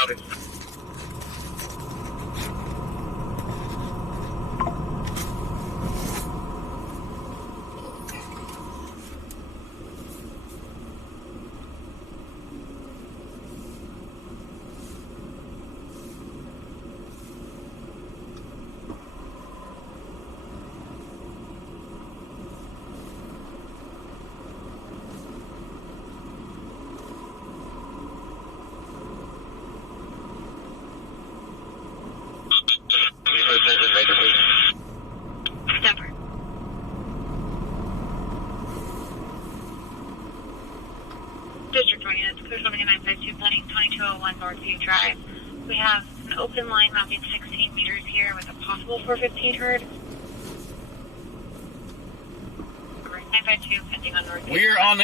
Copy. District 20, that's clear 952, planning 2201 Northview Drive. We have an open line mapping 16 meters here with a possible 415 heard. 952, pending on Northview. We're on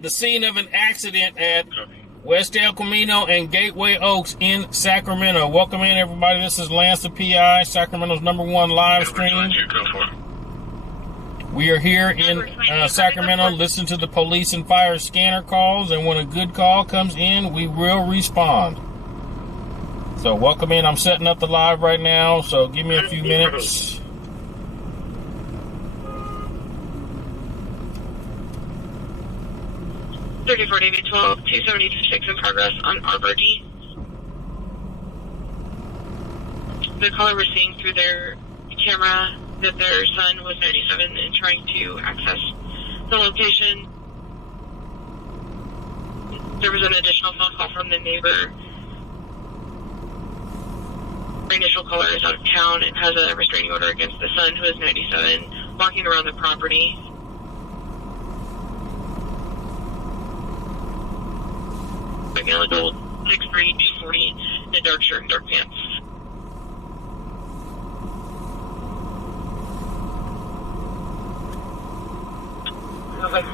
the scene of an accident at West El Camino and Gateway Oaks in Sacramento. Welcome in, everybody. This is LanceThePI, Sacramento's #1 live stream. We are here in Sacramento. Listen to the police and fire scanner calls, and when a good call comes in, we will respond. So welcome in. I'm setting up the live right now, so give me a few minutes. David 12, 276 in progress on Arbor D. The caller was seeing through their camera that their son was 97 and trying to access the location. There was an additional phone call from the neighbor. The initial caller is out of town and has a restraining order against the son, who is 97, walking around the property. Looking like old 6'3", 240 in a dark shirt and dark pants. Like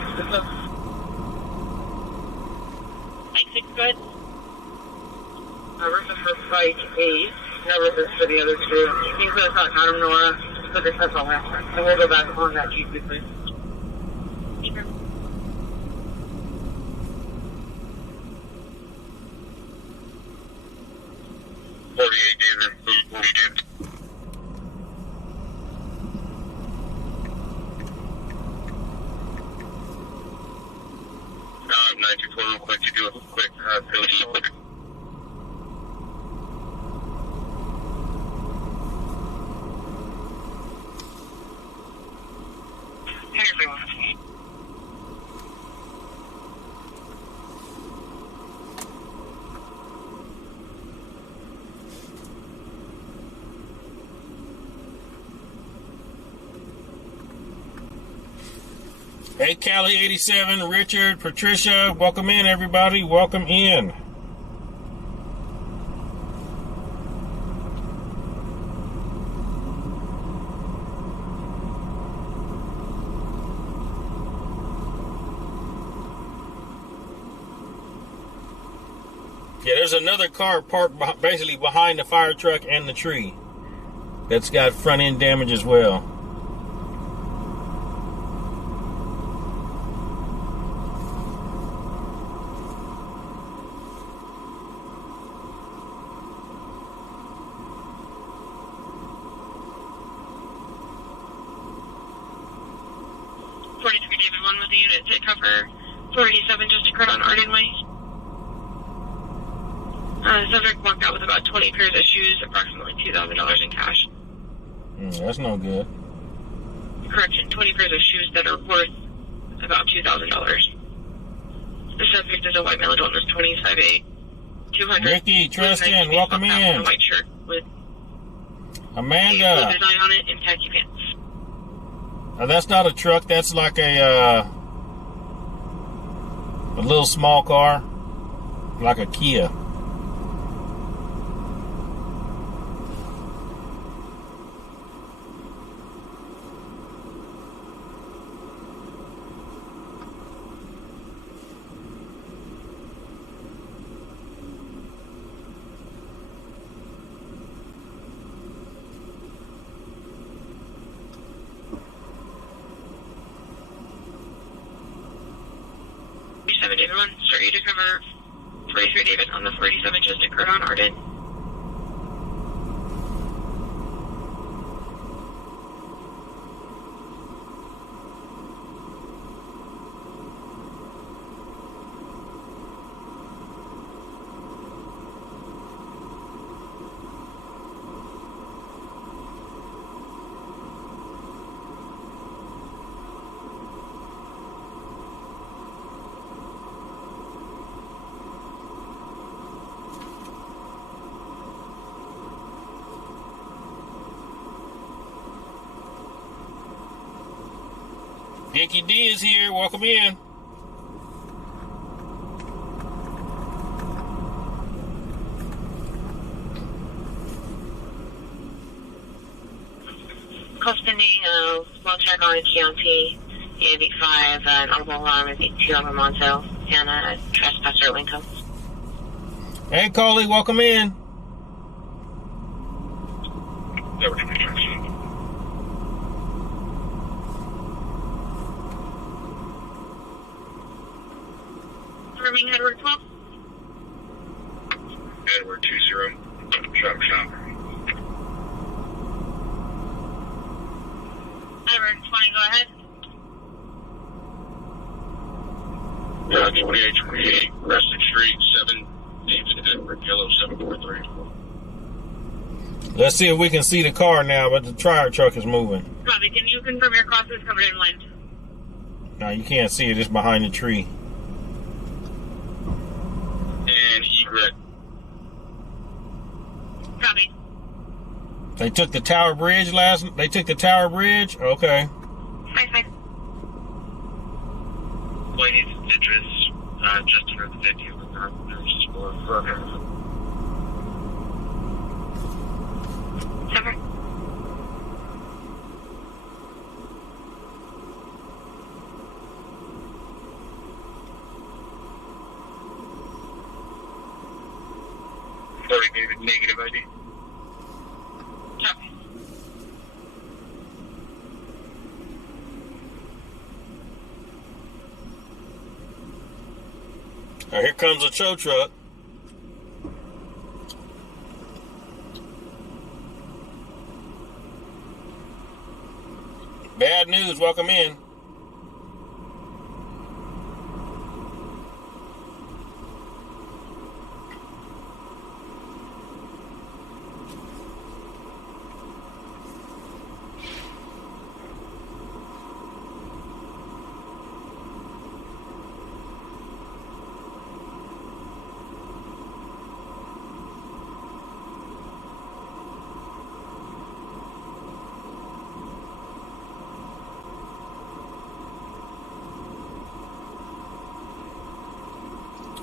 6 good. This is for Site 8. This is for the other two. Things that's not Adam Nora. So this is all answer. And we'll go back on that G2, please. 48 David. 40 David. Uh, 924 real quick to do a quick field report. Hey, Callie 87, Richard, Patricia, welcome in, everybody. Welcome in. Yeah, there's another car parked basically behind the fire truck and the tree that's got front end damage as well. David 1 with the unit to cover 487 just occurred on Arden Way. Subject walked out with about 20 pairs of shoes, approximately $2,000 in cash. That's no good. Correction, 20 pairs of shoes that are worth about $2,000. The subject is a white male adult, is 25'8", 200. Ricky, Tristan, welcome in. A white shirt with Amanda. a blue design on it and khaki pants. That's not a truck. That's like a little small car, like a Kia. David 1, start you to cover 43 David on the 47 just occurred on Arden. Dickie D is here. Welcome in. Costing small check on County, Andy 5, an audible alarm is 2 on Monto, and a trespasser at Lincoln. Hey, Coley, welcome in. Irving, Edward 12. Edward 20. Shop. Edward 20, go ahead. 2828, Reston Street, 7, David Edward, yellow 743. Let's see if we can see the car now, but the fire truck is moving. Copy, can you confirm your cross is covered in wind? No, you can't see it. It's behind the tree. And egret. Copy. They took the Tower Bridge They took the Tower Bridge? Okay. Fine. Ladies, Citrus, just under the 50 of the there's for Cover. David, negative ID. Copy. All right, here comes a tow truck. Bad news, welcome in.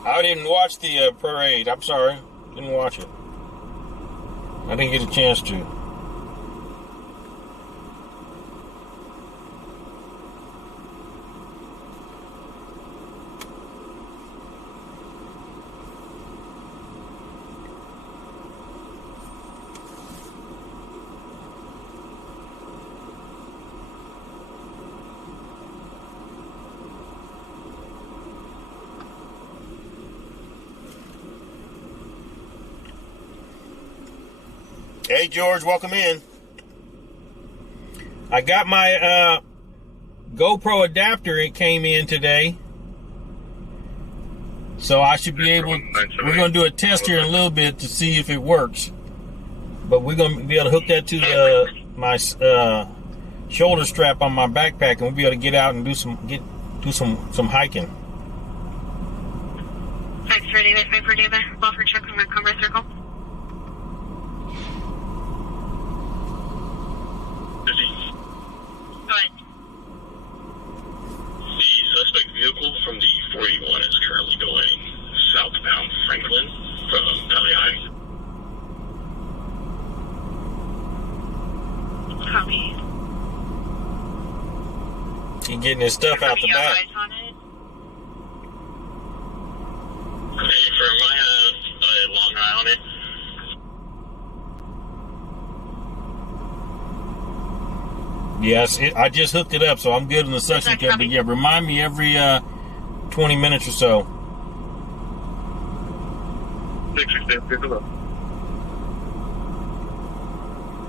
I didn't watch the parade. I'm sorry. Didn't watch it. I didn't get a chance to. Hey, George, welcome in. I got my GoPro adapter. It came in today. So I should be able... We're going to do a test here in a little bit to see if it works. But we're going to be able to hook that to my shoulder strap on my backpack, and we'll be able to get out and do some hiking. Thanks for David. Buffer check from Montgomery Circle. Go ahead. The suspect vehicle from the 41 is currently going southbound Franklin from Valley High. Copy. He's getting his stuff out the back. Eyes on it. Okay, from my a long eye on it. Yes, I just hooked it up, so I'm good in the suction cup. But yeah, remind me every 20 minutes or so. 616, pick them up.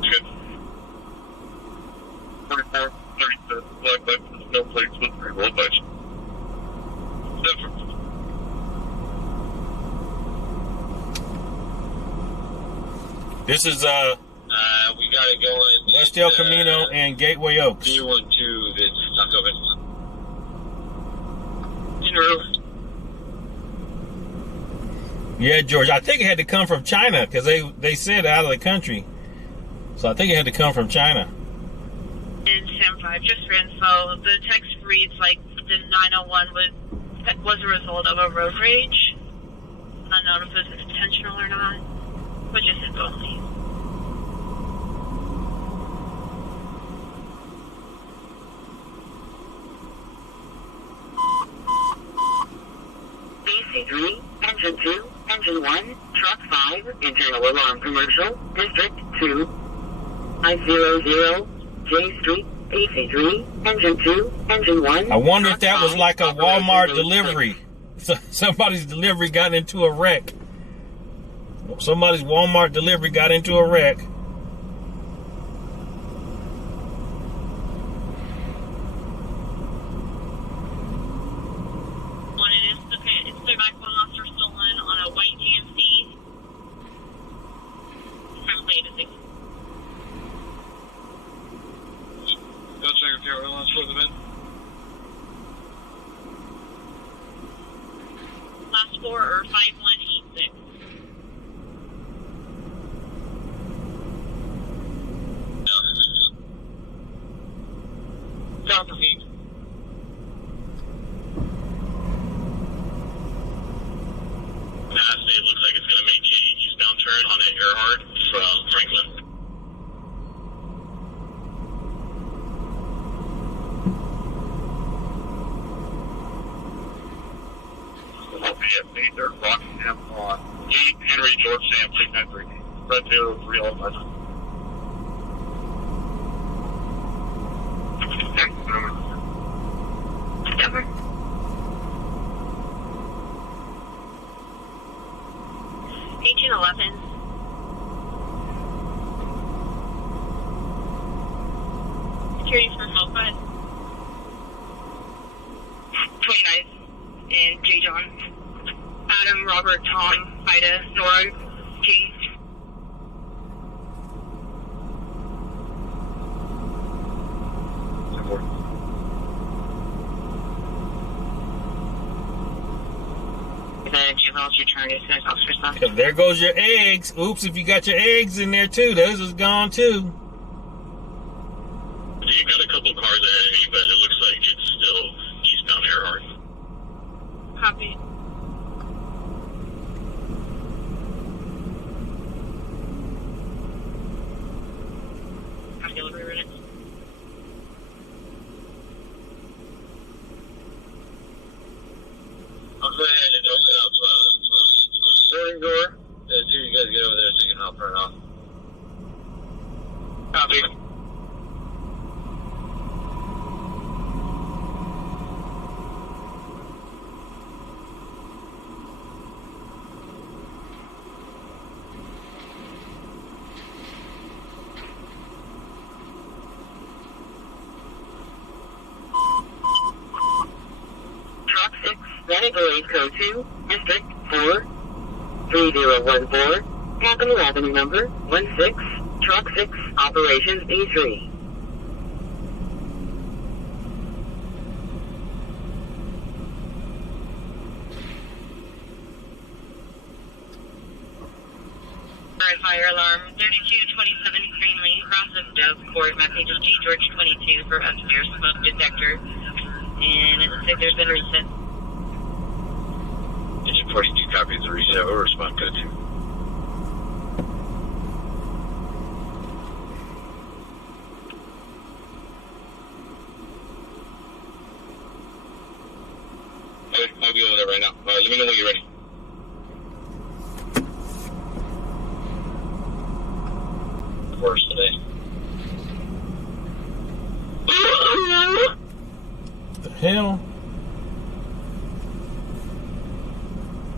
Good. 44, 37, black license, no plates, with 3 roll badge. This is we got it going. West El Camino and Gateway Oaks. B12 that's not open. Yeah, George. I think it had to come from China because they said out of the country. So I think it had to come from China. And Sam 5, just for info, the text reads like the 901 was a result of a road rage. Unknown if it was intentional or not, but just info only. BC3, Engine 2, Engine 1, Truck 5, Internal Alarm Commercial, District 2, I-00, J Street, BC3, Engine 2, Engine 1. I wonder if that was like a Walmart delivery. So somebody's delivery got into a wreck. Somebody's Walmart delivery got into a wreck. Last 4 or 5186. South of Heat. It looks like it's going to make a eastbound turn on that Earhart from Franklin. They're blocking him on 8 Henry George Sam 693. Red 03 all the time. Number. 1811. Security for Mocha. 29 and J. John. Adam, Robert, Tom, Ida, Nora, King. The juveniles return as soon as officers respond. There goes your eggs. Oops, if you got your eggs in there too, those is gone too. You got a couple cars ahead of me, but it looks like it's still eastbound Earhart. Copy. Delivery minutes. I'll go ahead and open up boarding door. As soon as you guys get over there, so you can help turn off. Copy. Truck 6, Renegade Code 2, District 4, 3014, Avenue Avenue number 16, Truck 6, Operations B3. Fire alarm 3227 Green Lane, cross of Dove Court, message of G George 22 for upstairs smoke detector. And it looks like there's been a reset. Engine 42 copies the reset. Over respond code 2. I'll be over there right now. All right, let me know when you're ready. Worse today. The hell?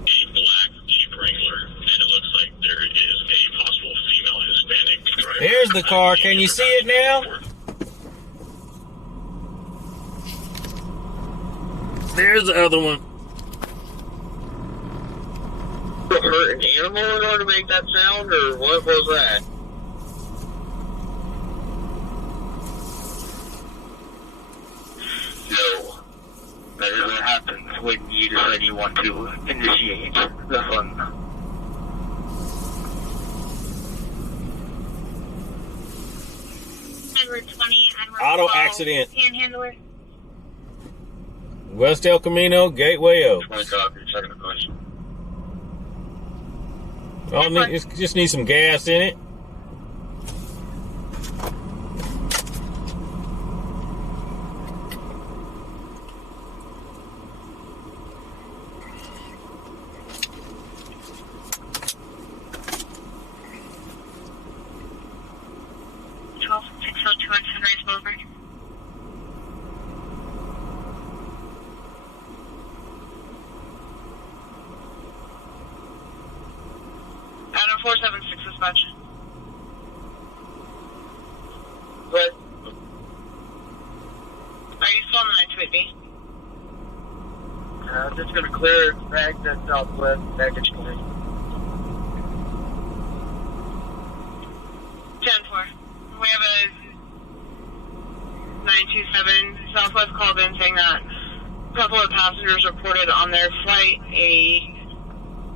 A black Jeep Wrangler, and it There's the car. Can you see it now? There's the other one. Hurt an animal in order to make that sound, or what was that? No. That is what happens when you decide you want to initiate the fun. Edward 20, Edward Auto 12, accident. Panhandler. West El Camino, Gateway O. 20 copy, second question. Just need some gas in it. Adam 476 dispatch. What? Are you still on the 928B? Just gonna clear back that southwest baggage claim. 10-4. We have a 927 Southwest called in saying that a couple of passengers reported on their flight a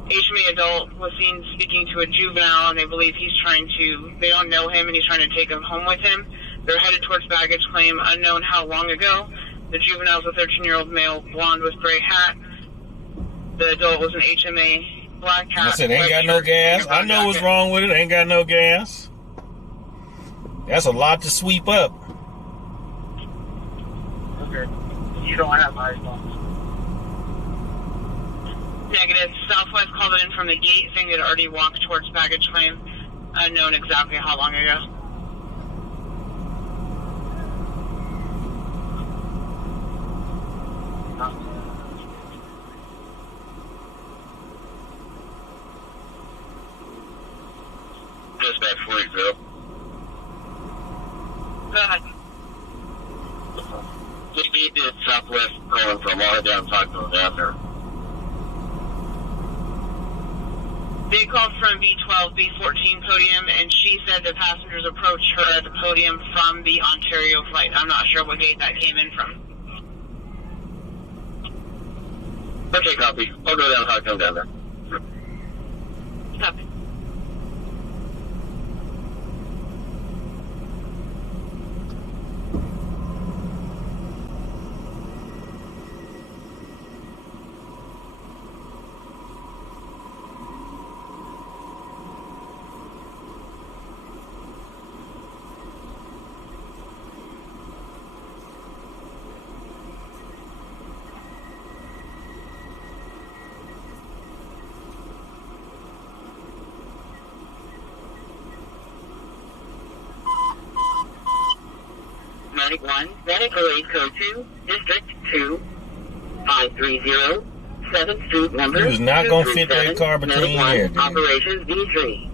HMA adult was seen speaking to a juvenile, and they believe they don't know him, and he's trying to take him home with him. They're headed towards baggage claim, unknown how long ago. The juvenile's a 13-year-old male, blonde with gray hat. The adult was an HMA black hat. I said, ain't got no gas. I know what's wrong with it. Ain't got no gas. That's a lot to sweep up. Okay. You don't have my response. Negative. Southwest called it in from the gate saying they'd already walked towards baggage claim, unknown exactly how long ago. Dispatch 40. Go ahead. We did Southwest calling from all down Sacramento down there. They called from B12, B14 podium, and she said the passengers approached her at the podium from the Ontario flight. I'm not sure what gate that came in from. Okay, copy. I'll go down Sacramento down there. Copy. One, medical aid code 2, District 2, 530, 7th Street number. He was not going to fit that car between here. Operations B3.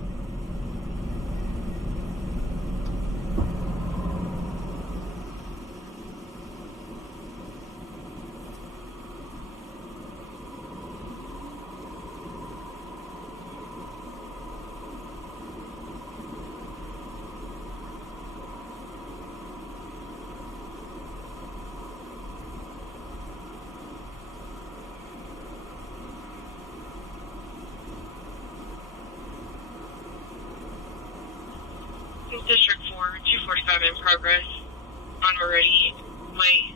District 4, 245 in progress on Meridian Way.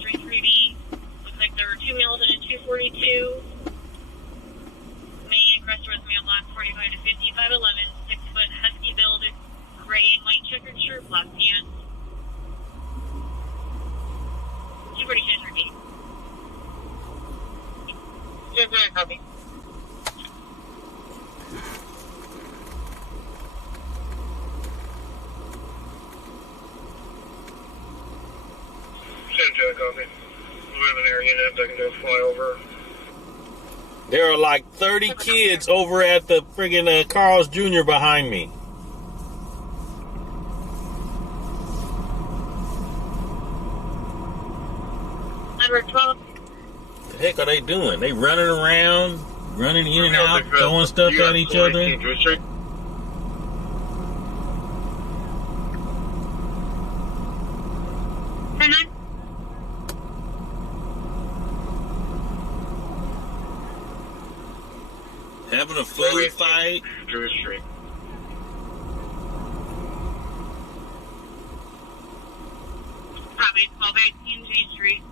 Street 3D. Looks like there were 2 males and a 242. Main aggressor was male, black, 45 to 55, 11, 6-foot, husky build, gray and white checkered shirt, black pants. 246 repeat. Yeah, copy. Copy. We have an area unit that can do a flyover. There are like 30 kids over at the friggin' Carl's Jr. behind me. Number 12. What the heck are they doing? They running around, running in and out, throwing stuff at each other. Having a food fight. Drew Street. Probably 1218 G Street.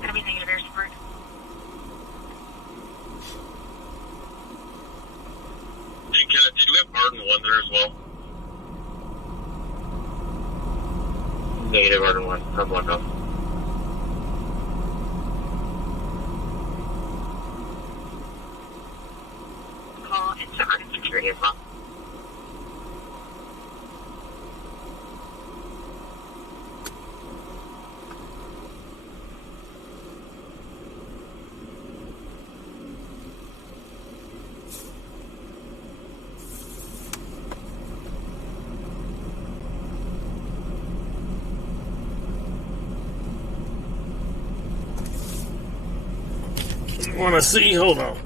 Gonna be negative air support. Hey, did you have Arden 1 there as well? Negative Arden 1. I'm blocked off. Call into Arden Security as well. Want to see? Hold on.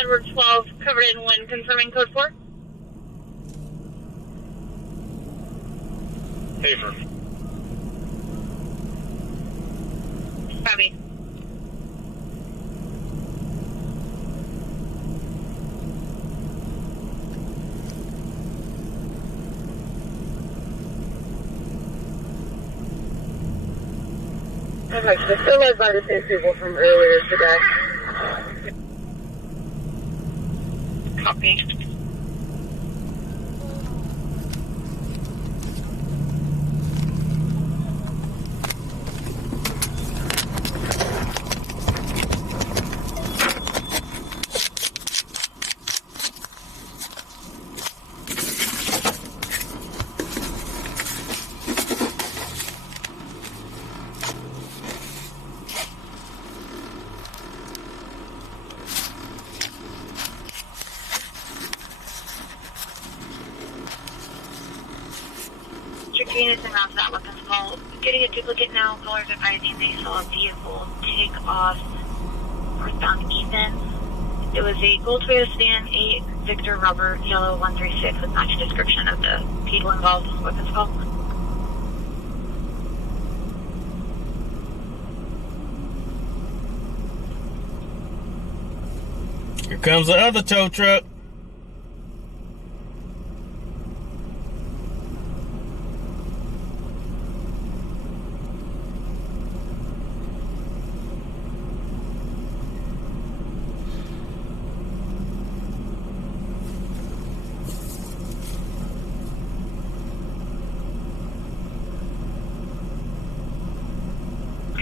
Edward 12, covered in wind, confirming code 4. Hafer. Copy. Okay, so still led by the same people from earlier today. Copy. Units and rounds that weapons call. Getting a duplicate now. Callers advising they saw a vehicle take off northbound Ethan. It was a gold Toyota sedan, 8 Victor Robert Yellow 136 with matching description of the people involved in the weapons call. Here comes the other tow truck.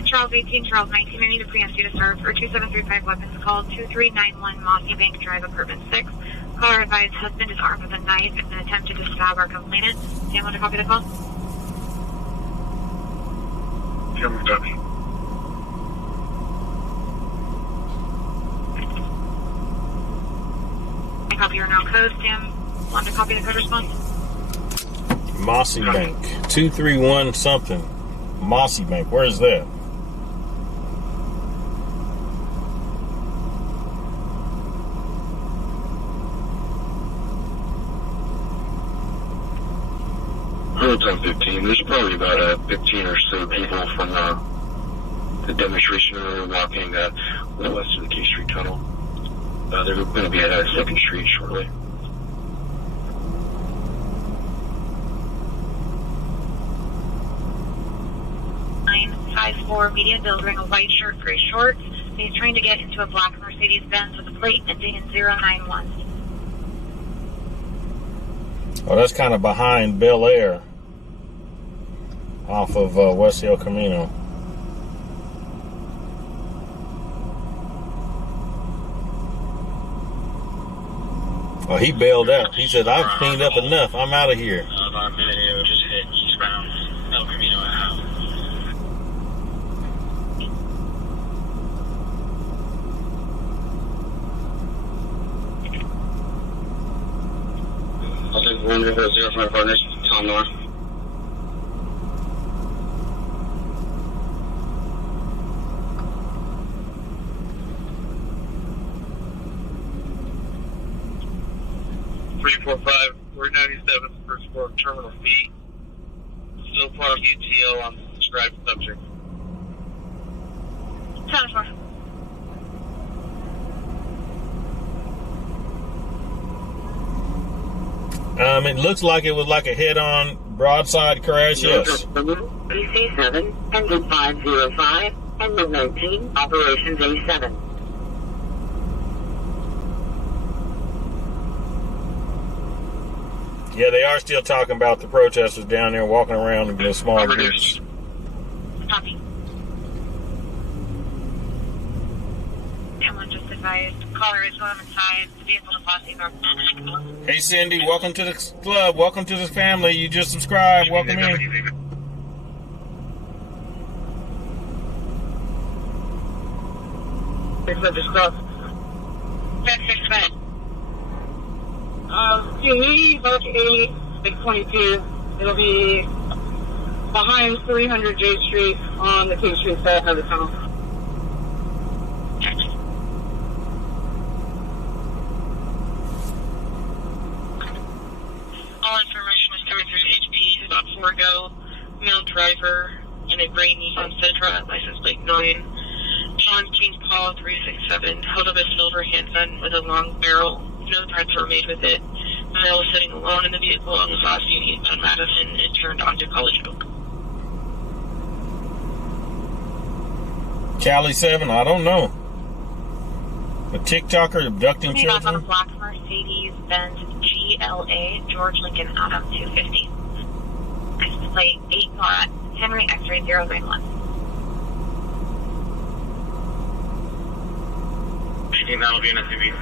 Charles 18, Charles 19, I need a preempt you to serve for 2735 weapons call, 2391 Mossy Bank Drive, Apartment 6. Caller advised husband is armed with a knife and attempted to stab our complainant. Do you want to copy the call? Jim Dutch. I copy your no code. Sam, want to copy the code response? Mossy Bank. 231 something. Mossy Bank. Where is that? Time 15. There's probably about 15 or so people from the demonstration area walking west of the K Street Tunnel. They're going to be at 2nd Street shortly. for median build wearing a white shirt, gray shorts. He's trying to get into a black Mercedes-Benz with a plate ending in 091. Oh, that's kind of behind Bel Air off of West Hill Camino. Oh, he bailed out. He said, I've cleaned up enough. I'm out of here. About a minute ago, just hit eastbound El Camino Ave. I'll take 105 partners, Tom North. We're 97 first floor terminal B. So far, UTL on the described subject. 10-4. It looks like it was like a head-on broadside crash, yes. PC7, engine 505, engine 19, operations A7. Yeah, they are still talking about the protesters down there walking around in their small groups. Copy. Someone just advised. Caller is going inside. Vehicle to Fosse North. Hey, Cindy, welcome to the club. Welcome to the family. You just subscribed. Welcome in. Six. QE, Mark 8, 622. It'll be behind 300 J Street on the King Street side of the tunnel. All information is coming through HP about Forgo, male driver, in a gray Nissan Sentra, license plate 9. John King Paul 367 held up a silver handgun with a long barrel. No threats were made with it. The male was sitting alone in the vehicle on the Fosse on Madison and it turned onto College Oak. Cali 7, I don't know. A TikToker abducting Made off on a children? black Mercedes-Benz GLA George Lincoln Adam 250. License plate 8 Laura Henry X-ray 091. I think that'll be an SUV.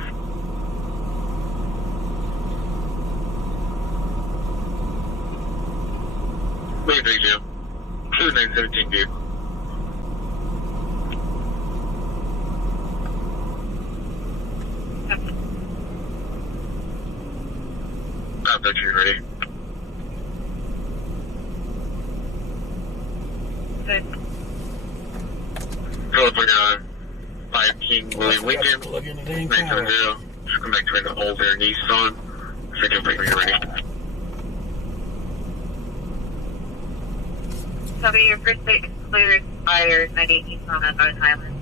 Wait, 32. 2917 vehicle. Not that you're ready. Good. California 5 King William Lincoln. Plug in the dang 970. Just come back to an older Nissan. Second plate when you're ready. Copy, your first plate excluded expired 98 Nissan on North Highland.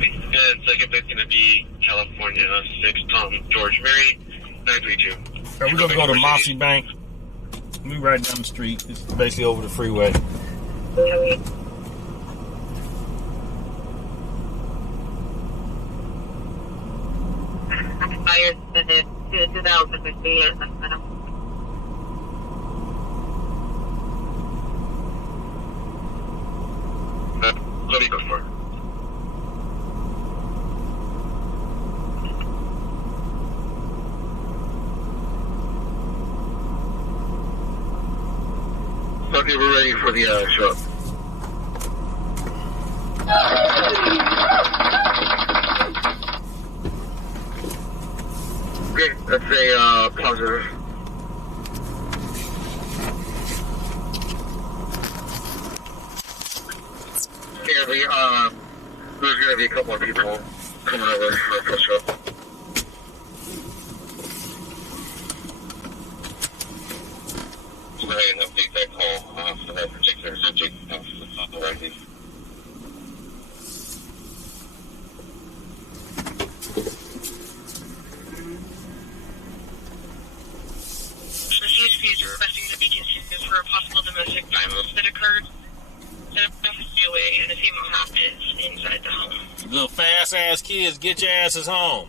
And second plate's going to be California 6 Tom George Mary 932. We're going to go to Mossy Bank. We right down the street. It's basically over the freeway. Expired to 2050 at Sacramento. What do you go for? Okay, we're ready for the show. Okay, that's a positive. Yeah, there's going to be a couple of people coming over for a push up. So I have to take that call for that particular subject already. The CHP is requesting to be considered for a possible domestic violence that occurred. is inside the home. Little fast-ass kids, get your asses home.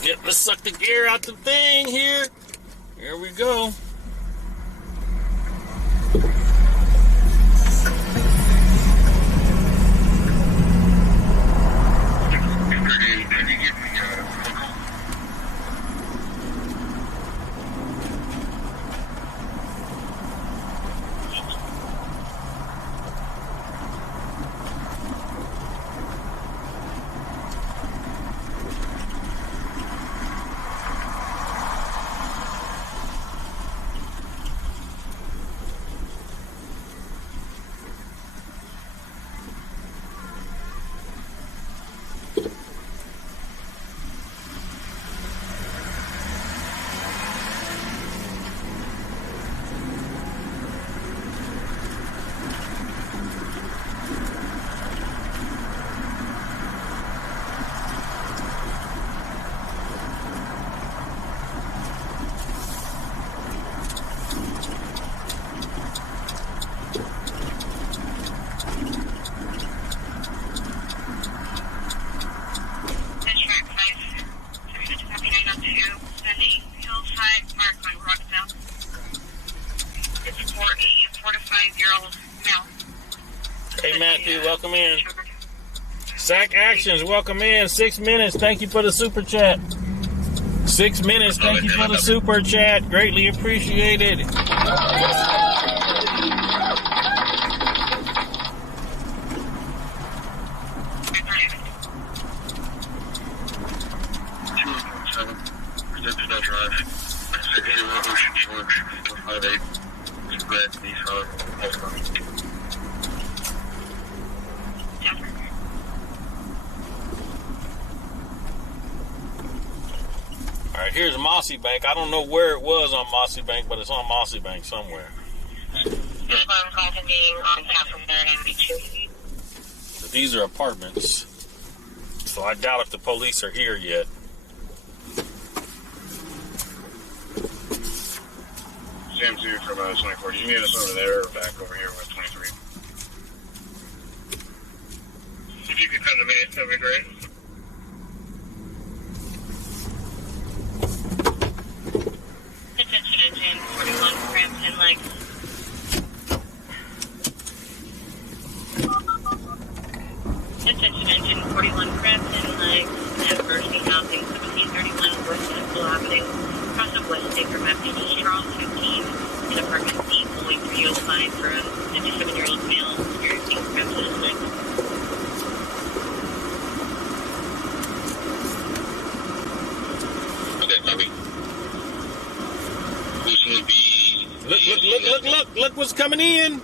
Yep, let's suck the gear out the thing here. Here we go. Welcome in. Sac Actions, welcome in. 6 minutes. Thank you for the super chat. 6 minutes. Thank you for the super chat. Greatly appreciated. Here's Mossy Bank. I don't know where it was on Mossy Bank, but it's on Mossy Bank somewhere. But these are apartments, so I doubt if the police are here yet. Sam 2 from 24. Do you need us over there or back over here with 23? If you could come to me, that'd be great. Attention, 41 Crampton Lakes. Attention, engine 41 Crampton Lakes. University Housing, 1731 West Central Avenue. Cross of West Acre, Massachusetts, Charles 15. In apartment C, Boeing 305 for a 57-year-old male experiencing Crampton Lakes. Okay, copy. Look what's coming in.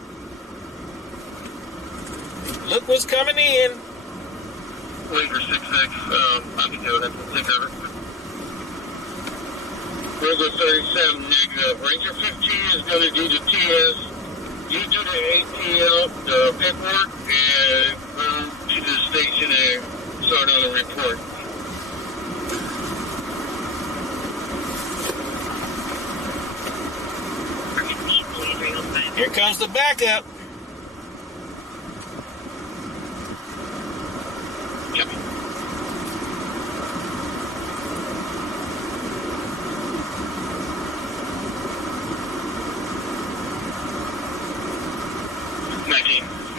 Look what's coming in. Wait for 6-6. I can do it. Take over. Rogo 37 negative. Ranger 15 is going to do the TS. You do the ATL, the paperwork, and go to the station and start on the report. Here comes the backup. Yep.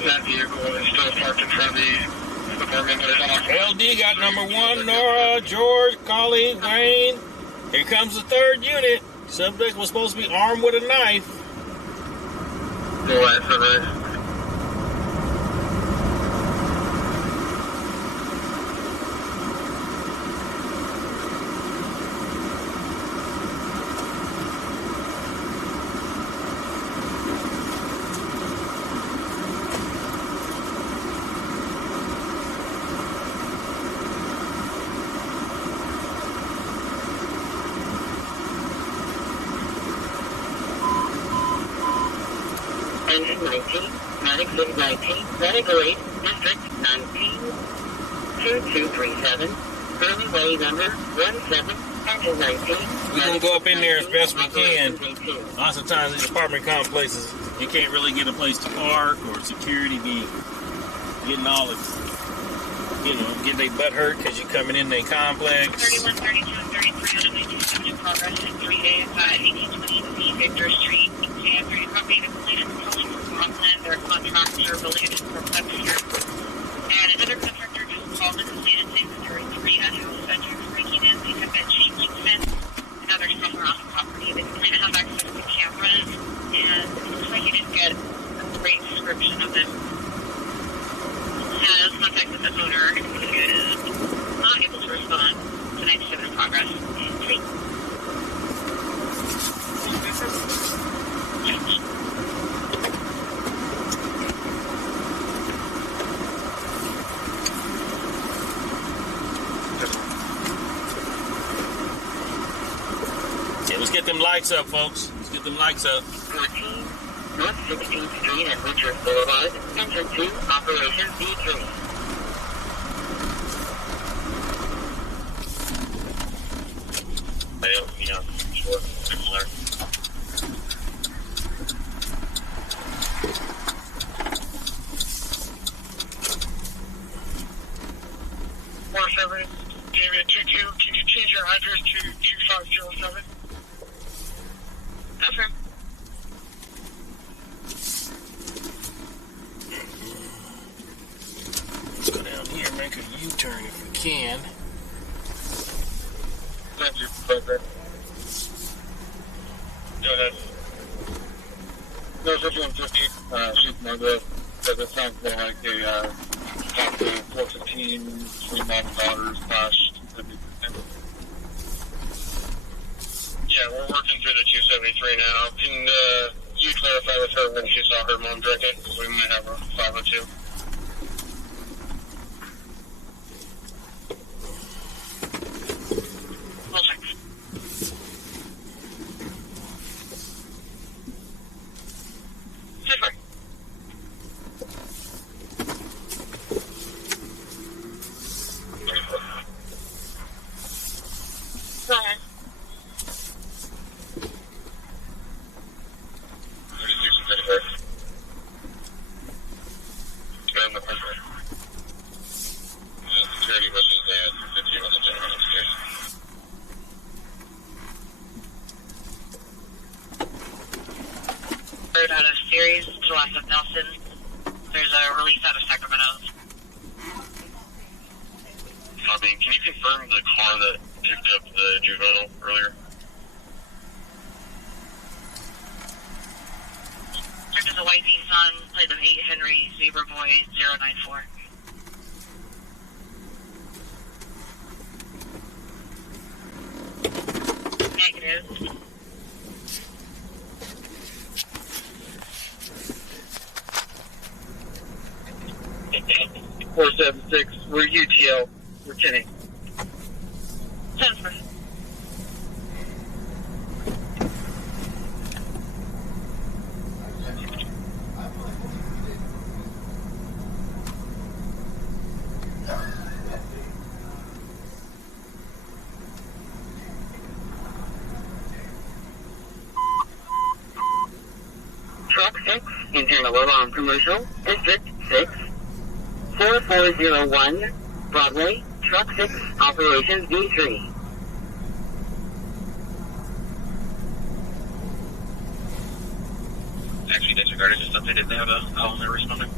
That vehicle is still parked in front of the apartment. LD got number 1, Nora, George, Colleen, Wayne. Here comes the 3rd unit. Subject was supposed to be armed with a knife. No answer, Engine 19, Medic 619, Medical 8, District 19, 2237, Early Way number 17, Engine 19. We're going to go up in there as best we can. Lots of times these apartment complexes, you can't really get a place to park or security be getting all the, get their butt hurt because you're coming in their complex. 31, 32, and 33 on the 27 in progress at 3 a.m. 1820 Victor Street. And through property to police controlling from Rockland, their contractor related to perplex here. And another contractor just called and completed saying that there are 3 annual subjects breaking in. They have been chain link fence. Now they're somewhere off the property. They kind of have access to cameras. And it looks like you didn't get a great description of them. Has contacted the owner who is not able to respond to 97 in progress. And 3. Yeah, let's get them lights up, folks. Let's get them lights up. 14, North 16th Street and Richard Boulevard, Engine 2, Operation B3. Sure, similar. David 22, can you change your address to 2507? Okay. Let's go down here, make a U-turn if we can. Thank you, President. Go ahead. No, 5150, she's my good. But it sounds more like a, top to 415, $3,000 slash 50%. Yeah, we're working through the 273 now. Can you clarify with her when she saw her mom drinking? Because we might have a 502. Out of Series to west of Nelson. There's a release out of Sacramento. Can you confirm the car that picked up the juvenile earlier? There's a white Nissan, plate of 8 Henry, Zebra Boy 094. Negative. 476, we're UTL, we're 10. Transfer. internal alarm commercial, District 6, 4401, Broadway, Truck 6, Operations B3. Actually disregarded, just updated. They have a call and they're responding.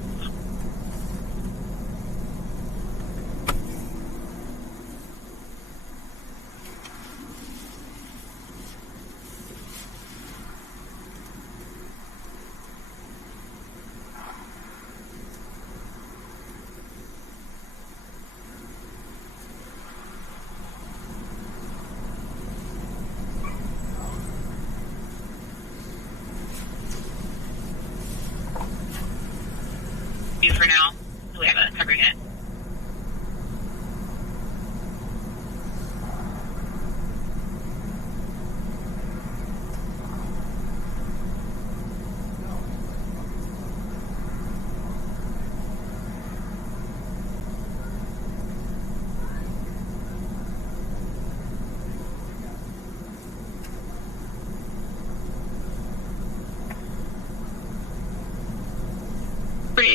For now, so we have a covering it.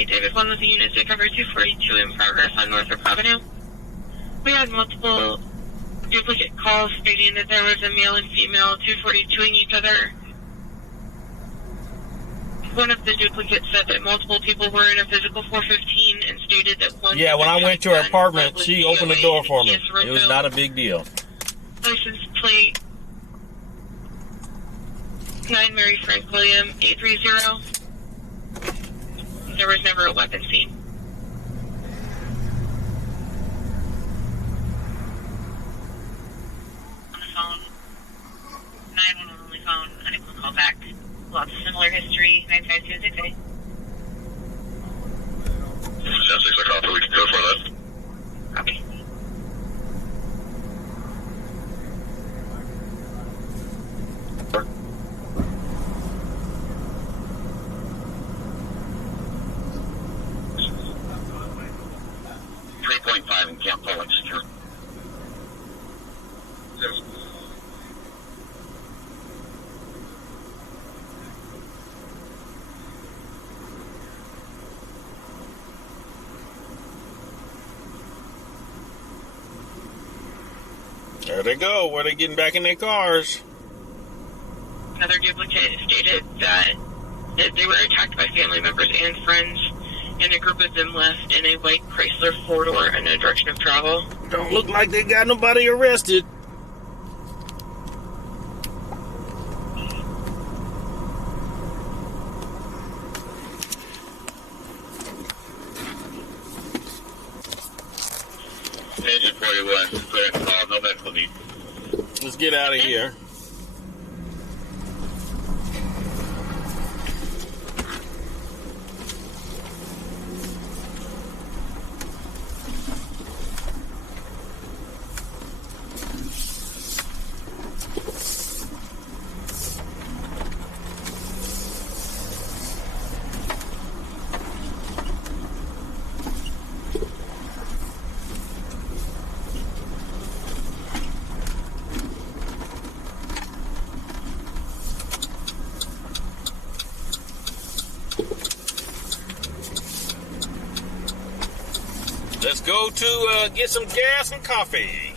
David, one of the units that covered 242 in progress on Northrop Avenue. We had multiple duplicate calls stating that there was a male and female 242ing each other. One of the duplicates said that multiple people were in a physical 415 and stated that one... Yeah, when I went to her apartment, she opened the door for me. It was not a big deal. License plate 9 Mary Frank William 830. There was never a weapon seen. On the phone, 911 only phone, unable to call back. Lots of similar history, 95268. 6 o'clock, we can go for that. Copy. And Camp Pollock secure. There they go. Where they getting back in their cars? Another duplicate stated that they were attacked by family members and friends, and a group of them left in a white Chrysler four-door in no direction of travel. Don't look like they got nobody arrested. Engine 41, clear and call, no medical need. Let's get out of here. Let's go to get some gas and coffee.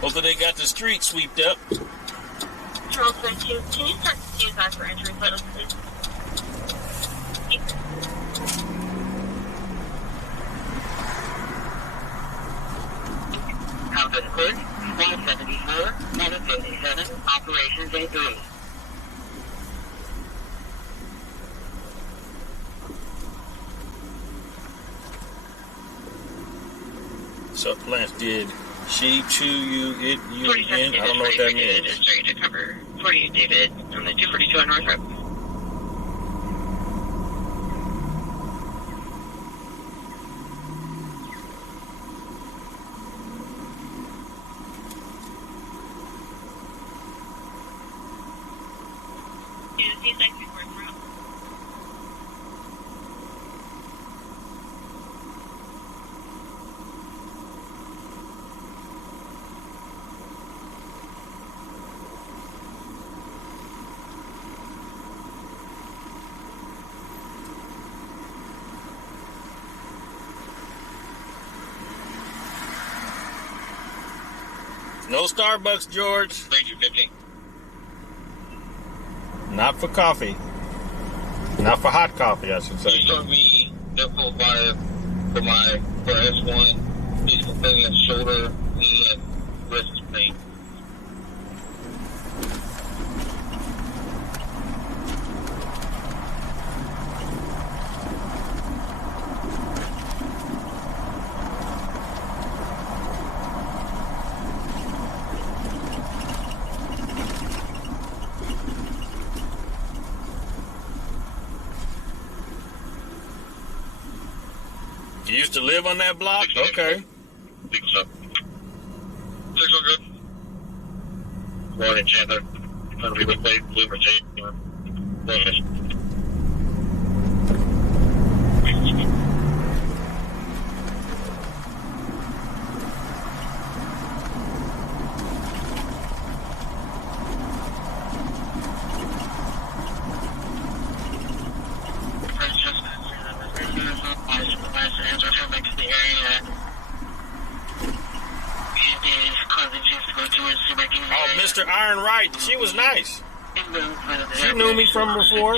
Hopefully they got the street swept up. Charles, thank you. Can you start to use that for entry photos, please? Compass Court, 1274, 757, Operations A3. So Lance, did she chew you, it, you again? I don't know what that means. Straight to cover 48 David on the 242 on Northrop. No Starbucks, George. Thank you, 15. Not for coffee. Not for hot coffee, I should say. He showed me info for S1. He's complaining of shoulder, knee, and wrist pain. You used to live on that block? Okay. Think so. 600. Morning, Chandler. Trying to be with Dave, Blue Mercedes. Oh, Mr. Iron Wright, she was nice. She knew me from before.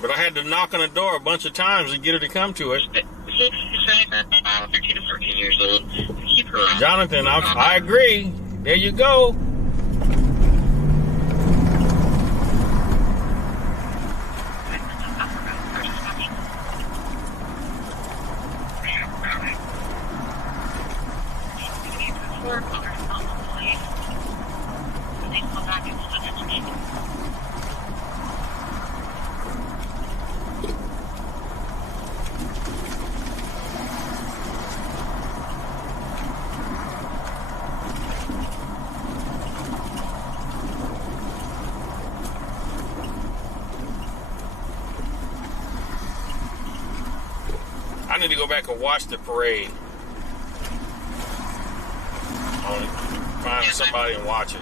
But I had to knock on the door a bunch of times and get her to come to it. 13 to 14 years old. Keep her on. Jonathan, I agree. There you go. I need to go back and watch the parade. I'll find somebody and watch it.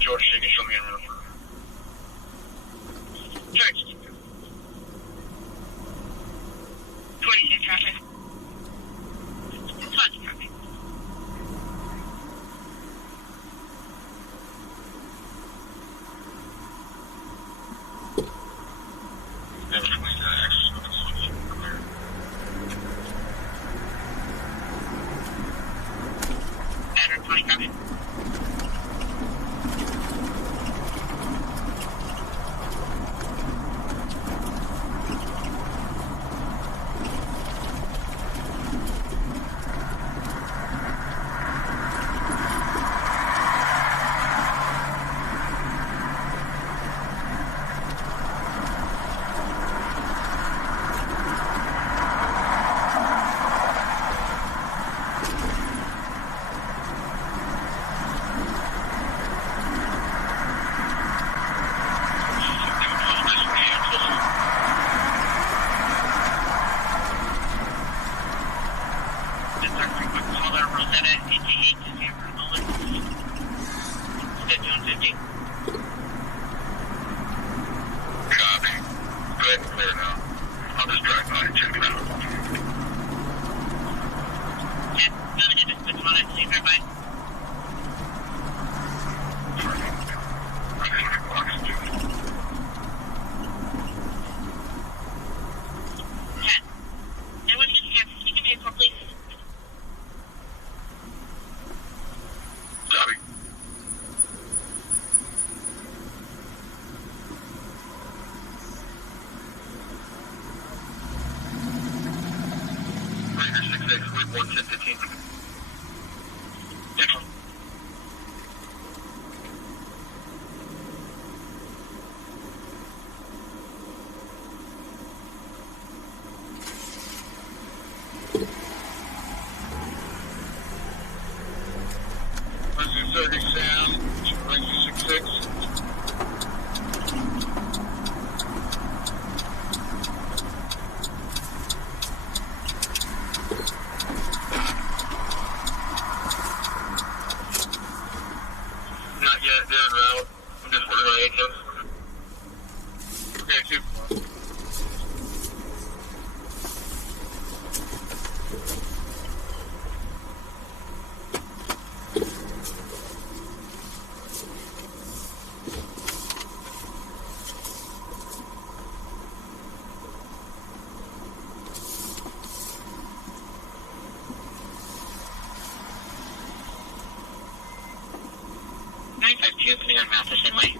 George, you can show me around for George. 22 traffic. 20 traffic. Pattern 20 traffic. 6, week 1, 10, 15. Central. Rescue 30, Sam. Rescue 66. Not yet, they're en route. I'm just working on it. Okay, 2. Jupiter, Matheson Way.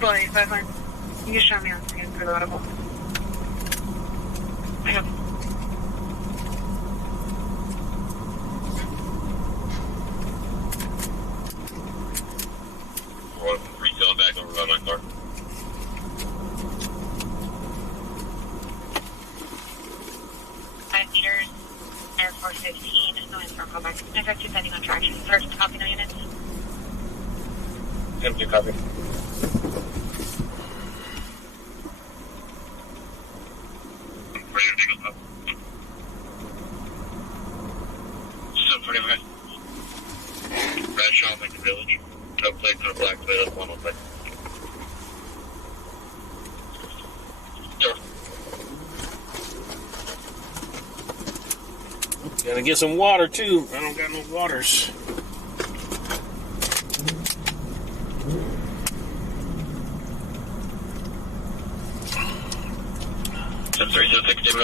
Boy, 500. You can show me on screen for the audible. Yep. Retail back over by my car. Air Force 15, no answer, call back. Effective pending on traction. First, copy, no units. Empty copy. Ready to take up. 745. Bradshaw, Lincoln Village. No plate, no black plate, one on plate. Door. Gotta get some water too. I don't got no waters.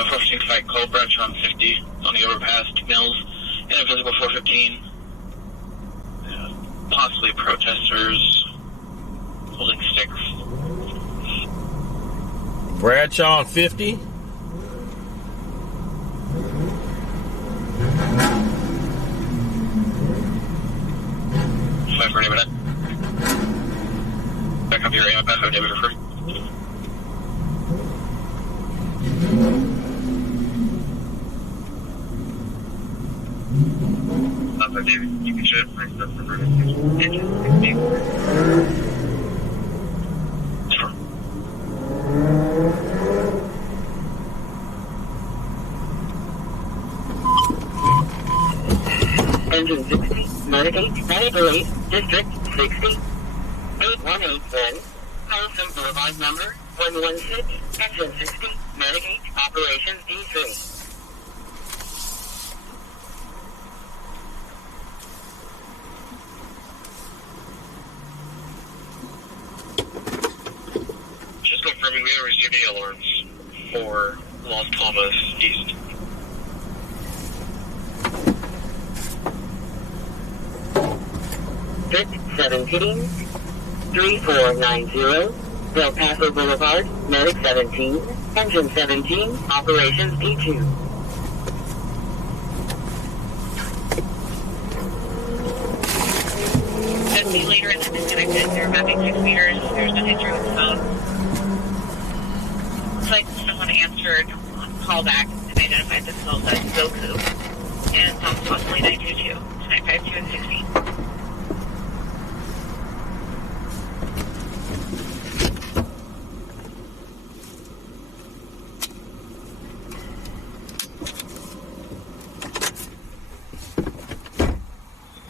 Approaching site, call branch on 50 on the overpass to Mills, and invisible 415. Possibly protesters holding sticks. Bradshaw on 50. Five for any minute. Back up your area, back up David first. David, you can shift my stuff for engine 16. Engine 60, manipulate, District 60, 8181, Harrison Boulevard number 116, Engine 60, Mitigate, Operations D3. Just confirming we have received the alarms for Los Thomas East. District 17, 3490, Del Paso Boulevard, Medic 17, Engine 17, Operations D2. Should be later in the disconnected. They're mapping 6 meters. There's nothing through the phone. Looks like someone answered on callback and identified themselves as Goku. And possibly 922, 952, and 16.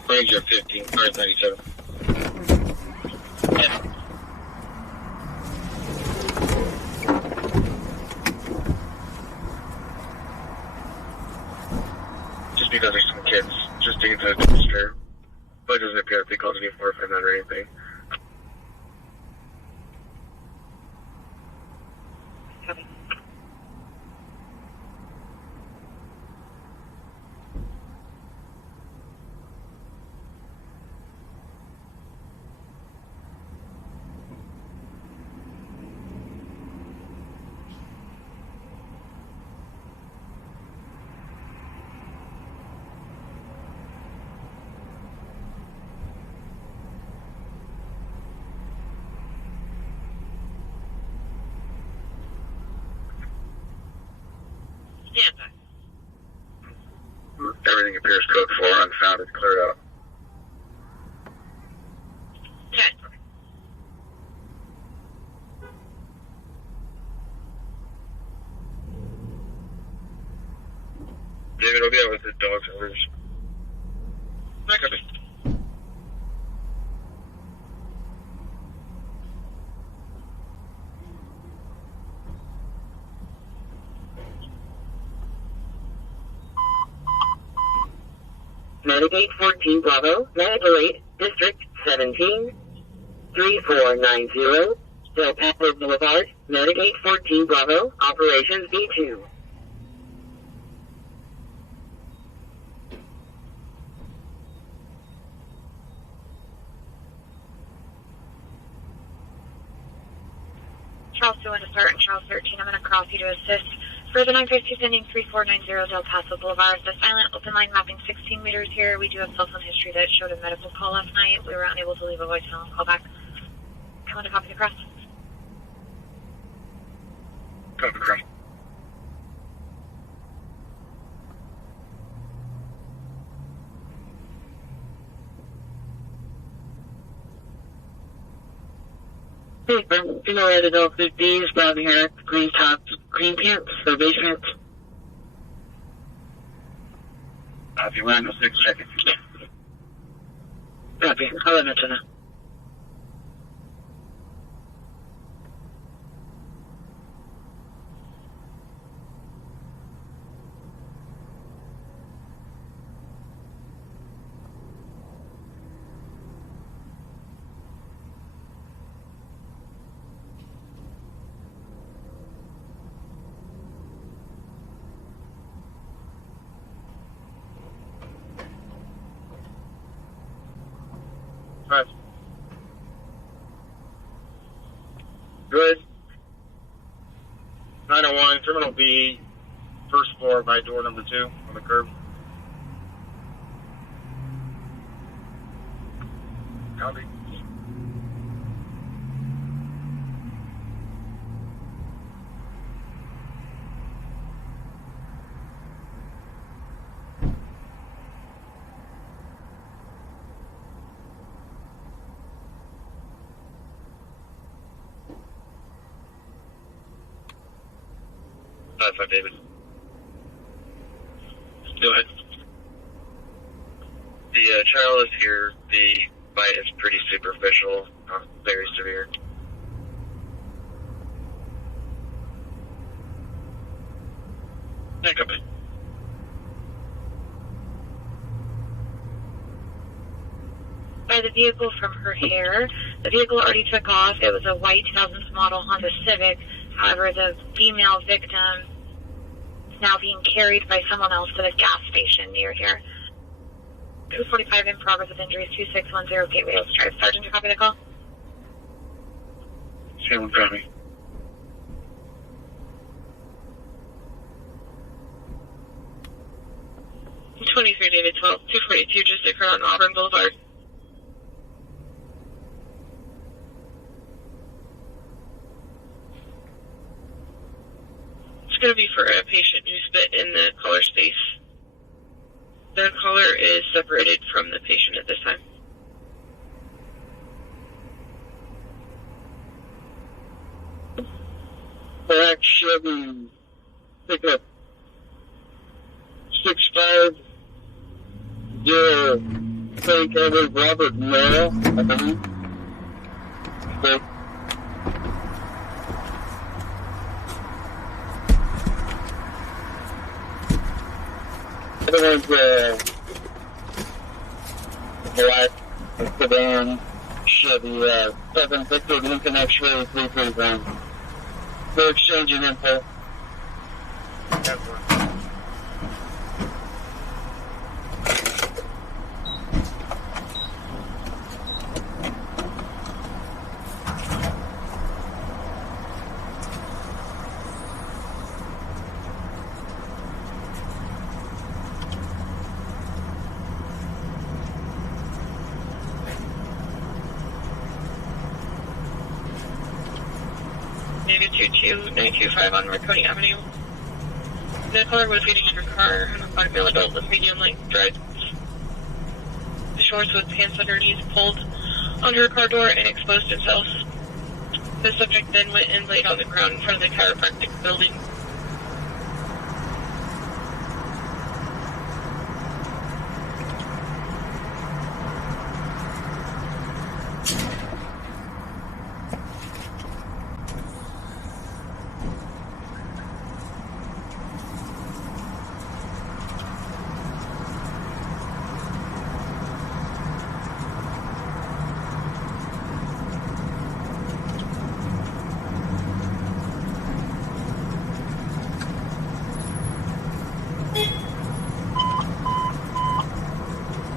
Ranger 15, or 97. Yeah. Just because there's some kids just digging to the dumpster. But it doesn't appear if they called any 459 or anything. out. It's cleared out. 10. David, I'll be out with the dogs and orders. Back up. Metagate 14 Bravo, Metagate, District 17, 3490, Del Paso Boulevard, Metagate 14 Bravo, Operations B2. Charles 2 to start and Charles 13. I'm going to cross you to assist. For the 952 sending 3490 Del Paso Boulevard, the silent open line mapping 16 meters here. We do have cell phone history that showed a medical call last night. We were unable to leave a voicemail and call back. Coming to copy the cross. Copy, cross. Hey, Ben, you know where to go. These, brown hair, green tops, green pants, or beige pants. Copy, 106 seconds. Copy, I'll let you know. Right. Good. 901, Terminal B, first floor by door number 2 on the curb. Copy. Five, David. Go ahead. The child is here. The bite is pretty superficial, not very severe. Yeah, copy. By the vehicle from her hair. The vehicle already took off. It was a white 2000s model Honda Civic. However, the female victim is now being carried by someone else to the gas station near here. 245 in progress with injuries, 2610 Gateway Hills Drive. Sergeant, you copy the call? Same copy. David 12, 242 just occurred on Auburn Boulevard. It's going to be for a patient who spit in the collar space. The collar is separated from the patient at this time. Black Chevy pickup 650 take over Robert Merrill, I believe. Okay. Other one's black sedan Chevy 750 Lincoln X-Ray 331. They're exchanging info. David 22925 on Marconi Avenue. The caller was getting in her car. An adult with medium length drive. shorts with pants underneath pulled under a car door and exposed himself. The subject then went and laid on the ground in front of the chiropractic building.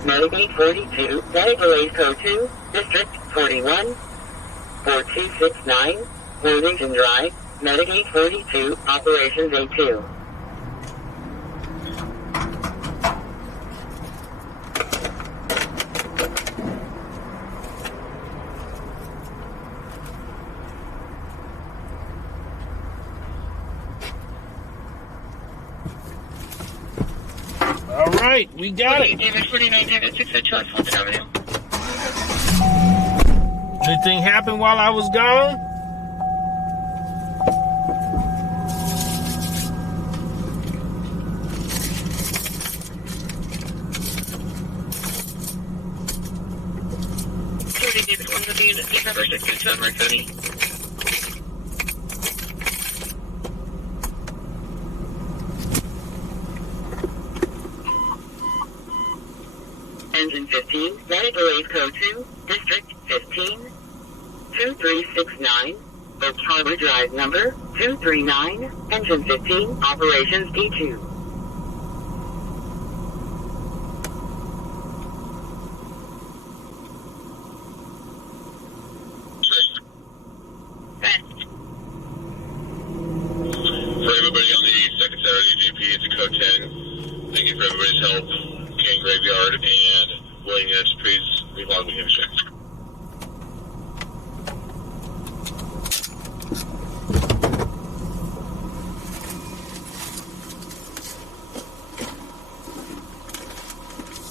Medicaid 42, Medical Aid Code 2, District 41, 4269, Worthington Drive, Medicaid 42, Operations A2. All right, we got it. David 49, David 602 on Fulton Avenue. Anything happen while I was gone? David 1 with the unit, take number 602 on Marconi. Engine 15, Medical Aid Code 2, District 15, 2369, Oak Harbor Drive number 239, Engine 15, Operations D2. For everybody on the second Saturday GP, it's a code 10. Thank you for everybody's help. King Graveyard and willingness, please relog me history.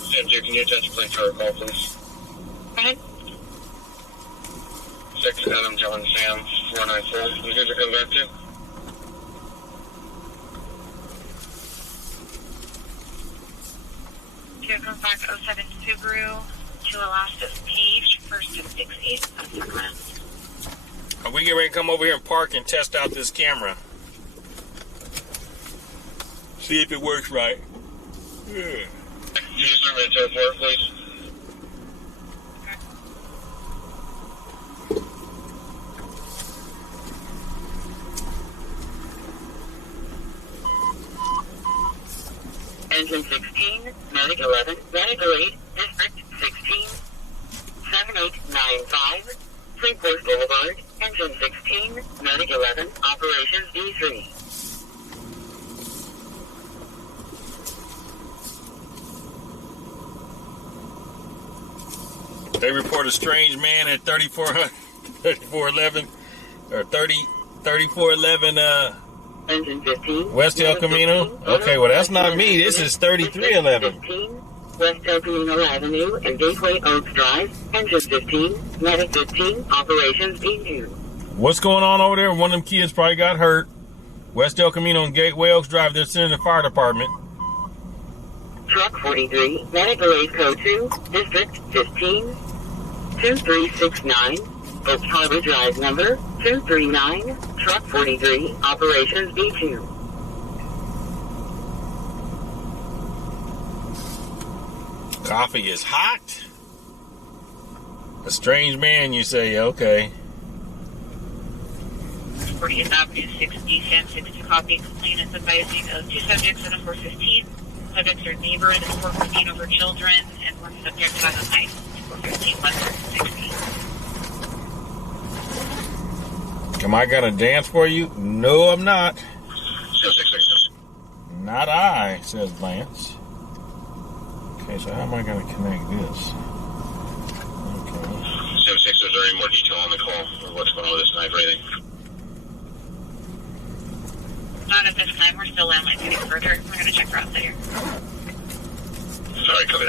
Sam, can you attach a plane to our call, please? Go ahead. 6 Adam, John, Sam, 494. You guys are coming back to? Comes back 07 Subaru to Alaska's Page, first to 68. That's Sacramento. Are we getting ready to come over here and park and test out this camera? See if it works right. Yeah. You just start at 04, please. Engine 16, Medic 11, Medical 8, District 16, 7895, Freeport Boulevard, Engine 16, Medic 11, Operations D3. They report a strange man at 3411 or 3411 Engine 15. West El Camino. Okay, well that's not me. This is 3311. 15, West El Camino Avenue and Gateway Oaks Drive. Engine 15, Medic 15, Operations D2. What's going on over there? One of them kids probably got hurt. West El Camino and Gateway Oaks Drive. They're sending the fire department. Truck 43, Medical Aid Code 2, District 15, 2369, Oak Harbor Drive number 239, Truck 43, Operations B2. Coffee is hot. A strange man, you say? Okay. 40th Avenue 6D, Sam 60 copy. Complainants advising of 2 subjects in a 415. Subjects are neighbor in a 415 over children, and 1 subject has a knife. 415 West 60. Am I gonna dance for you? No, I'm not. 0666. Not I, says Lance. Okay, so how am I gonna connect this? Okay. 76, is there any more detail on the call or what's going on with this knife or anything? Not at this time. We're still landline getting further. We're going to check routes later. 5 Sorry, come in.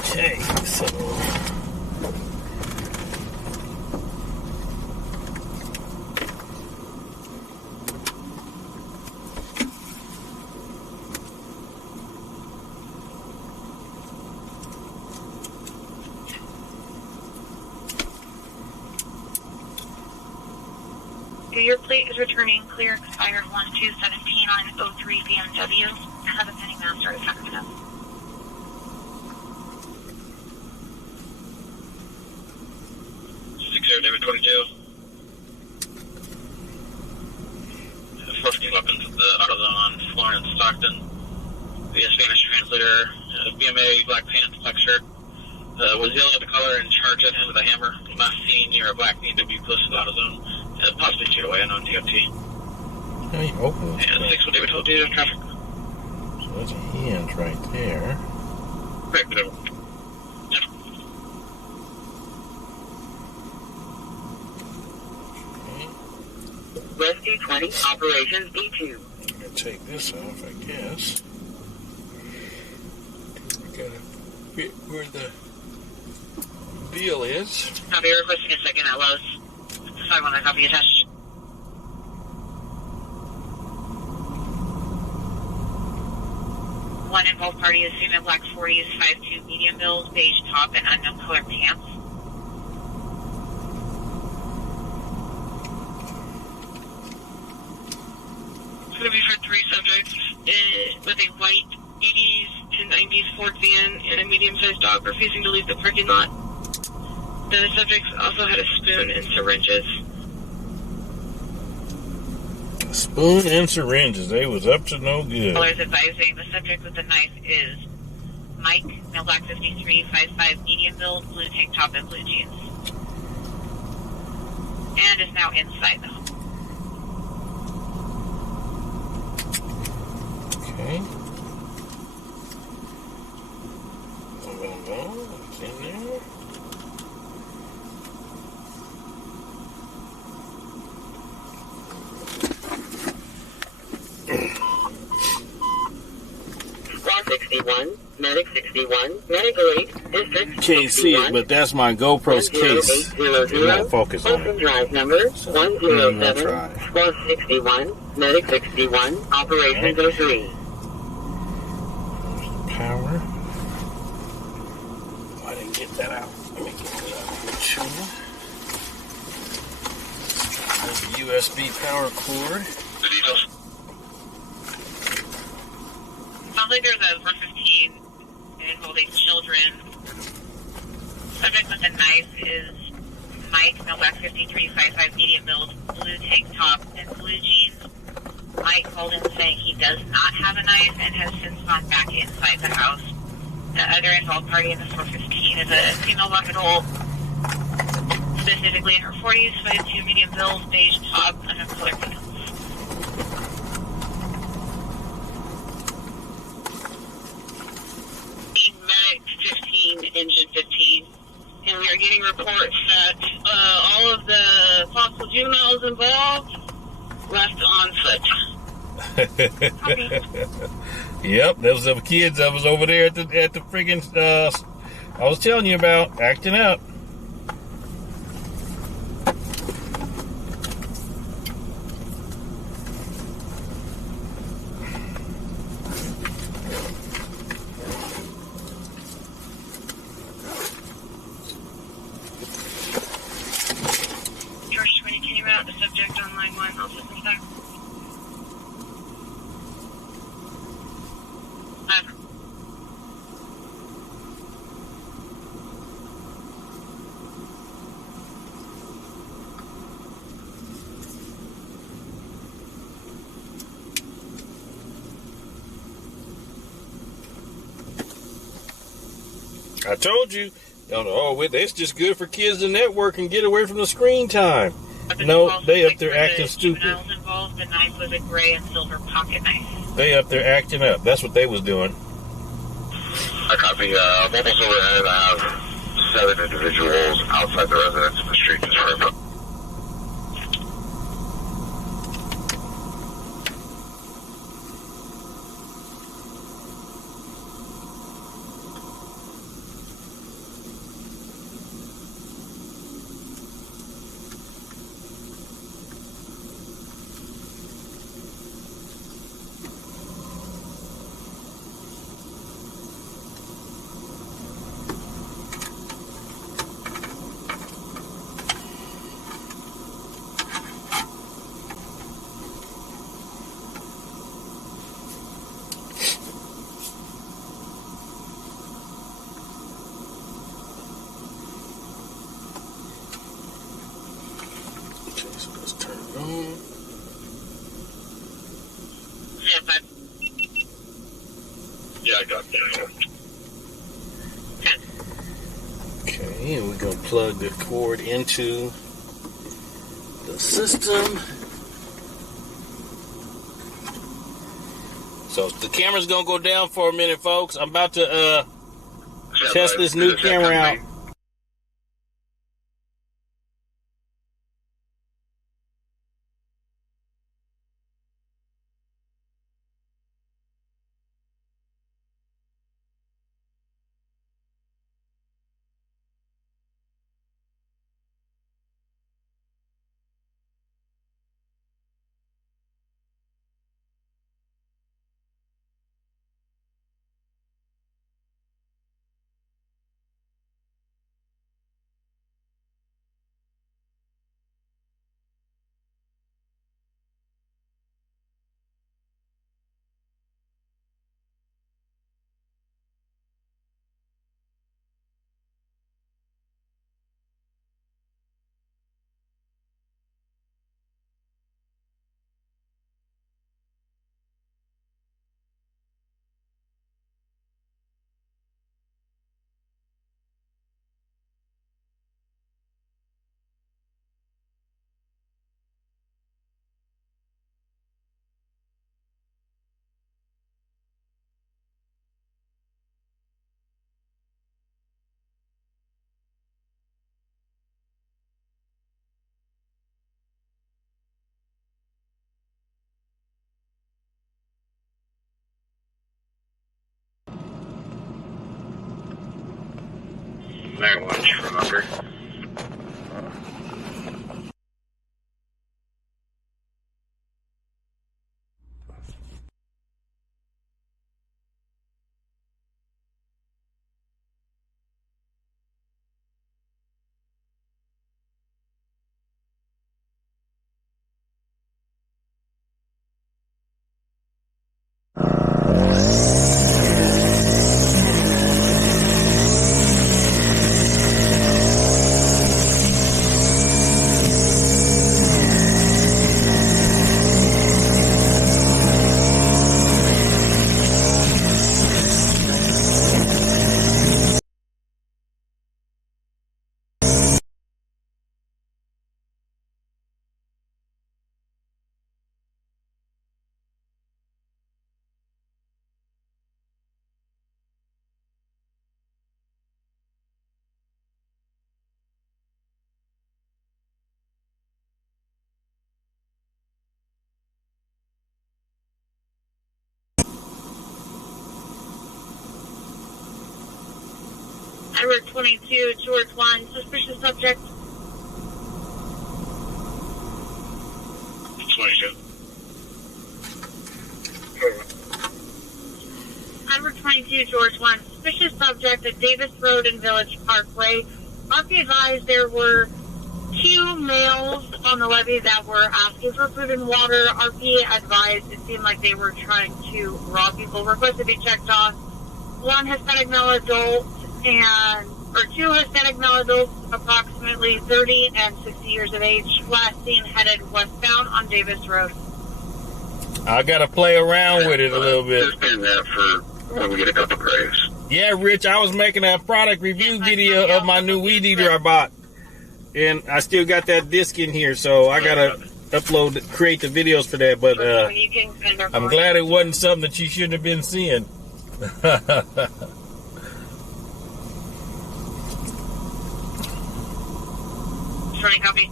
Okay, so... Your plate is returning clear, expired 1/2/17 on 03 BMW. Have a pending master of Sacramento. David 22. 14 weapons at the AutoZone on Florence, Stockton. Via Spanish translator. BMA, black pants, black shirt. Was yellow the color and charged at him with a hammer. Last seen near a black BMW close to the AutoZone. Possibly 2 away, unknown DOT. How you open it? And 6 what David told you, traffic. So that's a hand right there. Correct, David. Rescue 20, Operations B2. I'm going to take this off, I guess. We got to fit where the deal is. Copy, requesting a second at Lowe's. 5-1, copy attached. One involved party is female black 40s, 5'2", medium build, beige top, and unknown color pants. It's going to be for 3 subjects with a white 80s to 90s Ford van and a medium-sized dog refusing to leave the parking lot. The subjects also had a spoon and syringes. Spoon and syringes. They was up to no good. Callers advising the subject with the knife is Mike, male black 53, 5'5", medium build, blue tank top and blue jeans. And is now inside the home. Okay. It's in there. Raw 61, Medic 61, Medical 8, District Can't see it, but that's my GoPro's case. It won't focus on Open it. drive number So, 107, try. Raw 61, Medic 61, Operations 03. Power. Oh, I didn't get that out. Let me get that out here too. The USB power cord. The details. Sounds like there's a 415 involving children. Subject with the knife is Mike, male black 53, 5'5", medium build, blue tank top and blue jeans. Mike called in saying he does not have a knife and has since gone back inside the house. The other involved party in the 415 is a female black adult, specifically in her 40s, 5'2", medium build, beige top, and a color pants. Medic 15, engine 15. And we are getting reports that all of the possible juveniles involved left on foot. Yep, those are the kids that was over there at the friggin' I was telling you about, acting up. George 20, can you route the subject on line 1? I'll system back. I told you. Oh, it's just good for kids to network and get away from the screen time. No, they up there acting stupid. Involved, the knife was a gray and silver pocket knife. They up there acting up. That's what they was doing. I copy. I'm almost overhead. I have 7 individuals outside the residence in the street just for a I got that. Okay, and we're going to plug the cord into the system. So the camera's going to go down for a minute, folks. I'm about to test this new camera out. Very much, remember. Edward 22, George 1, suspicious subject. 22. Edward 22, George 1, suspicious subject at Davis Road and Village Parkway. RP advised there were 2 males on the levee that were asking for food and water. RP advised it seemed like they were trying to rob people. Request to be checked off. 1 Hispanic male adult or 2 Hispanic male adults, approximately 30 and 60 years of age, last seen headed westbound on Davis Road. I got to play around with it a little bit. Just do that for when we get a couple graves. Yeah, Rich, I was making a product review video of my new weed eater I bought. And I still got that disc in here, so I got to create the videos for that. But I'm glad it wasn't something that you shouldn't have been seeing. Sorry, copy.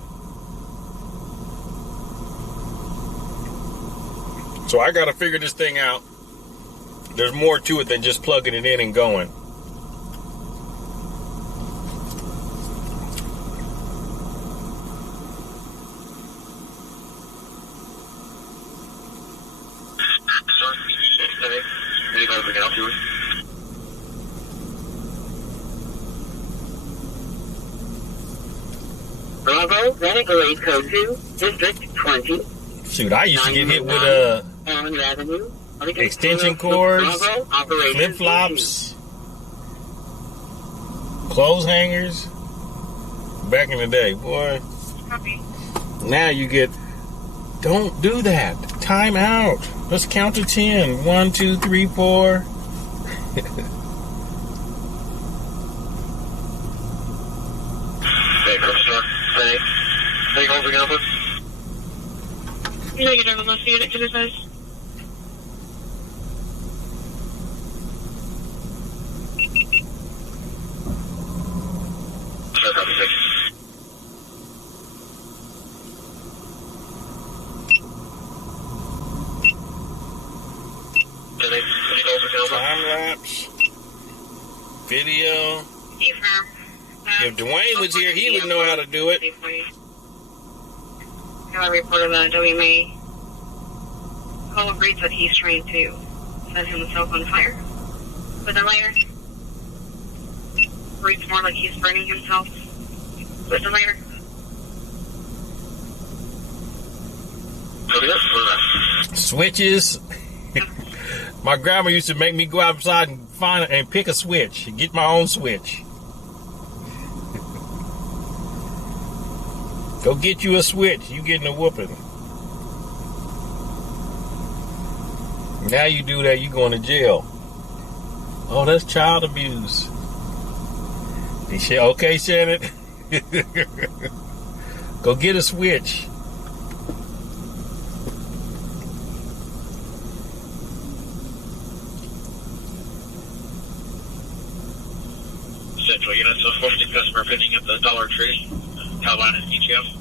So I got to figure this thing out. There's more to it than just plugging it in and going. Anybody we can help you with? Bravo, Renegade Code 2, District 20. Shoot, I used to get hit with Allen Avenue. extension cords, flip-flops, clothes hangers. Back in the day, boy. Copy. Now you get, don't do that. Time out. Let's count to 10. 1, 2, 3, 4. Hey, holding open. Negative, unless unit to the size. Time lapse. Video. If Dwayne was here, he would know how to do it. Got a report of a WMA. Call agreed that he's trying to set himself on fire with a lighter. Reads more like he's burning himself with a lighter. Switches. My grandma used to make me go outside and find and pick a switch, get my own switch. Go get you a switch. You getting a whooping. Now you do that, you going to jail. Oh, that's child abuse. Okay, Shannon. Go get a switch. Central units of 40 customer pending at the Dollar Tree, Calvine and ETF.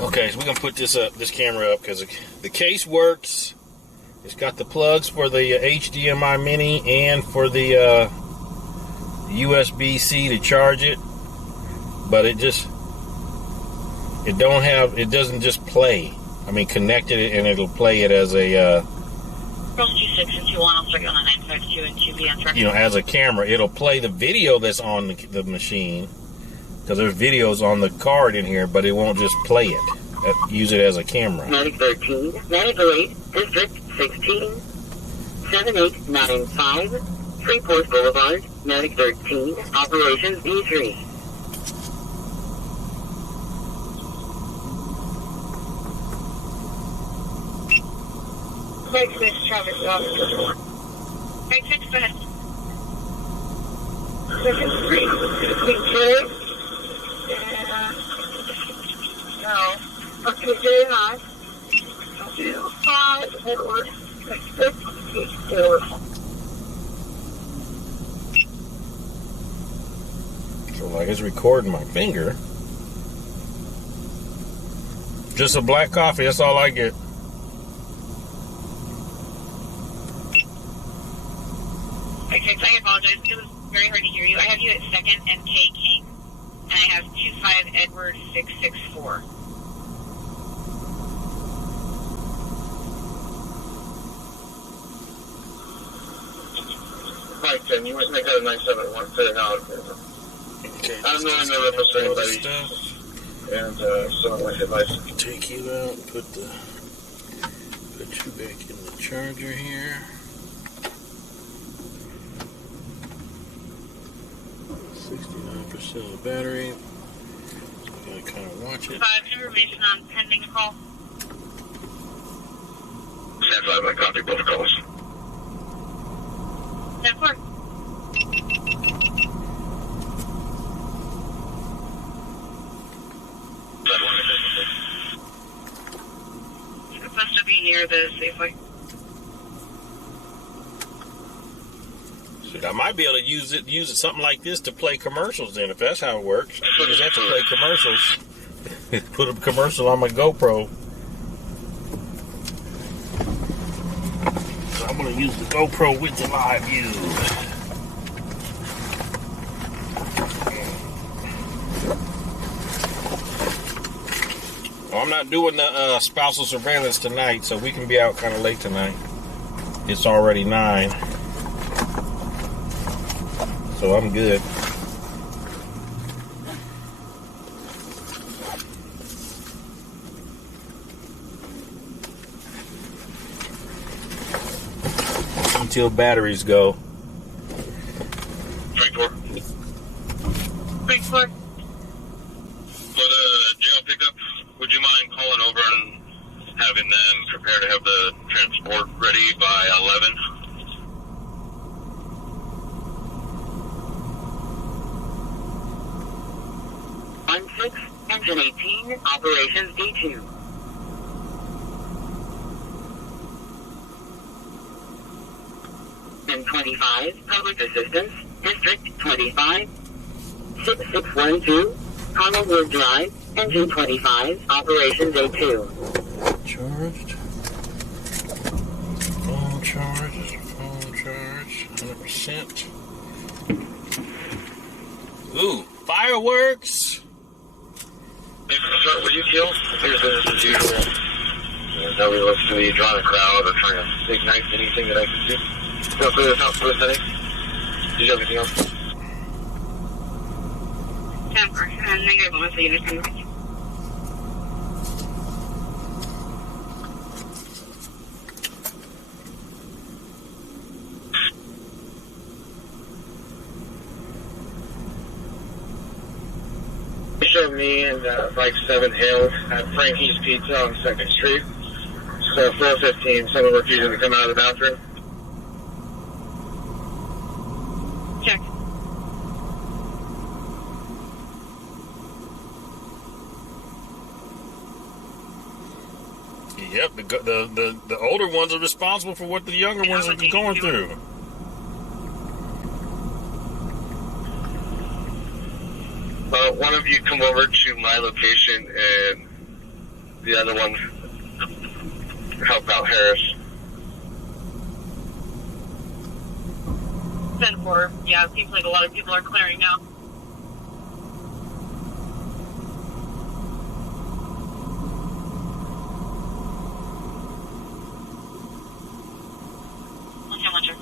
Okay, so we're gonna put this camera up because the case works. It's got the plugs for the HDMI mini and for the USB-C to charge it, but it doesn't just play. I mean, connected it and it'll play it as a 26 and 21. I'll start you on the 952 and 2B. As a camera. It'll play the video that's on the machine. Because there's videos on the card in here, but it won't just play it. Use it as a camera. Medic 13, Medic 08, District 16, 7895, Freeport Boulevard, Medic 13, Operations D3. Medic 6, traffic officer. Medic 6, go ahead. Second Street, Victoria. No. Okay, very nice. 5 Edward. 6 Edward. So like it's recording my finger. Just a black coffee, that's all I get. Okay, I apologize. It was very hard to hear you. I have you at 2nd and K King. And I have 25 Edward 664. Mike 10, you must make that a 971 for now. Okay, I'm not in the river for anybody. And someone with advice. Take you out and put you back in the charger here. 69% of the battery. So I gotta kind of watch it. 5 information on pending call. Stand 5, I copy both calls. 10-4. It's supposed to be near the Safeway. I might be able to use it something like this to play commercials then, if that's how it works. I can use that to play commercials. Put a commercial on my GoPro. So I'm going to use the GoPro with the live view. Well, I'm not doing the spousal surveillance tonight, so we can be out kind of late tonight. It's already 9. So I'm good. Until batteries go. Frank 4. Frank 4. For the jail pickup, would you mind calling over and having them prepare to have the transport ready by 11? 16, engine 18, operations D2. And 25, public assistance, district 25, 6612, Connellwood Drive, engine 25, operations A2. Charged. Phone charge. Phone charge. 100%. Ooh, fireworks. Hey, start with you, Teal. Here's business as usual. Nobody looks to be drawing a crowd or trying to ignite anything that I can do. Feel free to talk to us, Eddie. Did you have anything else? Negative 1, so you understand. They showed me and Bike 7 Hale at Frankie's Pizza on 2nd Street. So 415, someone refusing to come out of the bathroom. Check. Yep, the older ones are responsible for what the younger ones are going through. One of you come over to my location and the other one help out Harris. 10-4. Yeah, it seems like a lot of people are clearing now. Okay,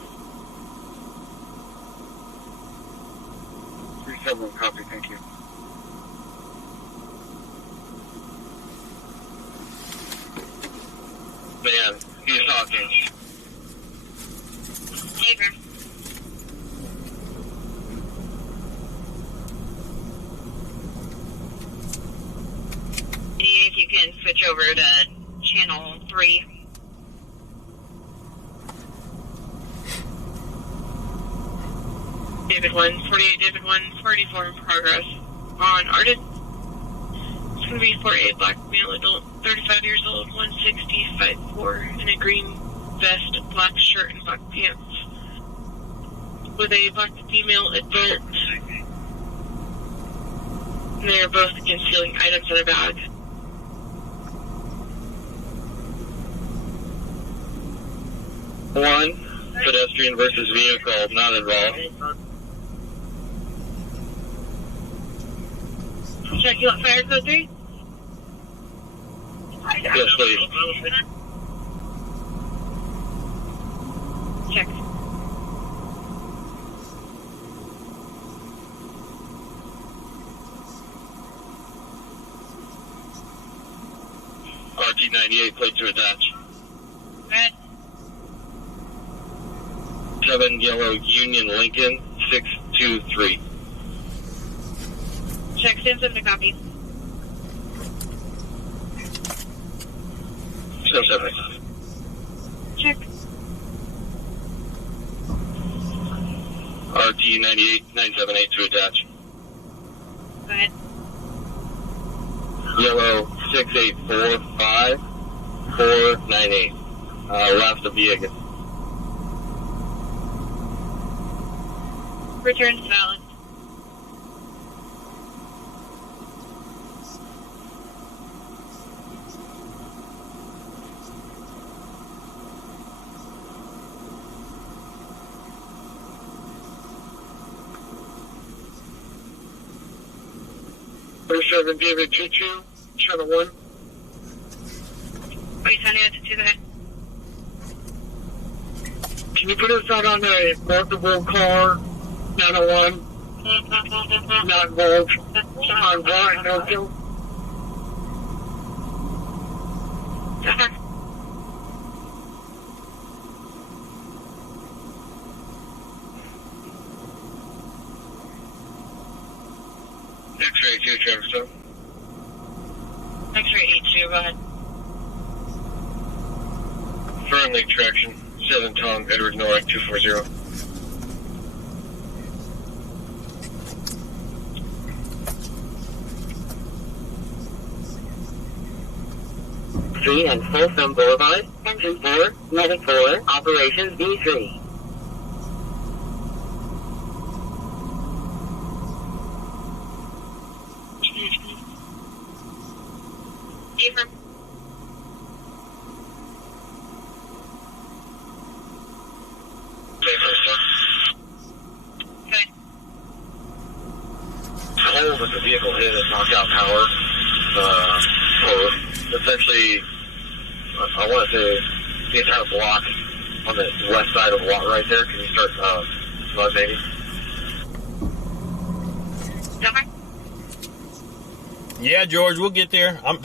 3-7, copy, thank you. Man, he's talking. Neighbor. If you can switch over to channel 3. David 1, 48, David 1, 44 in progress on Arden. It's going to be for a black male adult, 35 years old, 160, 5'4", in a green vest, black shirt, and black pants, with a black female adult. And they are both concealing items in a bag. One, pedestrian versus vehicle, not involved. Check, you want fire code 3? Yes, please. Check. RT98, plate to attach. Red. 7 yellow Union Lincoln, 623. Check, send them to copy. 7. Check. RT98, 978 to attach. Go ahead. Yellow 6845 498. Left of Viegas. Returns valid. First 7 David 22, channel 1. Can you put us out on a multiple car, 901, not Volt, on Brian, no kill? X-ray 2, Trevor Stone. X-ray 82, go ahead. Friendly traction, 7 Tom, Edward North, 240. Street and Folsom Boulevard, Engine 4, Medic 4, Operations B3. Affirm. Okay. Hole that the vehicle hit and knocked out power. Essentially, I want to say the entire block on the west side of the lot right there. Can you start flood maybe? Okay. Yeah, George, we'll get there. I'm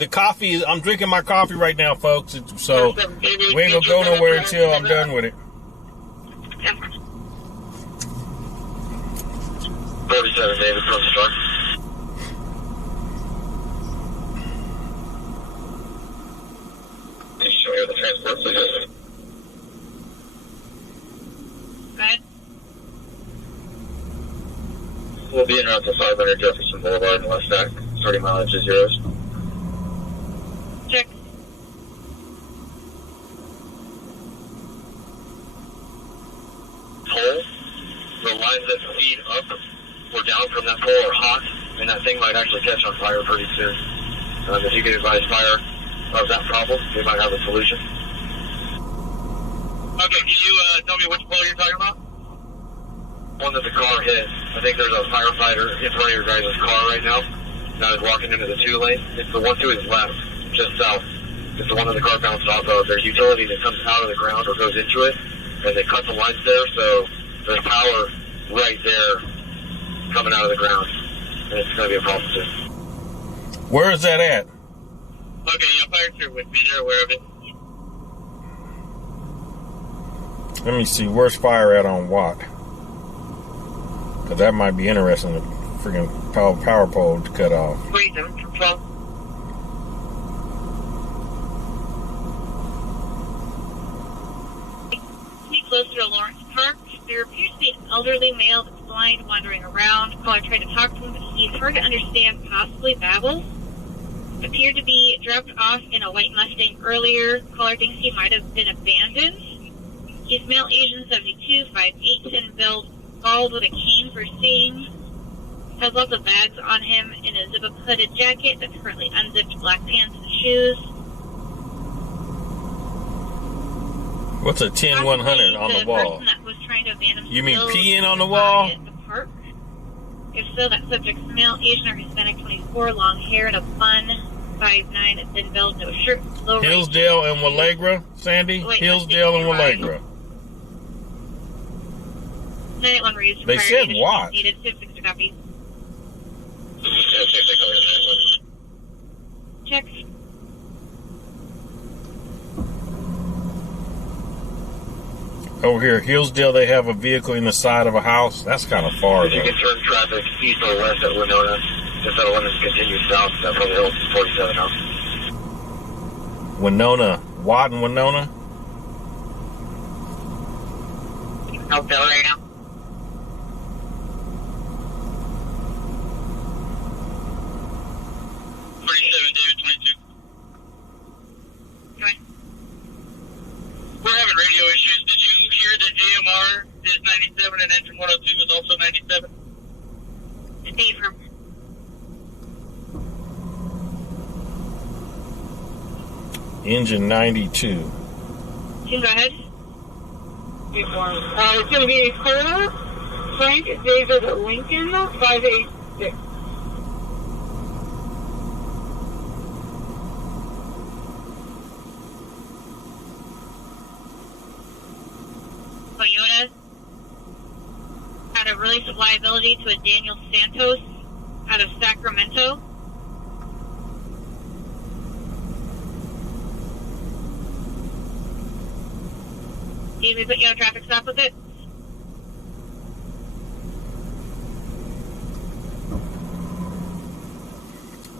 drinking my coffee right now, folks. So we ain't gonna go nowhere until I'm done with it. 47 David from the start. Can you show me the transport, please? Go ahead. We'll be in around to 500 Jefferson Boulevard in West Sac. 30 mileage to zeros. Check. Pole, the lines that feed up or down from that pole are hot, and that thing might actually catch on fire pretty soon. If you can advise fire of that problem, they might have a solution. Okay, can you tell me which pole you're talking about? One that the car hit. I think there's a firefighter in front of your guys' car right now. Now he's walking into the 2 lane. It's the one to his left, just south. It's the one that the car bounced off of. There's utility that comes out of the ground or goes into it, and they cut the lines there, so there's power right there coming out of the ground, and it's going to be a problem too. Where is that at? Okay, yeah, fire crew with me. They're aware of it. Let me see. Where's fire at on what? Because that might be interesting. The freaking power pole to cut off. 47 from 12. Close to Lawrence Park. There appears to be an elderly male that's blind wandering around. Caller tried to talk to him, but he's hard to understand, possibly babbles. Appeared to be dropped off in a white Mustang earlier. Caller thinks he might have been abandoned. He's male, Asian, 72, 5'8", thin build, bald with a cane for seeing. Has lots of bags on him in a zip-up hooded jacket that's currently unzipped, black pants and shoes. What's a 10-100 on the wall? That was trying to abandon You mean himself peeing on the wall? at the park. If so, that subject's male, Asian or Hispanic, 24, long hair and a bun, 5'9", a thin build, no shirt, low Hillsdale and Walegra, Sandy? Wait, Hillsdale and Walegra. 981 raised. They said what? Needed 6 copy. Check. Over here, Hillsdale, they have a vehicle in the side of a house. That's kind of far, You though. can turn traffic east or west at Winona. If that one continues south, that probably holds 47 now. Winona. Watt and Winona? Out there right now. David 22. Okay. We're having radio issues. Did you hear that AMR is 97 and engine 102 is also 97? Affirm. Engine 92. You can go ahead. It's going to be Cole, Frank, David, Lincoln, 586. release of liability to a Daniel Santos out of Sacramento. Need me to put you on a traffic stop with it?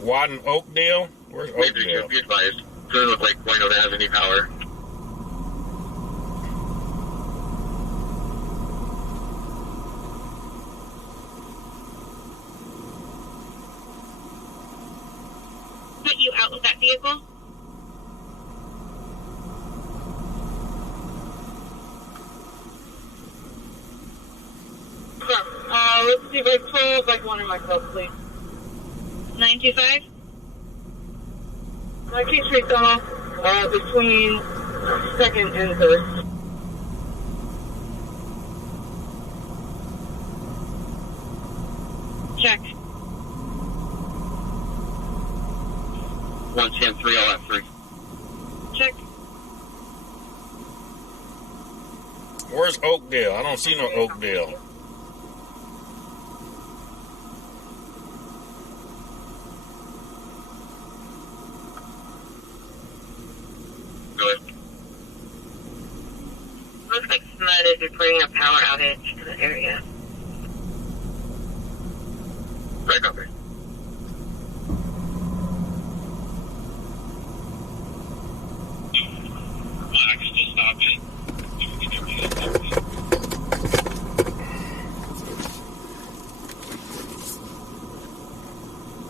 Watt and Oakdale? Where's Oakdale? Be advised. Doesn't look like Plano has any power. Put you out with that vehicle? Let's see if I pull like one of myself, please. 925? King Street tunnel, between 2nd and 3rd. Check. 110-3, I'll have 3. Check. Where's Oakdale? I don't see no Oakdale. Go ahead. Looks like SMUD is reporting a power outage to the area. Right, copy. Just stop it.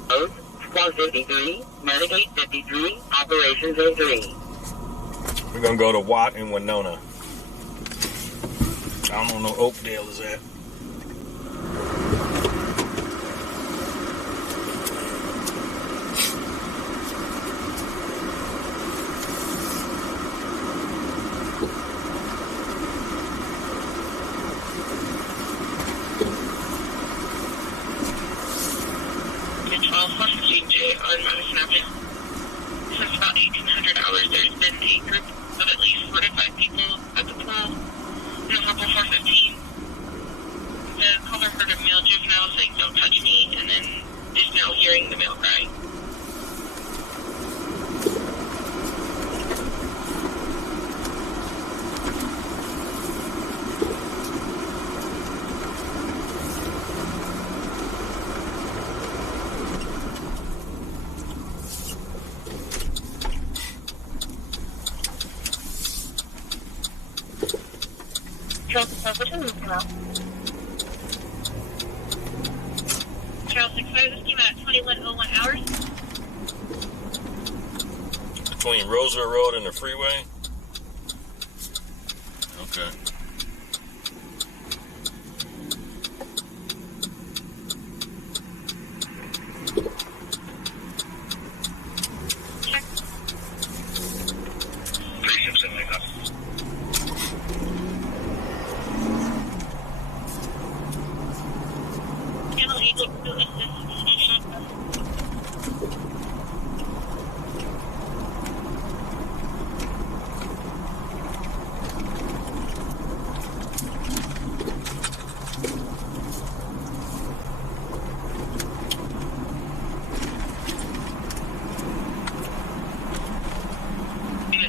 Code, Squad 53, Navigate 53, Operations A3. We're gonna go to Watt and Winona. I don't know where Oakdale is at. On Madison Avenue. Since about 1800 hours, there's been a group of at least 4 to 5 people at the pool in Hopper 415. The caller heard a male juvenile saying, "Don't touch me," and then is now hearing the male cry. Charles 65, this came out at 21:01 hours. Between Roosevelt Road and the freeway? Okay. Check. 367 up. Channel 8 to assist.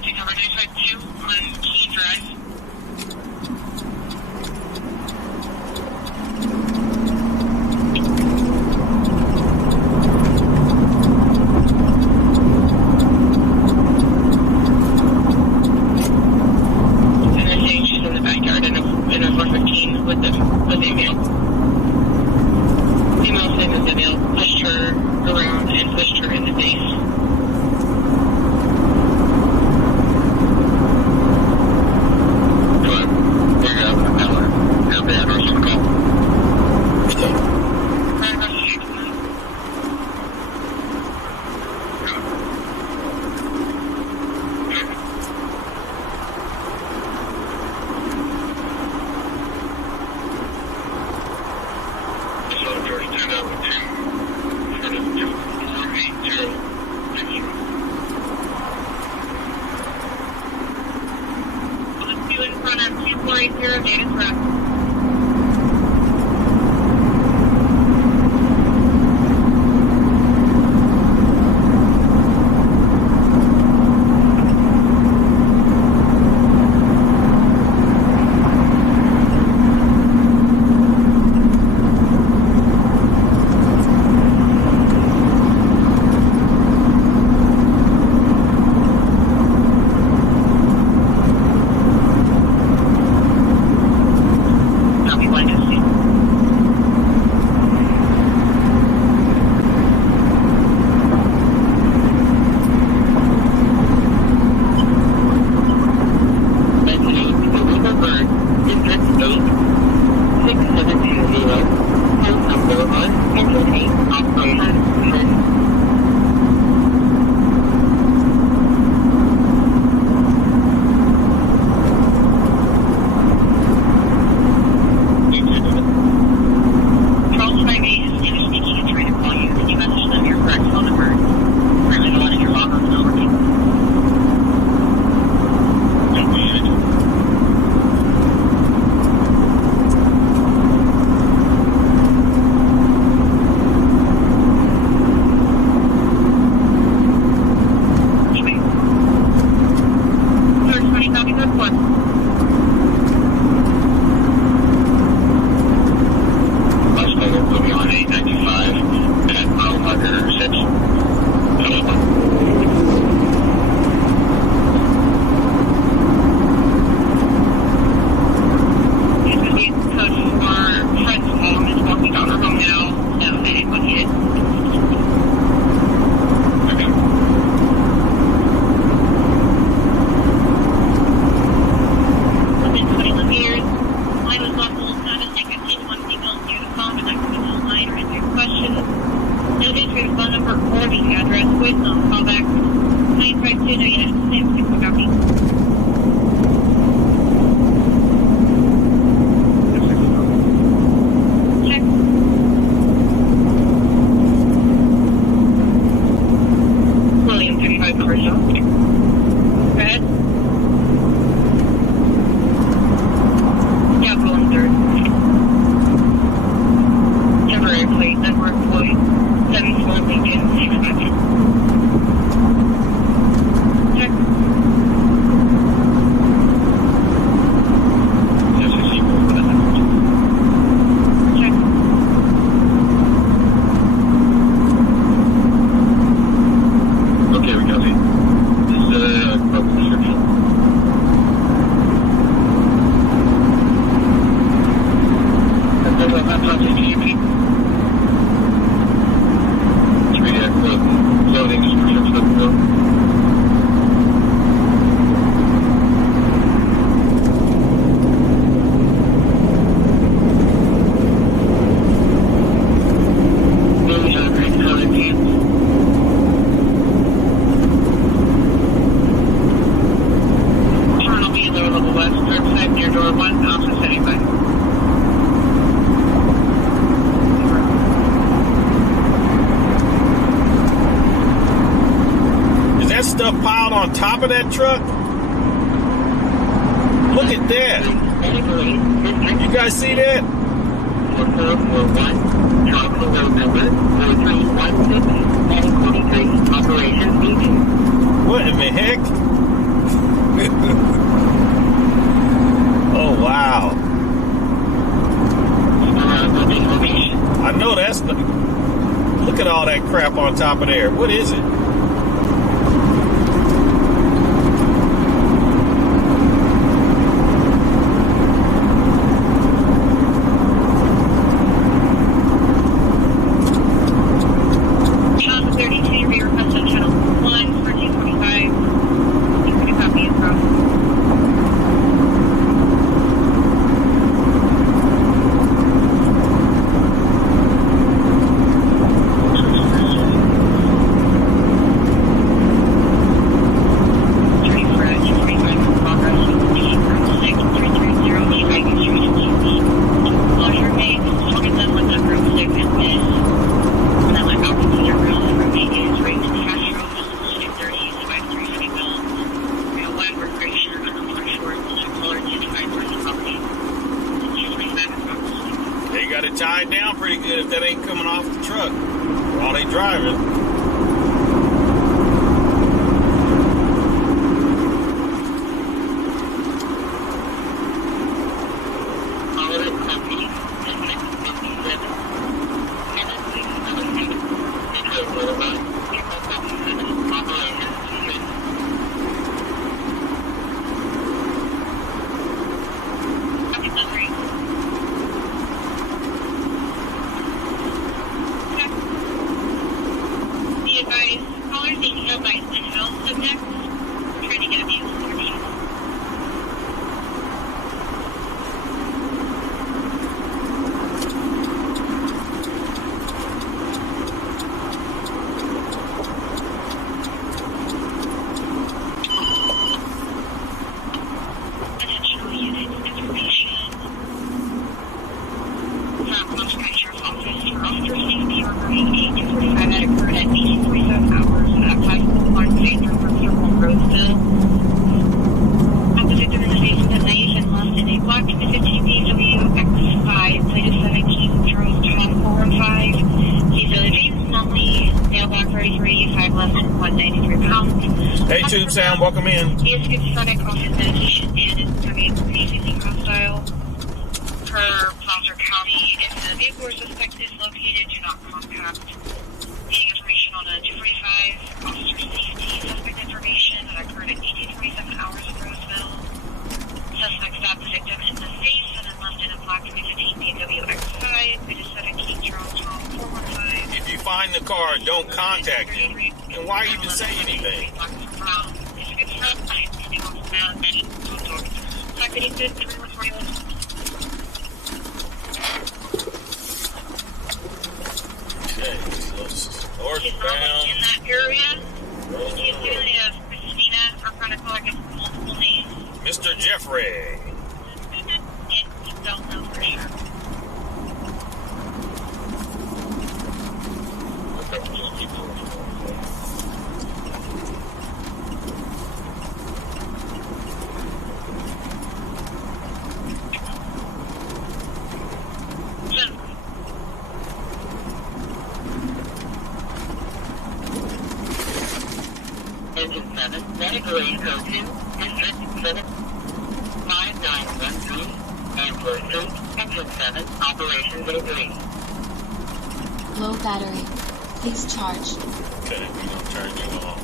Take number 952 on Key Drive. And they're saying she's in the backyard in a 415 with a male. Female saying that the male pushed her around and pushed her in the face. In front of 2480 Davis Road. address. Wait till call back. 952, no, yes, same, 6 copy. Check. William 35 commercial. Go ahead. Yeah, William 3rd. Temporary plate, network employee. 74 Lincoln 65. Check. Yes, I see more for that. Check. Okay, we got it. This is about description. And then that time to TV. Loading description stuff. Turn will be lower level west, curbside near door 1, office setting by. Is that stuff piled on top of that truck? Look at that. You guys see that? 4441, Tropical Road number 4316, and 23, Operations Meeting. What in the heck? Oh, wow. I know that's the... Look at all that crap on top of there. What is it? Channel 32, rear request on channel 1 for 245. You can copy it from. They got it tied down pretty good if that ain't coming off the truck while they driving. Hey, Tube Sound, welcome in. He is schizophrenic on his medication and is becoming increasingly hostile. Per Placer County, if the vehicle or suspect is located, do not contact. Needing information on a 245, officer safety, suspect information that occurred at 1827 hours of Roseville. Suspect stabbed the victim in the face and then left in a black 2015 BMW X5, which is 17 Charles Tom 415. If you find the car, don't contact him. And why even say anything? Okay, so She's normally in that area. She's usually a Christina, or kind of call her multiple names. Mr. Jeffrey. And we don't know for sure. Engine 7, medical aid code 2, District 7, 5913, Ampler Street, Engine 7, Operations A3. Low battery. Please charge. Okay, we're going to turn you on.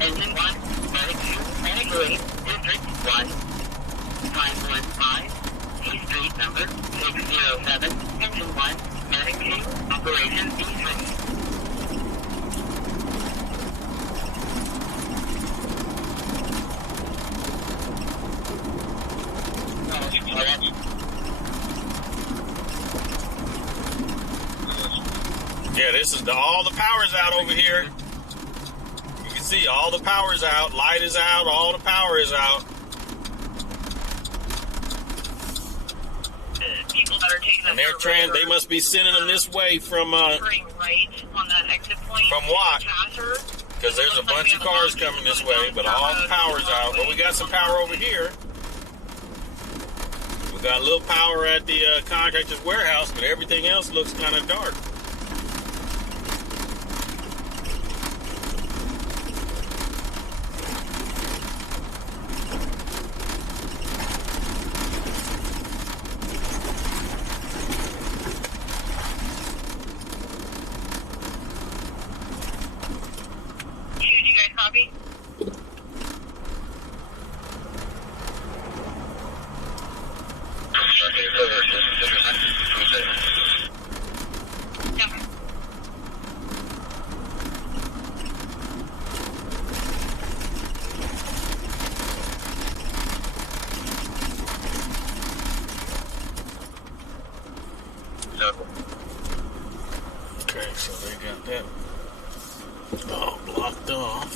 Engine 1, medic 2, medical aid, District 1, 515, T Street number 607, Engine 1, medic 2, Operations B3. Yeah, this is all the power's out over here. You can see all the power's out. Light is out. All the power is out. People that are taking And they're they must be sending them this way from turning right on that exit point. from what? Passer. Because there's a bunch of cars coming this way, but all the power's out. But we got some power over here. We got a little power at the contractor's warehouse, but everything else looks kind of dark. Did you guys copy? Yeah. Okay, so they got that all blocked off.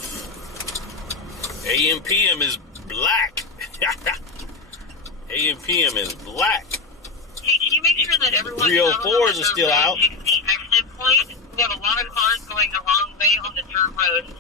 AM PM is black. AM PM is black. Hey, can you make sure that everyone 304s are still out. The exit point? We have a lot of cars going the wrong way on the dirt road.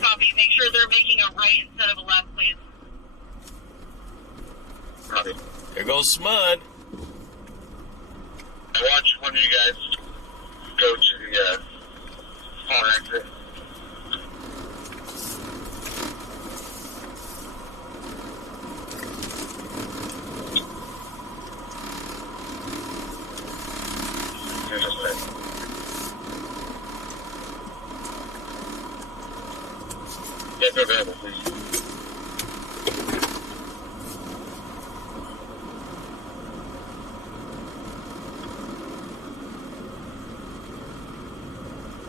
Copy. Make sure they're making a right instead of a left, please. There goes Smud. I watch one of you guys go to the far exit. Here's a thing. Yes, available, please.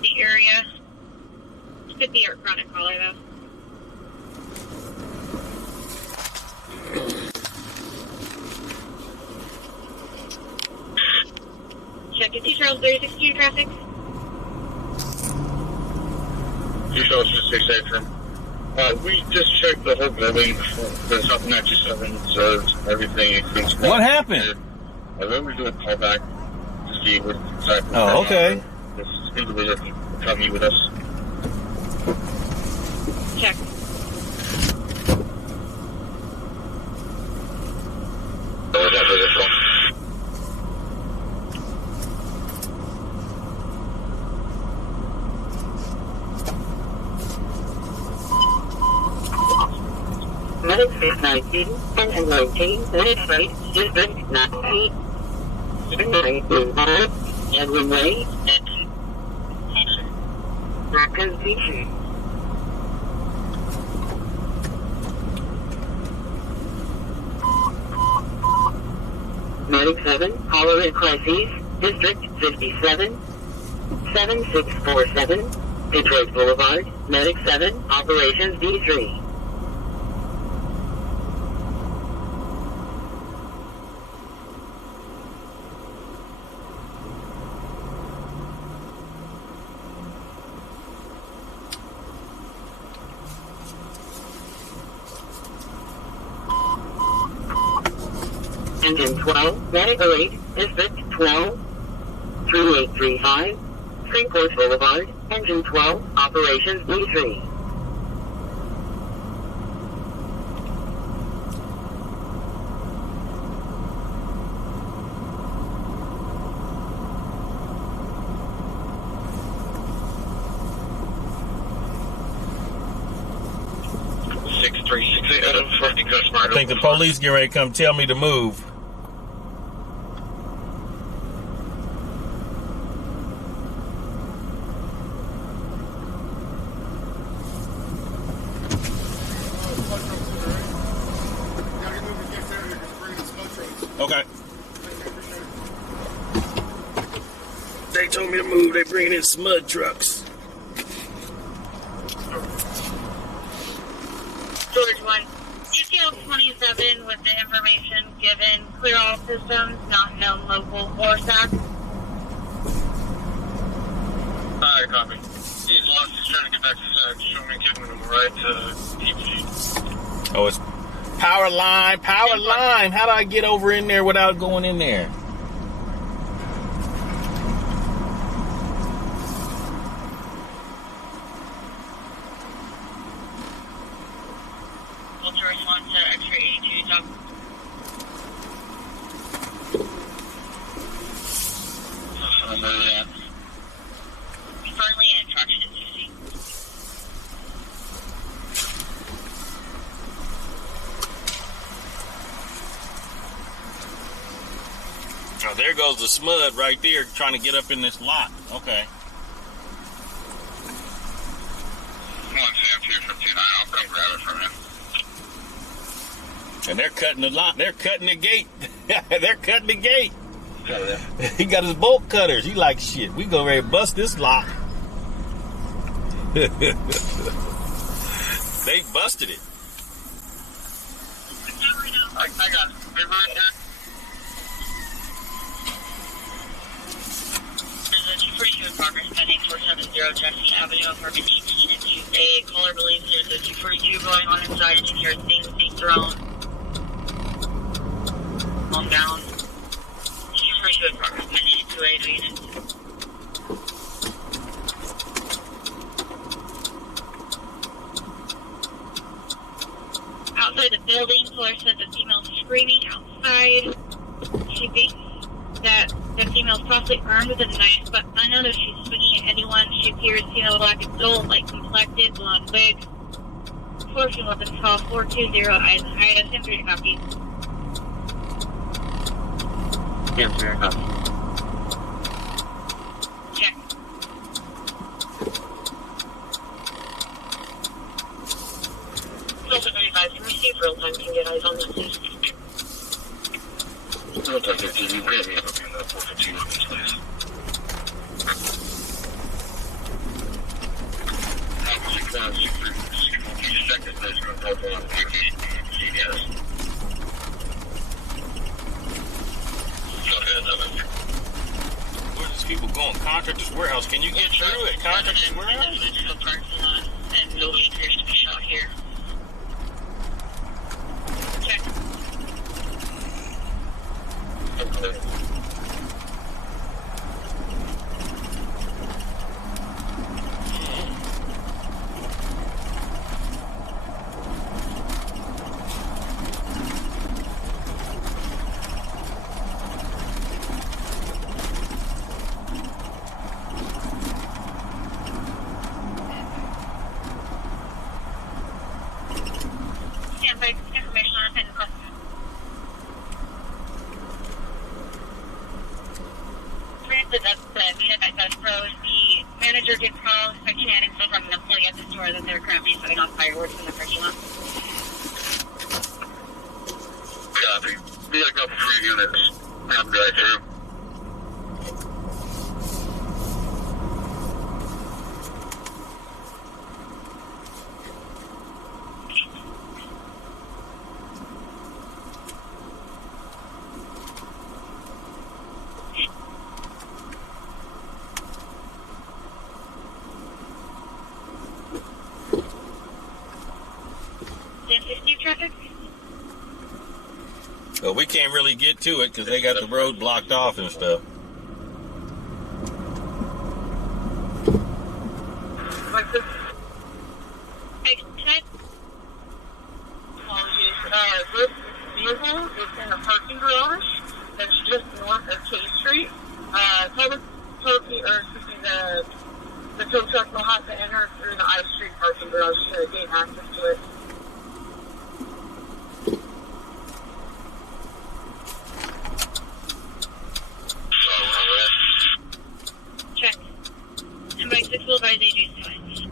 The area could be our chronic caller, though. Check it, Charles 362 traffic. You show us just 6 from. We just checked the whole building. There's nothing that just been observed. Everything is What happened? I then we do a call back to see what exactly. Oh, okay. This individual can come meet with us. Check. So is that for this one? Medic 619, Engine 19, Medic Right, District 19, 915, Edwin Way, Raccoon Beach. Medic 7, Hollerhead Crises, District 57, 7647, Detroit Boulevard, Medic 7, Operations D3. Engine 12, Medic 08, District 12, 3835, Freeport Boulevard, Engine 12, Operations D3. I think the police get ready to come tell me to move. Okay. They told me to move. They bringing in mud trucks. George 1. Detail 27 with the information given. Clear all systems, not known local or SAC. Alright, copy. He's lost. He's trying to get back to SAC. Show me giving him a ride to EBG. Oh, it's power line, power line. How do I get over in there without going in there? Ultra response to X-ray 82, top. Friendly and traction 60. Oh, there goes the smud right there trying to get up in this lot. Okay. One Sam 259. I'll come grab it from him. And they're cutting the lot. They're cutting the gate. They're cutting the gate. He got his bolt cutters. He like, shit, we go ready to bust this lock. They busted it. I got it. They're right here. There's a 242 in progress pending 470 Jesse Avenue, apartment 18 and 2A. Caller believes there's a 242 going on inside and hears things being thrown. On down. 242 in progress pending 2A to unit. Outside the building, caller said the female screaming outside. She thinks that the female's possibly armed with a knife, but unknown if she's swinging at anyone. She appears female black adult, light complected, blonde wig. Fortune weapon call 420 ISM 3 copy. Yes, sir. Check. Delta 35, can we see if real time can get eyes on this, please? Delta 15, you grab me up in the 415 on this, please. Alpha 6 seconds, there's going to pop on vacation. Yes. Where's these people going? Contractor's Warehouse. Can you get through it? Contractor's Warehouse? And no appears to be shot here. Check. Stand by. Information on a pending call. That's the meetup at Dutch Bros. The manager did call expecting an info from an employee at the store that they're currently setting off fireworks in the parking lot. Copy. Be a couple free units. I'm right through. Traffic? Well, we can't really get to it because they got the road blocked off and stuff. This vehicle is in a parking garage that's just north of K Street. The tow truck will have to enter through the I Street parking garage to gain access to it. Check. And by 6 will advise AG signs.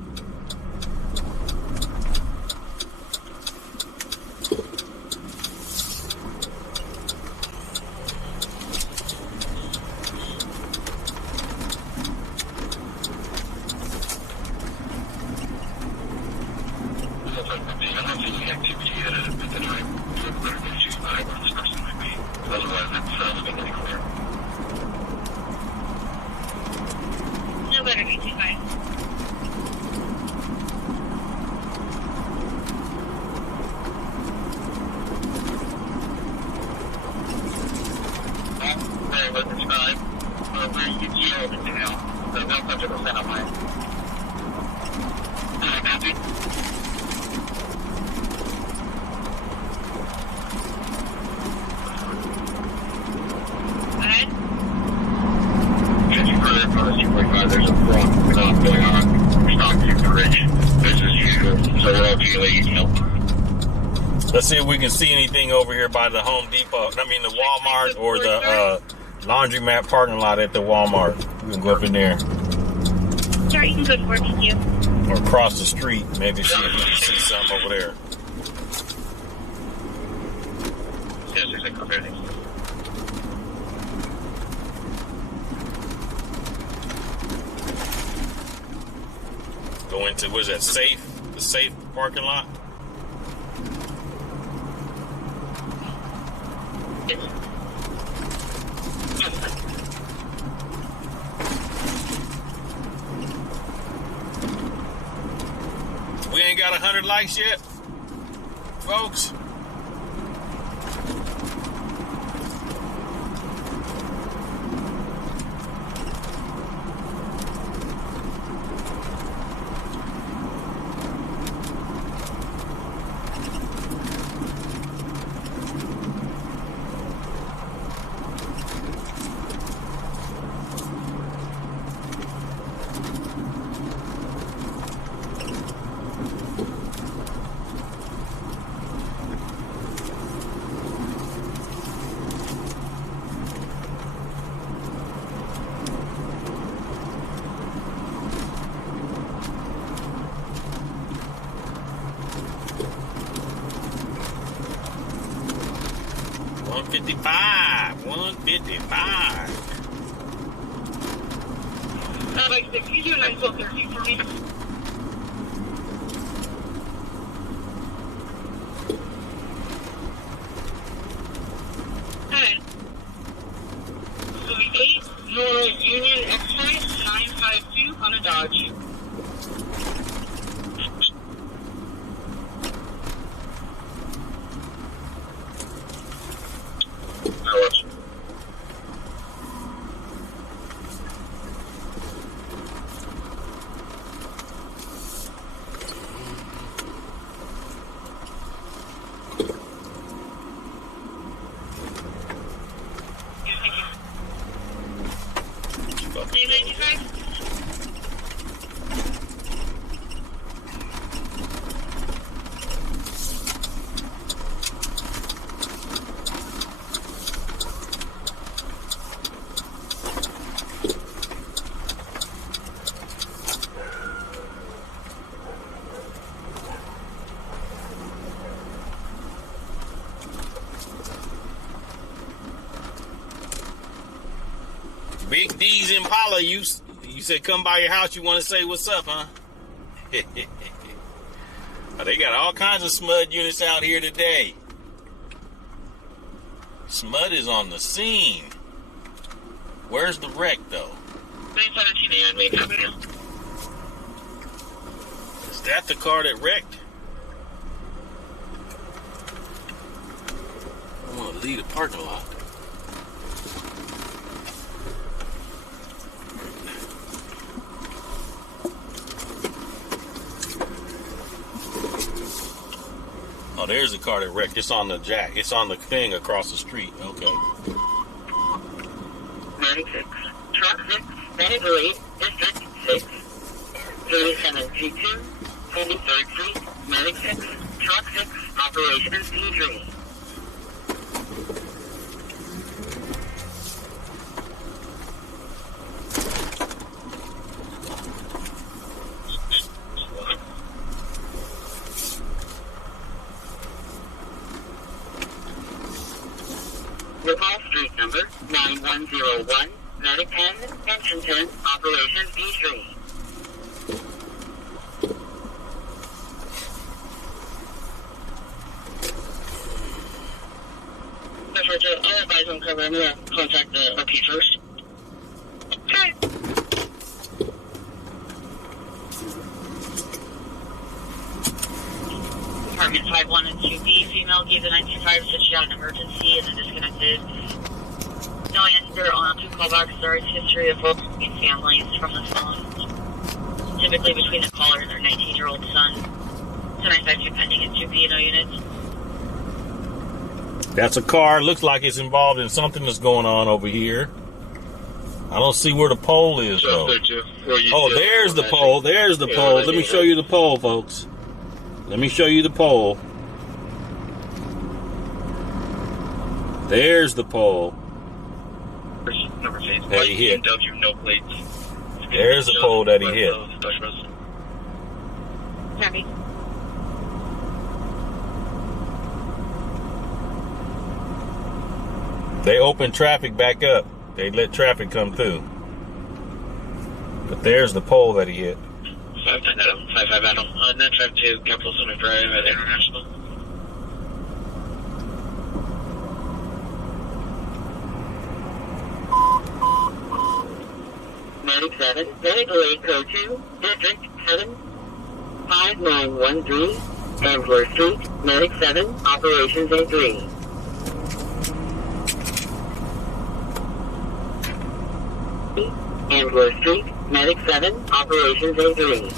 No better be too high. Very well described. Where you get yield in town. So they'll touch it on that way. Copy. Ahead. There's a front going on. Stop you the bridge. Business as usual. So we're all GLA detail. Let's see if we can see anything over here by the Home Depot. I mean, the Walmart or the laundromat parking lot at the Walmart. We can go up in there. Sure, you can go to work, thank you. Or across the street. Maybe see if we can see something over there. Yes, there's a couple of things. Go into, what is that, safe? The safe parking lot? We ain't got 100 likes yet, folks. $155. Like, if you do a nice little 13 for me. Ahead. So the 8 North Union X-ray 952 on a Dodge. Big D's Impala, you said come by your house, you want to say what's up, huh? Oh, they got all kinds of SMUD units out here today. SMUD is on the scene. Where's the wreck, though? 917 and Main Avenue. Is that the car that wrecked? I want to leave the parking lot. Oh, there's the car that wrecked. It's on the jack. It's on the thing across the street. Okay. 96. Truck 6, Venezuela, District 6, 37G2, 23rd Street, Medic 6, Truck 6, Operations D3. Nepal Street number 9101, Medic 10, Engine 10, Operations D3. I'll advise on cover. I'm going to contact the RP first. Okay. Department 51 and 2B, female gave the 925 said she had an emergency and then disconnected. No answer on 2 callbacks. There is history of both families from the phone, typically between the caller and their 19-year-old son. 1095 pending in 2B, no units. That's a car. Looks like it's involved in something that's going on over here. I don't see where the pole is, though. Oh, there's the pole. There's the pole. Let me show you the pole, folks. Let me show you the pole. There's the pole that he hit. There's the pole that he hit. Copy. They opened traffic back up. They let traffic come through. But there's the pole that he hit. 59 Adam, 55 Adam, 952 Capital Center Drive at International. Medic 7, Venezuela Code 2, District 7, 5913, Ambler Street, Medic 7, Operations A3. Ambler Street, Medic 7, Operations A3.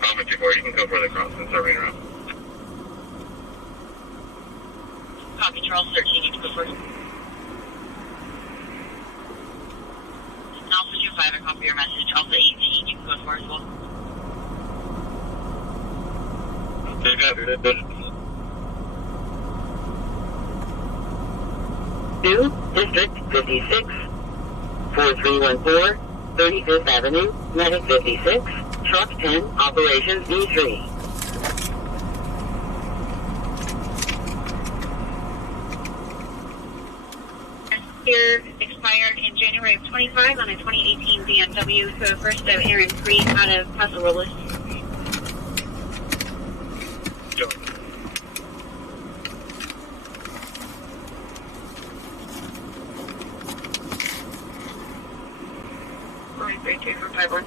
Moment 24, you can go further across and start around. Copy, Charles 13, you can go first. Alpha 25, I copy your message. Alpha 18, you can go for as well. Okay, copy, that's good. 2, District 56, 4314, 35th Avenue, Medic 56, Truck 10, Operations D3. Here expired in January of 25 on a 2018 BMW, so first of Aaron Creed out of Paso Robles. Go. Going 32 from 51.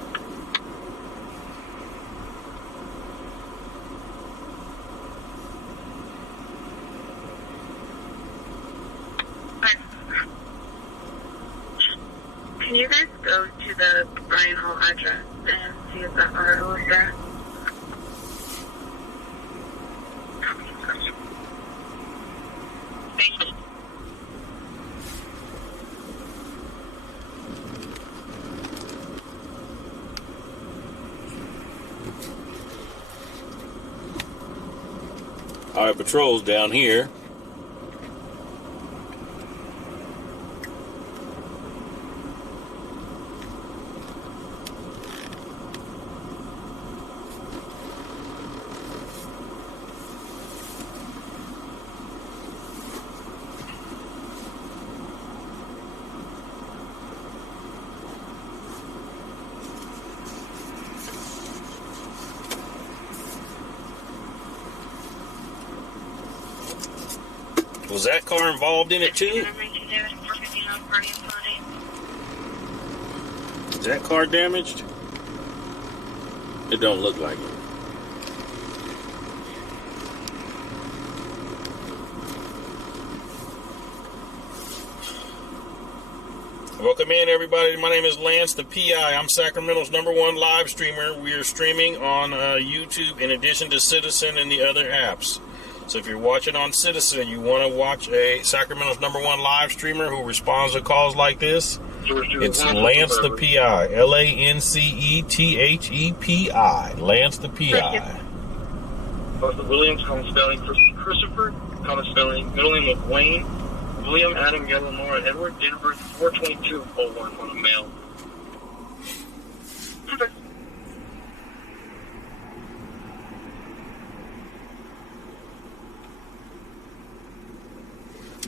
Can you guys go to the Bryan Hall address and see if that RO is there? Thank you. All right, patrol's down here. Was that car involved in it too? Is that car damaged? It don't look like it. Welcome in, everybody. My name is LanceThePI. I'm Sacramento's #1 live streamer. We are streaming on YouTube in addition to Citizen and the other apps. So if you're watching on Citizen, you want to watch a Sacramento's #1 live streamer who responds to calls like this, it's LanceThePI. LanceThePI. LanceThePI. Williams, common spelling Christopher, common spelling, middle name of Wayne, William, Adam, Yellow, Nora, Edward, date of birth 4/22/01 on a male. Okay.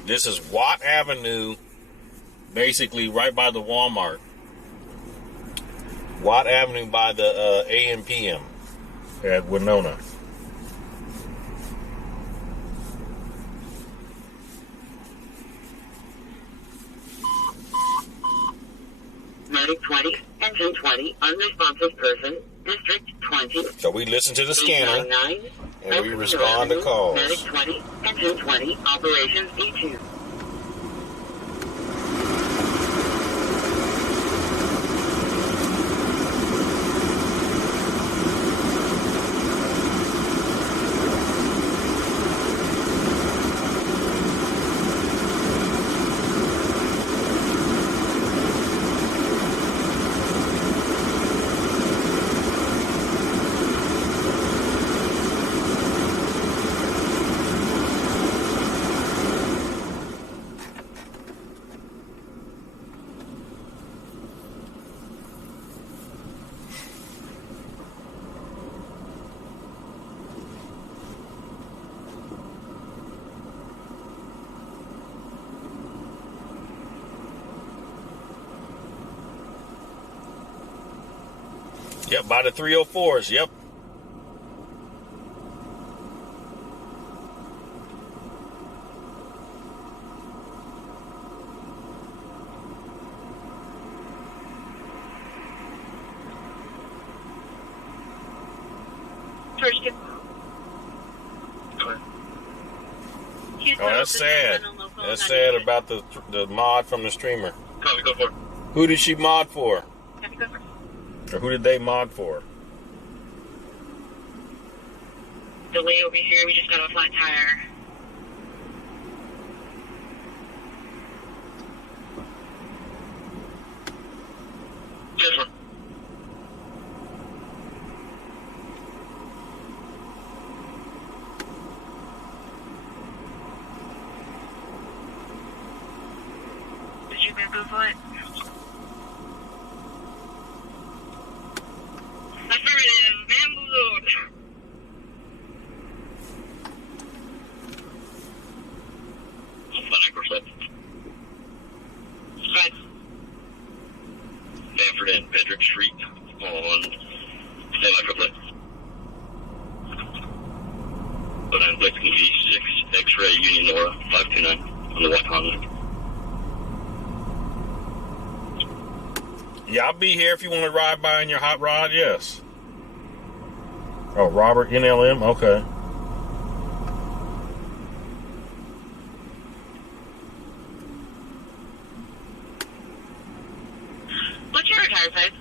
This is Watt Avenue, basically right by the Walmart. Watt Avenue by the A&PM at Winona. Medic 20, engine 20, unresponsive person, district 20. So we listen to the scanner 899, and we respond to calls. Medic 20, engine 20, operations D2. Yep, by the 304s, yep. Oh, that's sad. That's sad about the mod from the streamer. Copy, go for it. Who did she mod for? Copy, go for it. Or who did they mod for? The way over here, we just got a flat tire. Yes, sir. Did you bamboo it? Affirmative, bamboozled. Right. Stanford and Pedrick Street on semi-triplet. But I'm Blake V6, X-ray, Union Nora, 529 on the White Honda. Yeah, I'll be here if you want to ride by in your hot rod, yes. Oh, Robert, NLM, okay. What's your tire size?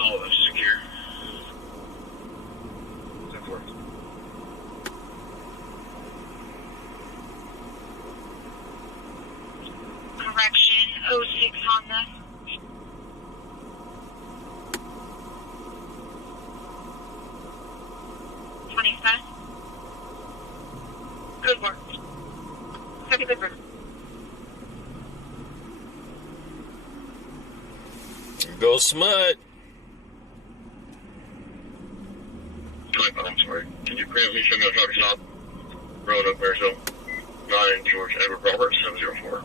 Oh, that's secure. Correction, 06 Honda. Good work. Happy good work. Go Smut. I'm sorry. Can you grant me some of the truck stop? Road up there, so 9 George Edward Robert 704.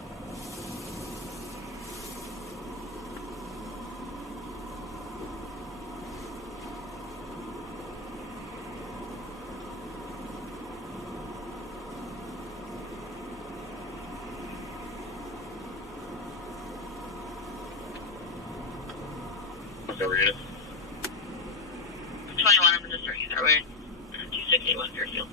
over unit. 21, I'm going to start you that way. 2681 Fairfield.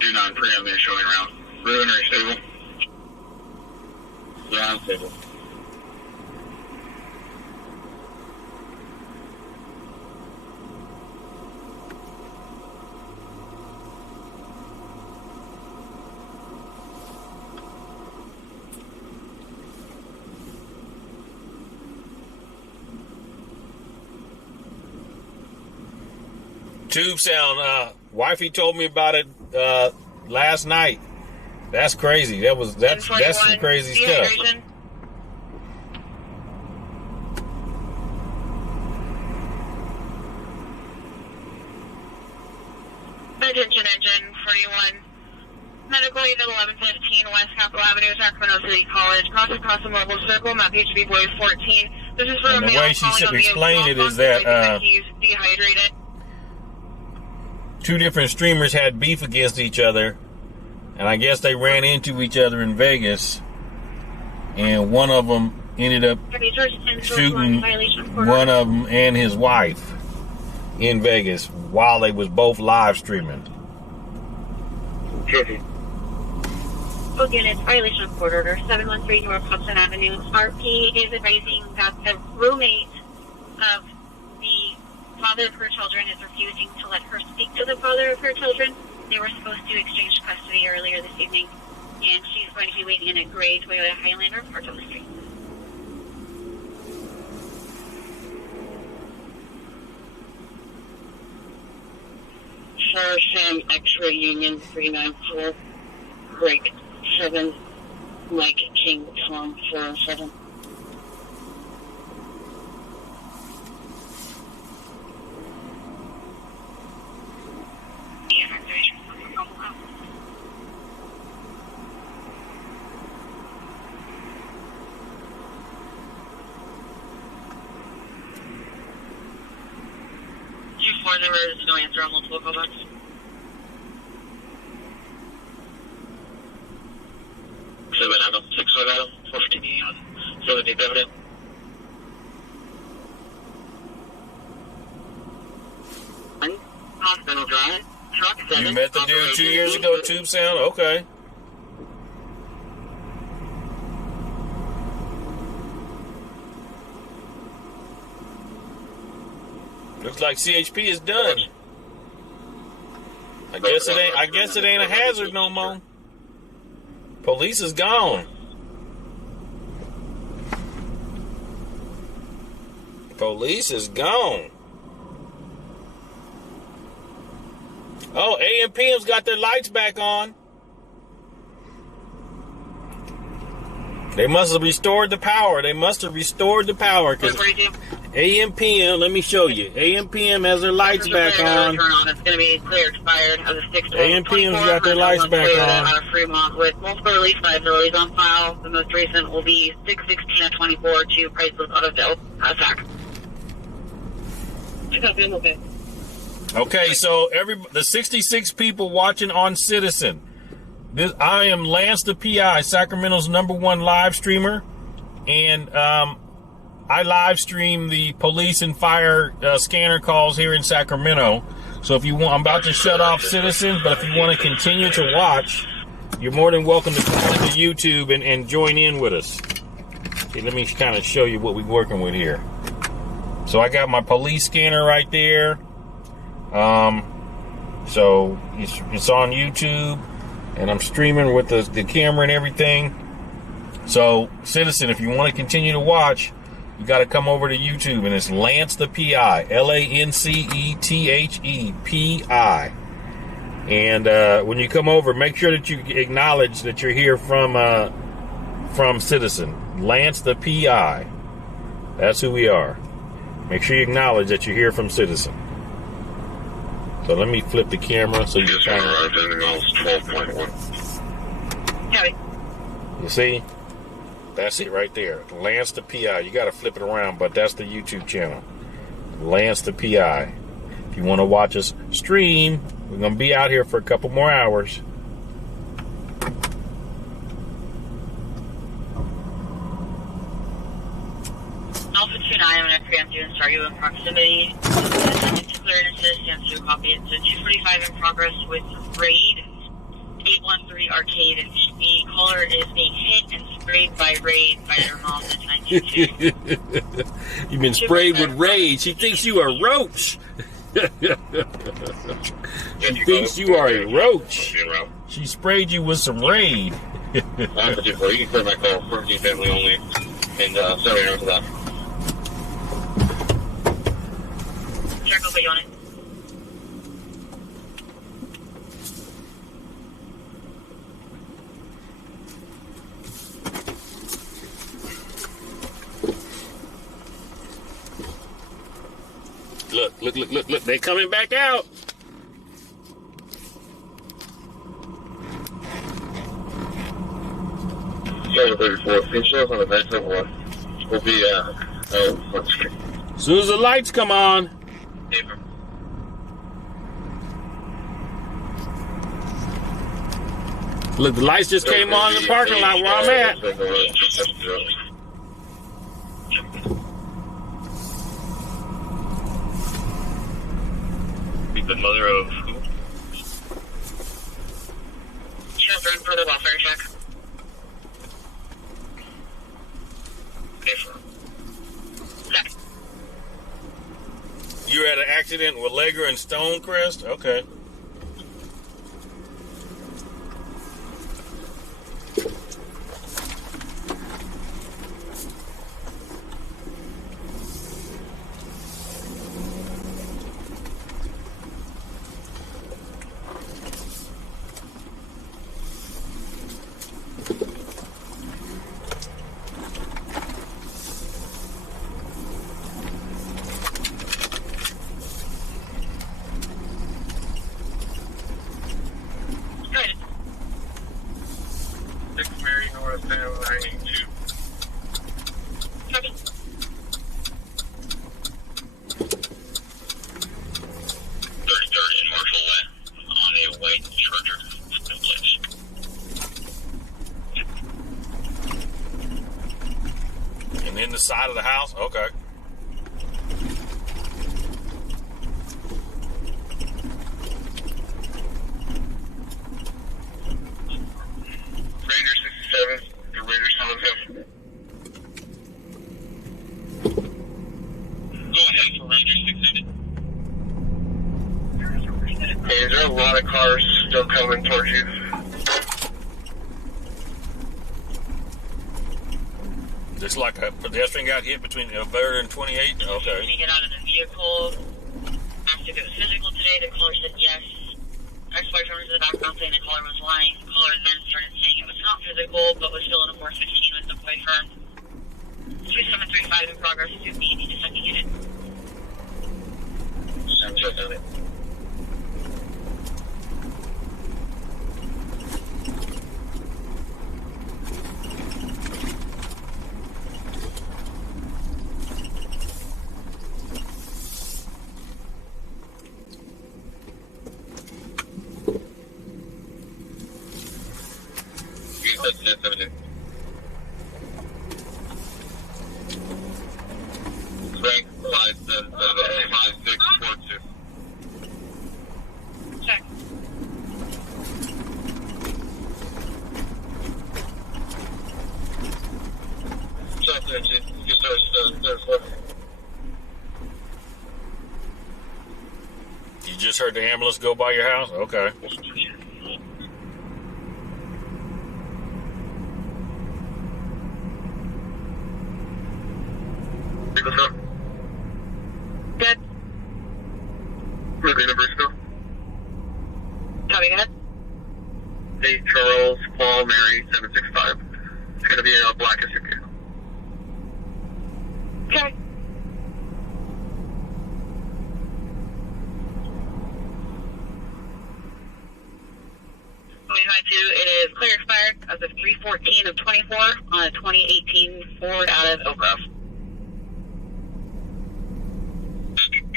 Do not pre-am there showing around. Ruinary stable. Yeah, I'm stable. Tube sound. Wifey told me about it last night. That's crazy. That's some crazy stuff. Attention engine 41. Medical unit 1115 West Capitol Avenue, Sacramento City College. Cross across the mobile circle, map HB boy 14. This is for And a the male way she calling explained it is that that he's dehydrated. two different streamers had beef against each other, and I guess they ran into each other in Vegas, and one of them ended up shooting one of them and his wife in Vegas while they was both live streaming. Both units, violation of court order 713 North Hudson Avenue. RP is advising that the roommate of the father of her children is refusing to let her speak to the father of her children. They were supposed to exchange custody earlier this evening, and she's going to be waiting in a gray Toyota Highlander parked on the street. Sir Sam X-ray Union 394, break 7, Mike King Tom 407. There is no answer on multiple callbacks. Seven Adam, 6 Adam, 14 on 70 evident. Hospital Drive, truck 7. You met the dude 2 years ago, Tube Sound? Okay. Looks like CHP is done. I guess it ain't a hazard no more. Police is gone. Police is gone. Oh, AMPM's got their lights back on. They must have restored the power. Because AMPM, let me show you. AMPM has their lights back on. It's going to be clear expired of the 6 AMPM's got their lights back on. Out of Fremont with multiple release liabilities on file. The most recent will be 6/16/24 to Priceless Auto Sales. Attack. Okay, so the 66 people watching on Citizen. I am LanceThePI, Sacramento's #1 live streamer, and I live stream the police and fire scanner calls here in Sacramento. So if you want, I'm about to shut off Citizen, but if you want to continue to watch, you're more than welcome to come to YouTube and join in with us. Okay, let me kind of show you what we're working with here. So I got my police scanner right there. So it's on YouTube, and I'm streaming with the camera and everything. So, Citizen, if you want to continue to watch, you got to come over to YouTube, and it's LanceThePI, LanceThePI. And when you come over, make sure that you acknowledge that you're here from Citizen, LanceThePI. That's who we are. Make sure you acknowledge that you're here from Citizen. So let me flip the camera so you can kind of. 12.1. You see? That's it right there. LanceThePI. You got to flip it around, but that's the YouTube channel. LanceThePI. If you want to watch us stream, we're going to be out here for a couple more hours. Alpha 29, I'm going to preempt you and start you in proximity. To clear and assist, and to copy it. So 245 in progress with raid. 813 Arcade, and the caller is being hit and sprayed by raid by their mom at 922. You've been sprayed with raid. She thinks you are a roach. She thinks you are a roach. She sprayed you with some raid. I'm 54. You can clear my call. 14 family only. And 7 hours of that. Check, I'll put you on it. Look. They coming back out. 734. Can you show us on the next level? We'll be, let's see. As soon as the lights come on. Look, the lights just came on in the parking lot where I'm at. The mother of who? Children for the welfare check. Check. You had an accident with Legger and Stonecrest? Okay. In the side of the house? Okay. Ranger 67, the Ranger summons him. Go ahead for Ranger 67. Hey, is there a lot of cars still coming towards you? Just like a pedestrian got hit between Alberta and 28? Okay. Can you get out of the vehicle? Asked if it was physical today. The caller said yes. Ex-boyfriend was in the background saying the caller was lying. The caller then started saying it was not physical, but was still in a 415 with the boyfriend. 2735 in progress. 2 B, need a second unit. I'm checking on it. Rank 5642. Check. Check there, Chief. You start. You just heard the ambulance go by your house? Okay. Good. Moving to Bristol. Copy, go ahead. 8 Charles, Paul, Mary, 765. It's going to be a black SUV. Okay. It is clear expired as of 3/14 of 24 on a 2018 Ford out of Oak Grove.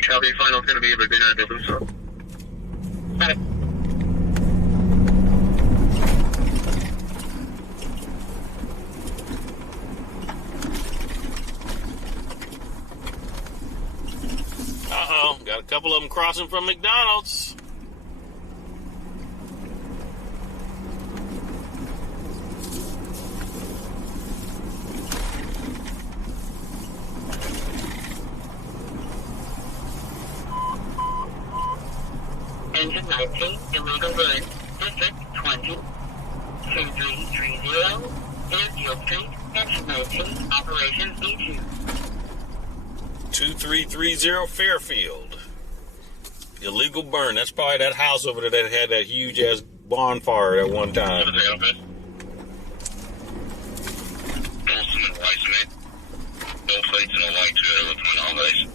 Copy, final, going to be able to do that, so. Got it. Uh-oh, got a couple of them crossing from McDonald's. Engine 19, illegal burn. District 20, 2330, Airfield Street, Engine 19, Operation E2. 2330 Fairfield. Illegal burn. That's probably that house over there that had that huge ass bonfire at one time. Boston and white cement. No plates and a white too. With one all days.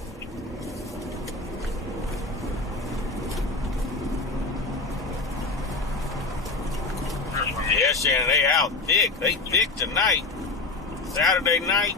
Yeah, Shannon, they out thick. They thick tonight. Saturday night.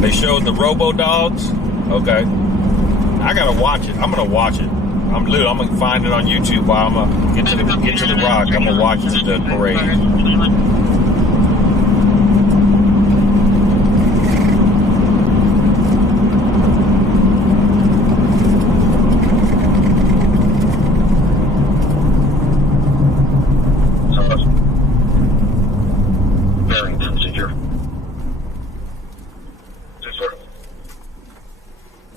They showed the Robo Dogs. Okay, I gotta watch it. I'm gonna watch it. I'm gonna find it on YouTube while I'm gonna get to the rock. I'm gonna watch the parade.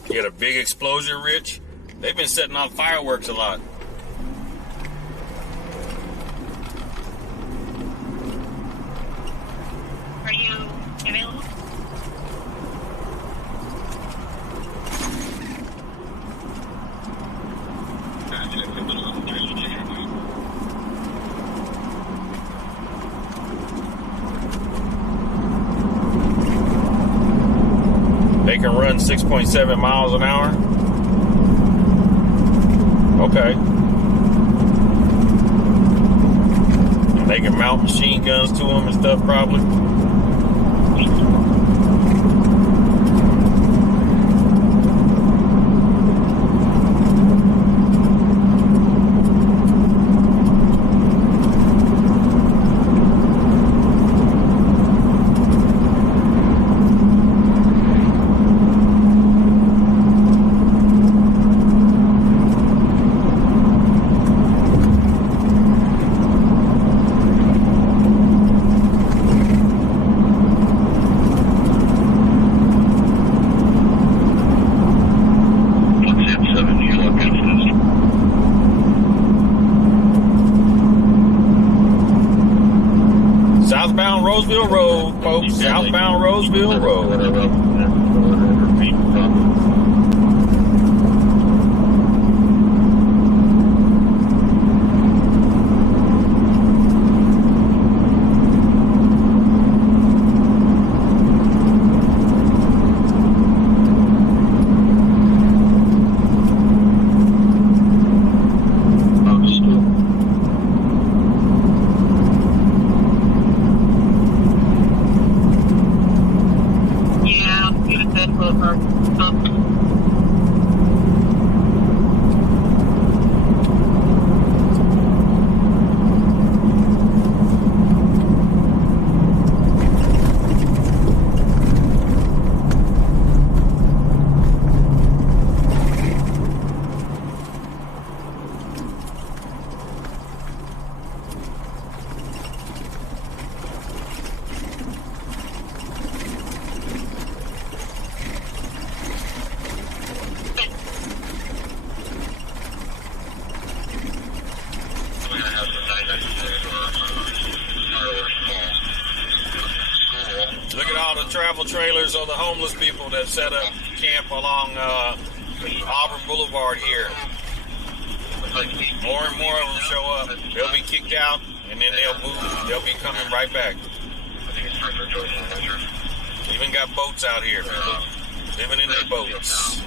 You had a big explosion, Rich? They've been setting off fireworks a lot. Are you available? They can run 6.7 miles an hour. Okay. They can mount machine guns to them and stuff, probably. Southbound Roseville Road, folks. Southbound Roseville Road. Look at all the travel trailers of the homeless people that set up camp along Auburn Boulevard here. More and more of them show up. They'll be kicked out, and then they'll move. They'll be coming right back. Even got boats out here. Living in their boats.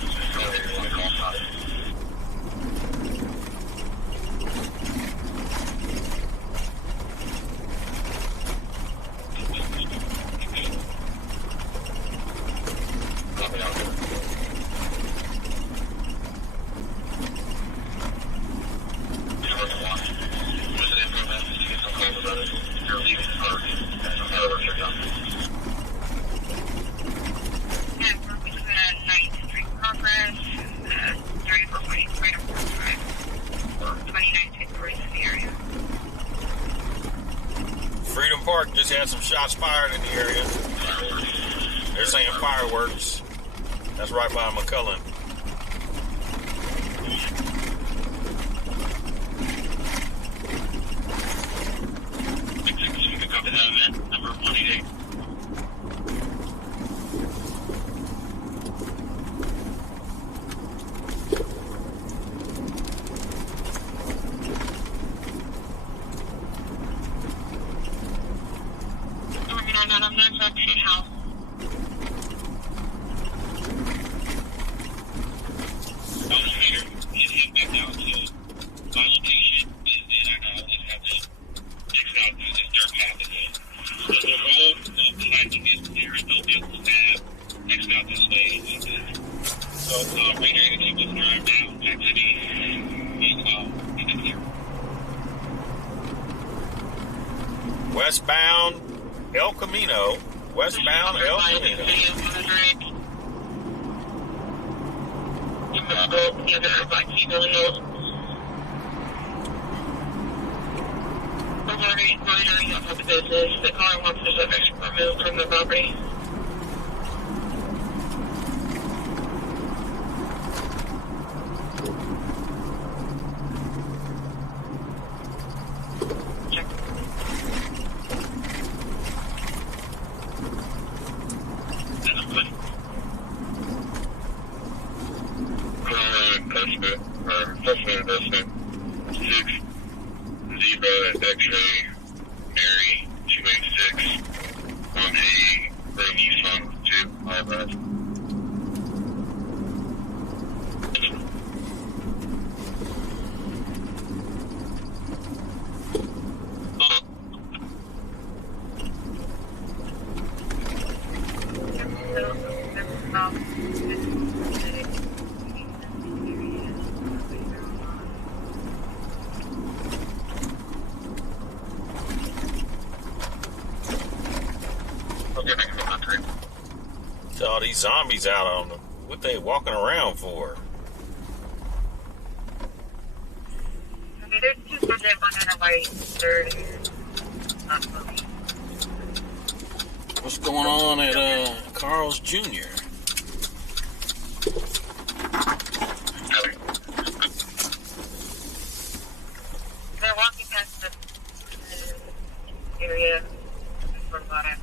Freedom Park just had some shots fired in the area. They're saying fireworks. That's right by McCullen. Number 188. I'm not exactly how. Later, just head back down to my location, and then I just have to check out this dirt path again. So the goal of hiking is here, and they'll be able to stab, next out this way. So, right here, if you can drive down, actually, in here. Westbound El Camino. Westbound El Camino. The car wants to remove from the property. Investment 6 Zebra X-ray Mary 286 on a gray Nissan 2 iPad. All these zombies out on them. What they walking around for? There's two of them on a white third. What's going on at Carl's Jr.? They're walking past the area from bottom.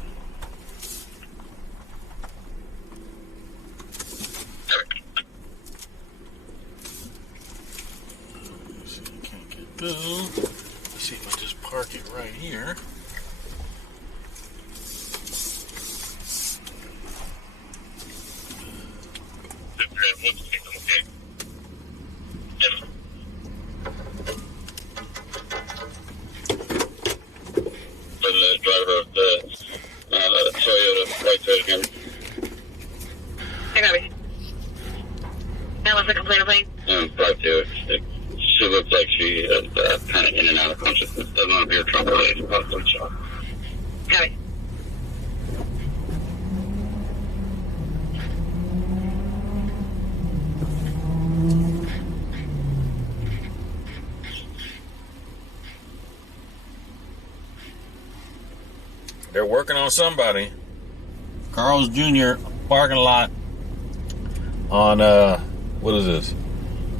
Let's see if I just park it right here. From the driver of the Toyota right there again. I got it. That was the complaint of lane? Right there. She looks like she is kind of in and out of consciousness. Doesn't want to be a trouble. It's about some shock. Got it. They're working on somebody. Carl's Jr. parking lot on, what is this?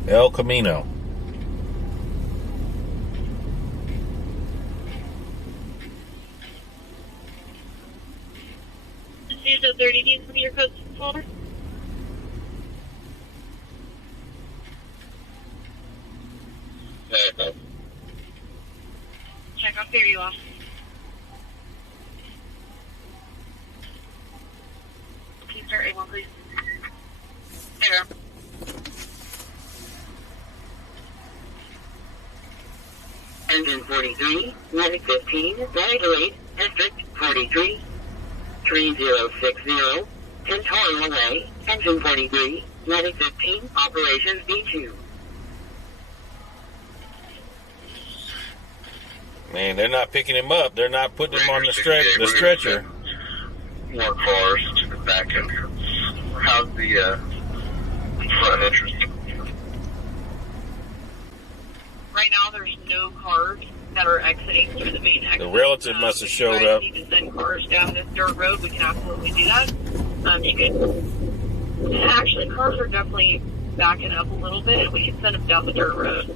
El Camino. Use the 30D for your code folder. Check, I'll clear you off. Can you start A1, please? There. Engine 43, Medic 15, Medic 8, District 43, 3060, Tintorial away, Engine 43, Medic 15, Operations B2. Man, they're not picking him up. They're not putting him on the stretcher. More cars to the back end. How's the front entrance? Right now, there's no cars that are exiting through the main exit. The relative must have showed up. If you need to send cars down this dirt road, we can absolutely do that. You can. Actually, cars are definitely backing up a little bit, and we can send them down the dirt road.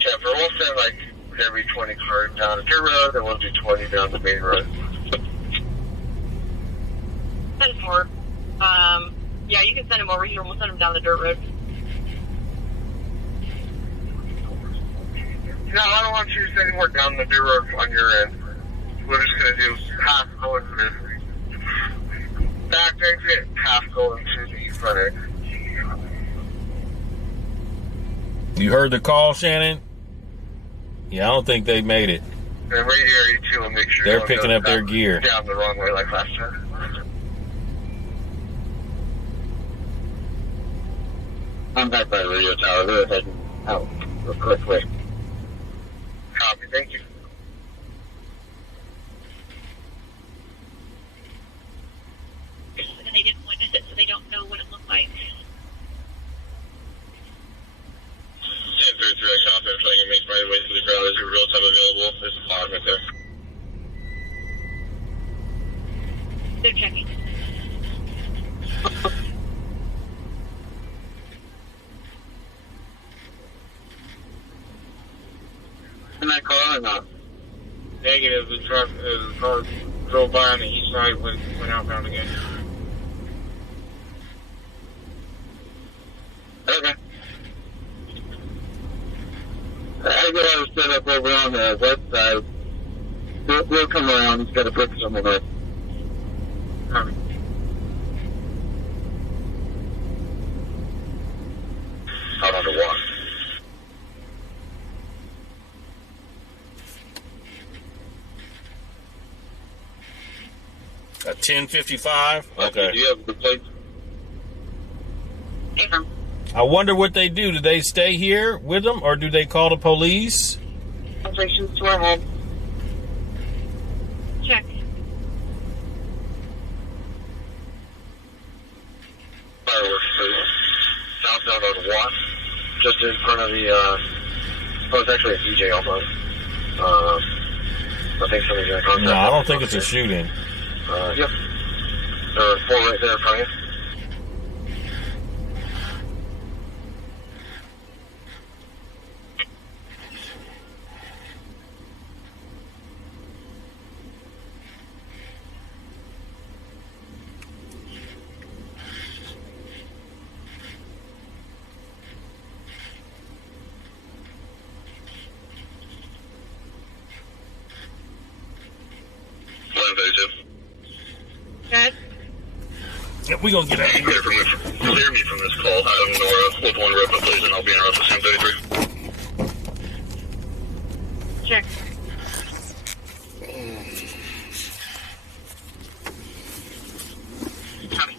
Yeah, but we'll send like every 20 cars down the dirt road, and we'll do 20 down the main road. 10-4. Yeah, you can send them over here. We'll send them down the dirt road. No, I don't want you to send any more down the dirt road on your end. We're just going to do half going to the back exit, half going to the front exit. You heard the call, Shannon? Yeah, I don't think they made it. And radio 2 will make sure They're picking up their gear. Down the wrong way like last time. I'm back by the radio tower. We're heading out real quickly. Copy, thank you. And they didn't witness it, so they don't know what it looked like. 1033, I copy. I'm trying to make my way to the ground. There's a real time available. There's a pod right there. They're checking. In that car or not? Negative. The car drove by on the east side, went outbound again. Okay. I got to set up over on the west side. We'll come around. He's got to put someone up. Copy. Out on the walk. At 10:55. Okay. Do you have the plate? Affirm. I wonder what they do. Do they stay here with them, or do they call the police? Operations to our head. Check. Fireworks, please. Southbound on Watt, just in front of the, oh, it's actually a DJ almost. I think somebody's going to contact. No, I don't think it's a shooting. Yep. There are 4 right there in front of you. Good. Yeah, we're going to get out of here. Clear me from this call. Adam Nora with 1 rep, please, and I'll be in route to 1033. Check. Copy.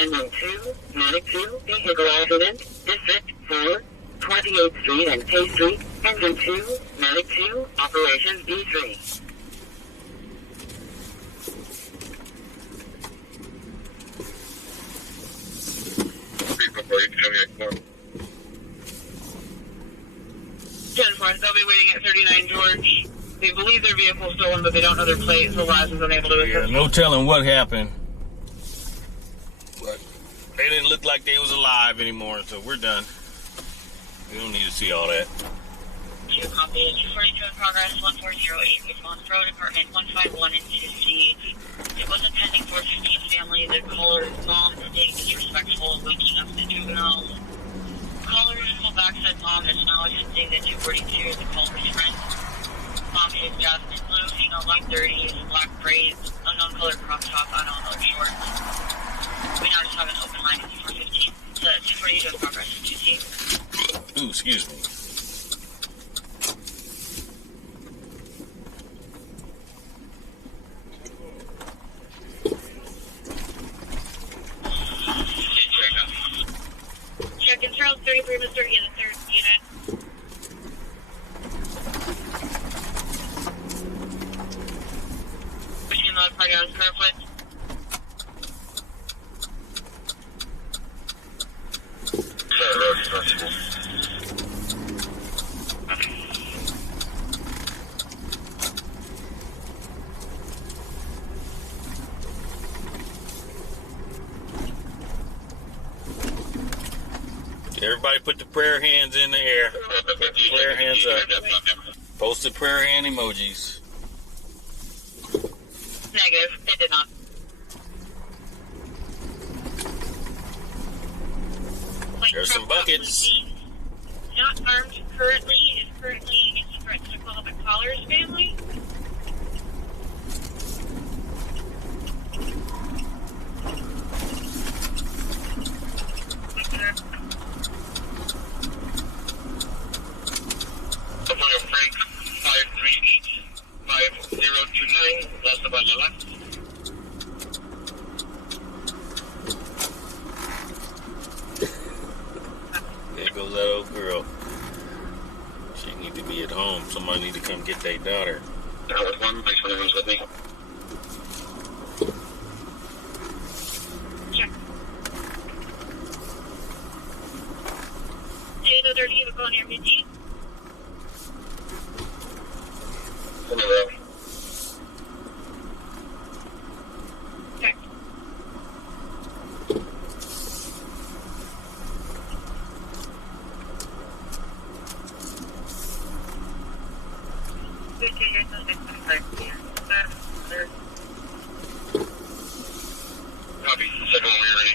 Engine 2, Medic 2, vehicle accident, District 4, 28th Street and K Street, Engine 2, Medic 2, Operations B3. Before you can show me a car. 10-4, they'll be waiting at 39 George. They believe their vehicle's stolen, but they don't know their plate, so Laz is unable to Yeah, assist. no telling what happened. They didn't look like they was alive anymore, so we're done. We don't need to see all that. 2 copy. 242 in progress. 1408. Response Road Department 151 and 2C. It was a pending 415 family. The caller's mom is being disrespectful and waking up the juveniles. Caller just called back, said mom is now attending the 242, the caller's friend. Mom is Jasmine Blue, female 130, black braids, unknown color crop top, unknown color shorts. We now just have an open line at 415. The 242 in progress, 2C. Ooh, excuse me. Check in Charles 33 Mr. in the 3rd unit. Pushing another party on square foot. Everybody put the prayer hands in the air. Prayer hands up. Post the prayer hand emojis. Negative. They did not. There's some buckets. Not armed currently. Is currently making threats to call the caller's family. Frank 538-5029. That's about the left. There goes that old girl. She need to be at home. Somebody need to come get their daughter. That was one place when everyone's with me. Check. Data 30, you go on your 15. Hello. Check. Copy. Second when we're ready.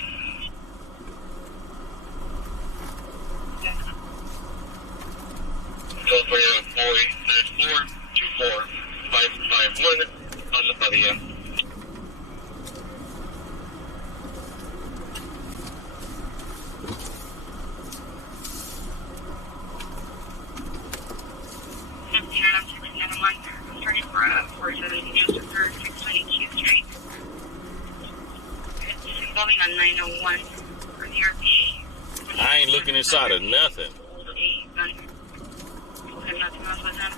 California boy 9424-551 on the Padilla. I'm starting for 470 Joseph 622 Street. It's involving a 901 for the RPA. I ain't looking inside of nothing. Nothing else with him.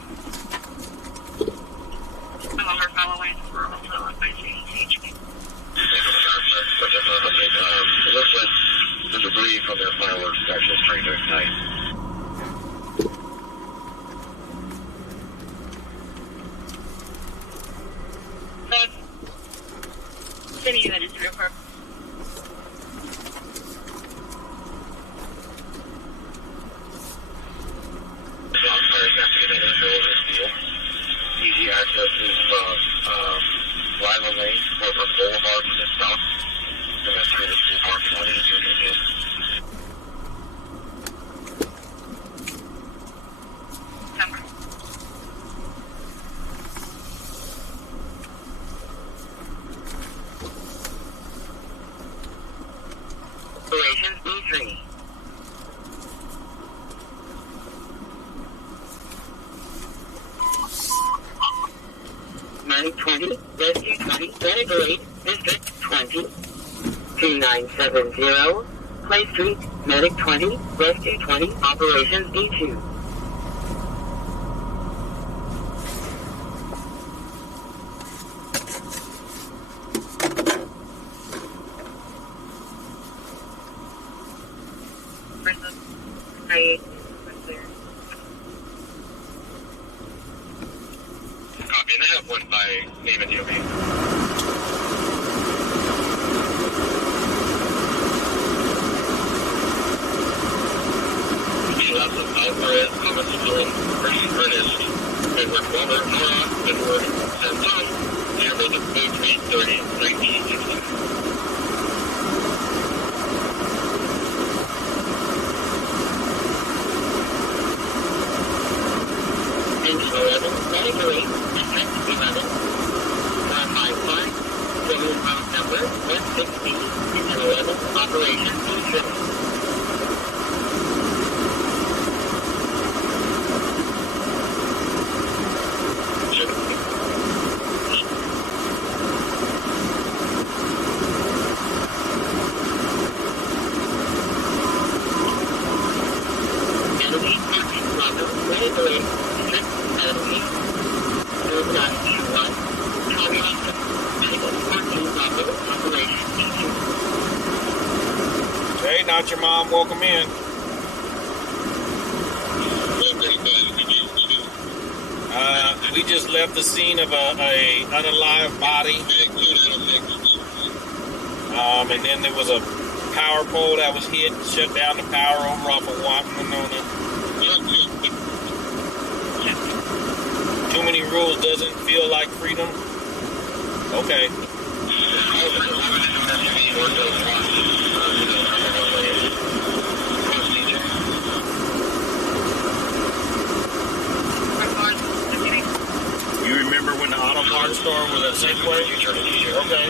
No longer following. We're also advising CHP. It looks like the debris from their fireworks is actually starting to ignite. Sending you that into the report. Fires have to get into the middle of this deal. Easy access is Lima Lane, Corporate Boulevard from the south. And that's through the school parking lot into the deal. Number. Operations B3. Medic 20, Rescue 20, Medical 8, District 20, 2970, Clay Street, Medic 20, Rescue 20, Operations B2. Copy, and I have one by name and DOB. number 160 is an 11 operation control. Hey, not your mom. Welcome in. We just left the scene of a unalive body. And then there was a power pole that was hit, shut down the power over off of Winona. Too many rules doesn't feel like freedom. Okay. You remember when the auto parts store was at Safeway? Okay.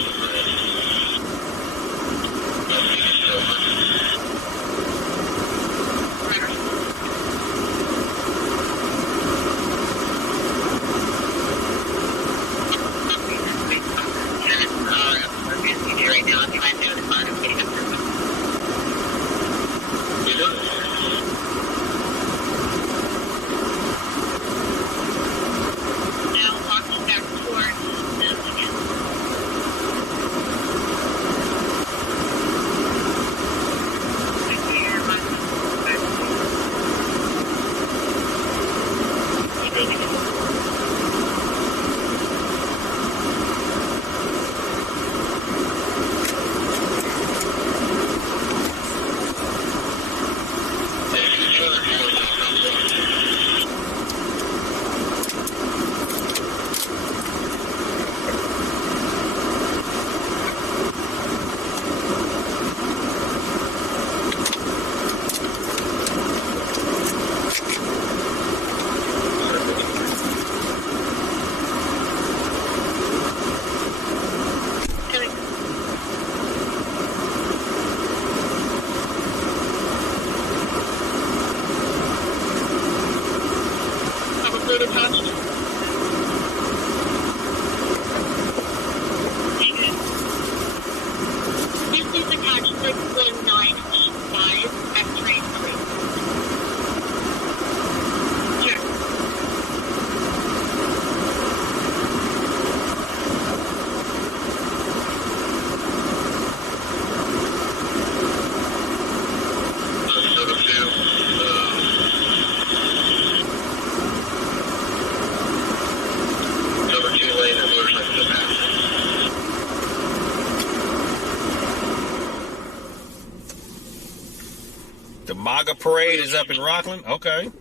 MAGA parade is up in Rockland? Okay.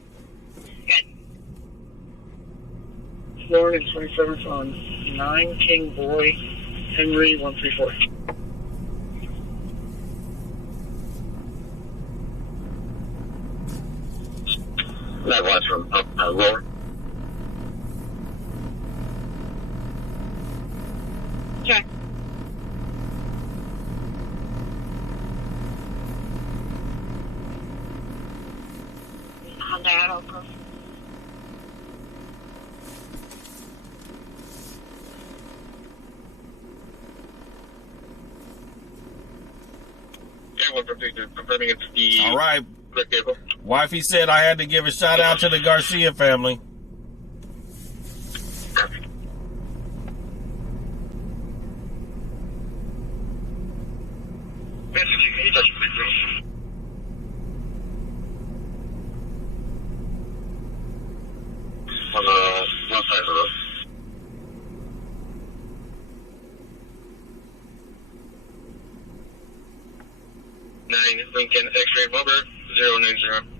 Florida 27th on 9 King Boy, Henry 134. That was from up lower. Check. Confirming it's the all right. correct vehicle. Wifey said I had to give a shout out to the Garcia family. On the left side of the road. Lincoln X-ray number 090.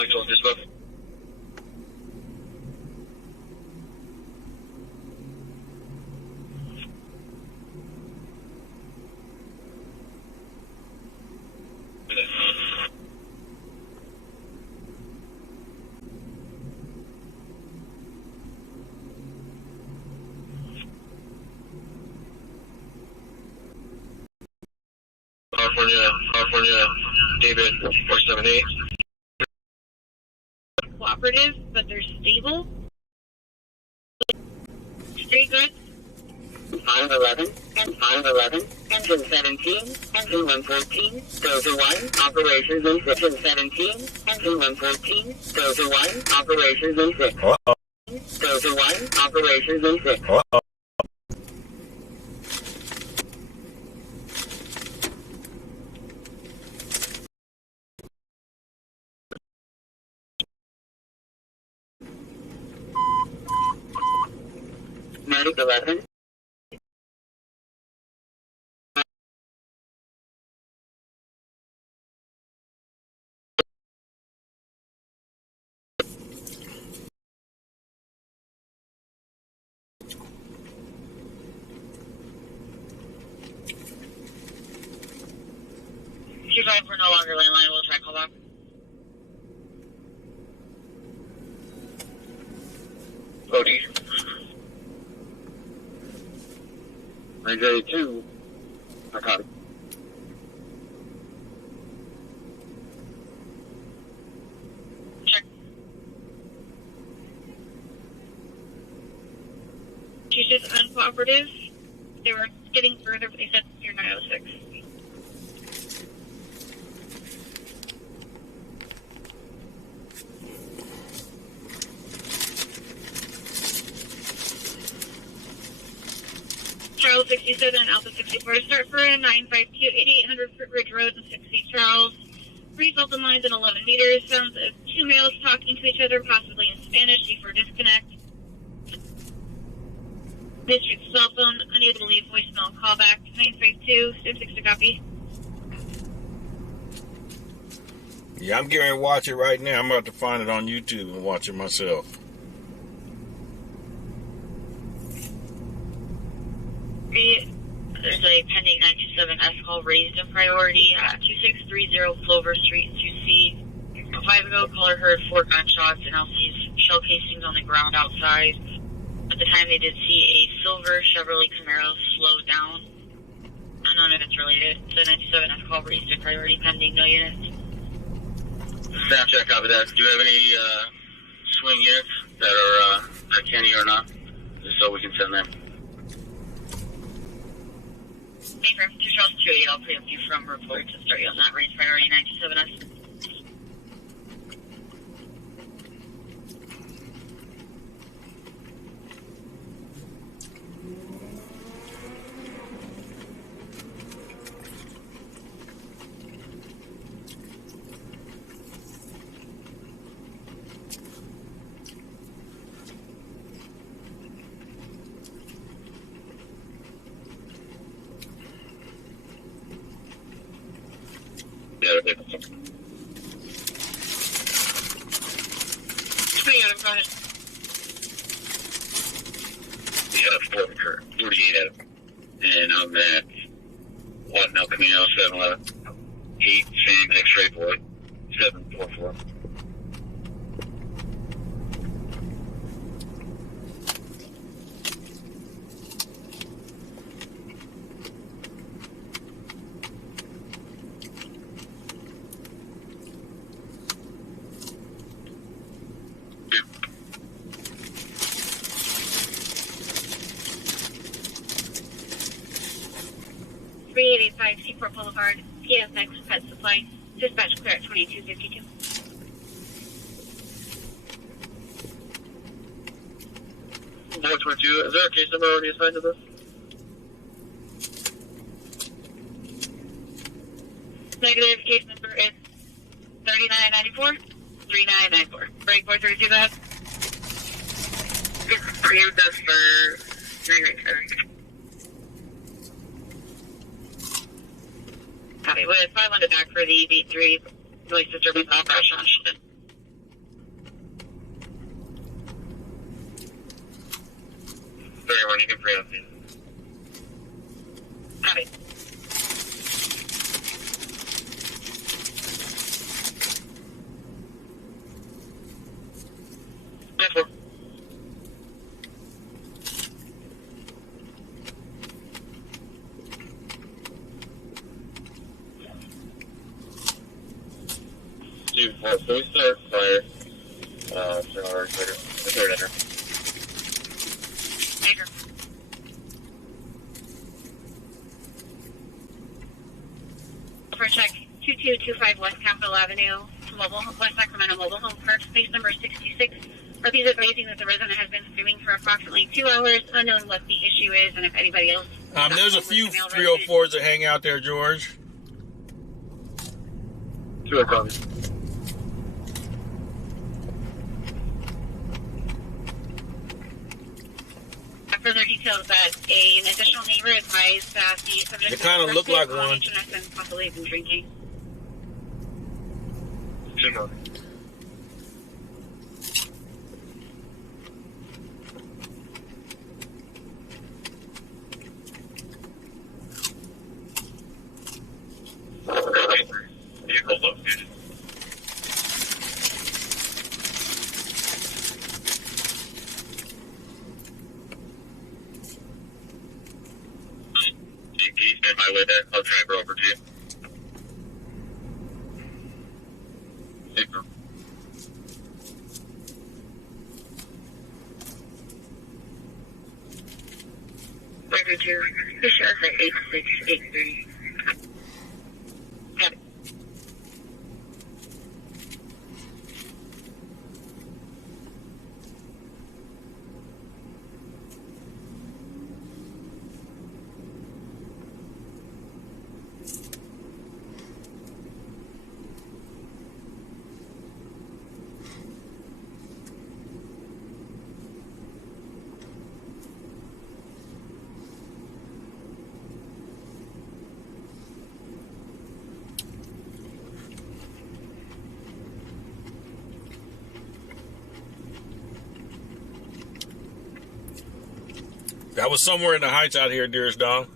Like told dispo. California, David, 478. Cooperative, but they're stable. Street goods. 511 and 511, engine 17, engine 114, go to 1, operations in 6, engine 17, engine 114, go to 1, operations in 6. Uh-oh. Go to 1, operations in 6. Uh-oh. Medic 11. Q5, we're no longer landline. We'll try call back. OD. 982. Narcotic. Check. She's just uncooperative. They were getting further, but they said you're 906. Charles 67 and Alpha 64 to start for a 952 8800 Ridge Road and 60 Charles. Result in lines in 11 meters. Sounds of two males talking to each other, possibly in Spanish, before disconnect. District cell phone, unable to leave voicemail callback. 952, 66 to copy. Yeah, I'm getting ready to watch it right now. I'm about to find it on YouTube and watch it myself. There's a pending 927S call raised in priority at 2630 Clover Street, 2C. A 5 ago, caller heard 4 gunshots and LC's shell casings on the ground outside. At the time, they did see a silver Chevrolet Camaro slow down. Unknown if it's related. The 927S call raised in priority pending, no units. Snapchat, copy that. Do you have any swing units that are at Kenny or not? Just so we can send them. Affirm, 2 Charles 28, I'll preempt you from report to start you on that range priority 927S. Go ahead. Yeah, 48 out of them. And I'm at One El Camino 711. 8 same X-ray boy 744. Seaport Boulevard, PFX Pet Supply, dispatch clear at 2252. Number 22, is there a case number already assigned to this? Negative, case number is 3994, 3994. Break 432, go ahead. Preempt us for 997. Copy. With 500 back for the B3 noise disturbance operation. 31, you can free up. Copy. That's 4. So we start fire. So our third enter. Major. For check 2225 West Capitol Avenue, West Sacramento Mobile Home Park, space number 66. Repeat advising that the resident has been streaming for approximately 2 hours, unknown what the issue is, and if anybody else... There's a few 304s that hang out there, George. 2 o'clock. Further details that an additional neighbor advised that the subject... They kind of look like one. ...and possibly been drinking. 2 o'clock. Vehicle located. Stand my way there. I'll try and go over to you. Super. Roger 2. The sheriff at 86830. Got it. That was somewhere in the heights out here, dearest dog.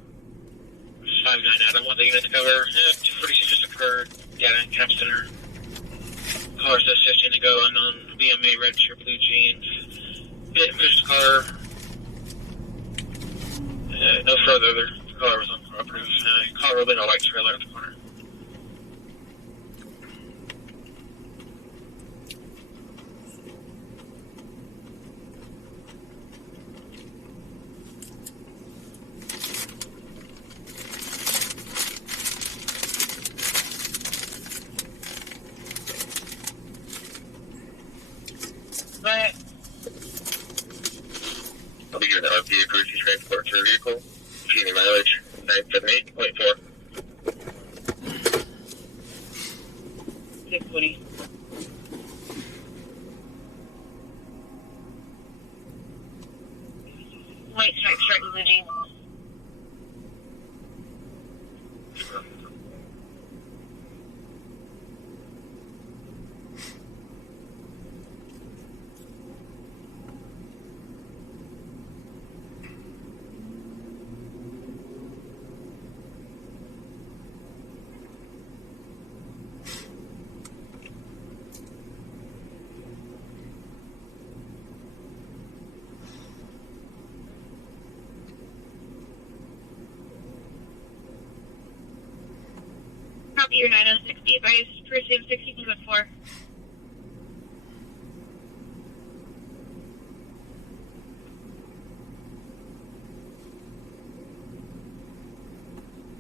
5-9 Adam, 1 unit to cover. 246 just occurred. Data and cap center. Car says 15 to go. Unknown BMA red shirt, blue jeans. Hit Mr. Car. No further. The car was uncooperative. Car rolling a white trailer at the corner. I'll be giving the RP emergency transport to a vehicle. Genie mileage 978.4. 620. White stripe shirt and blue jeans. Copy your 9060 advice. Presume 16 code 4.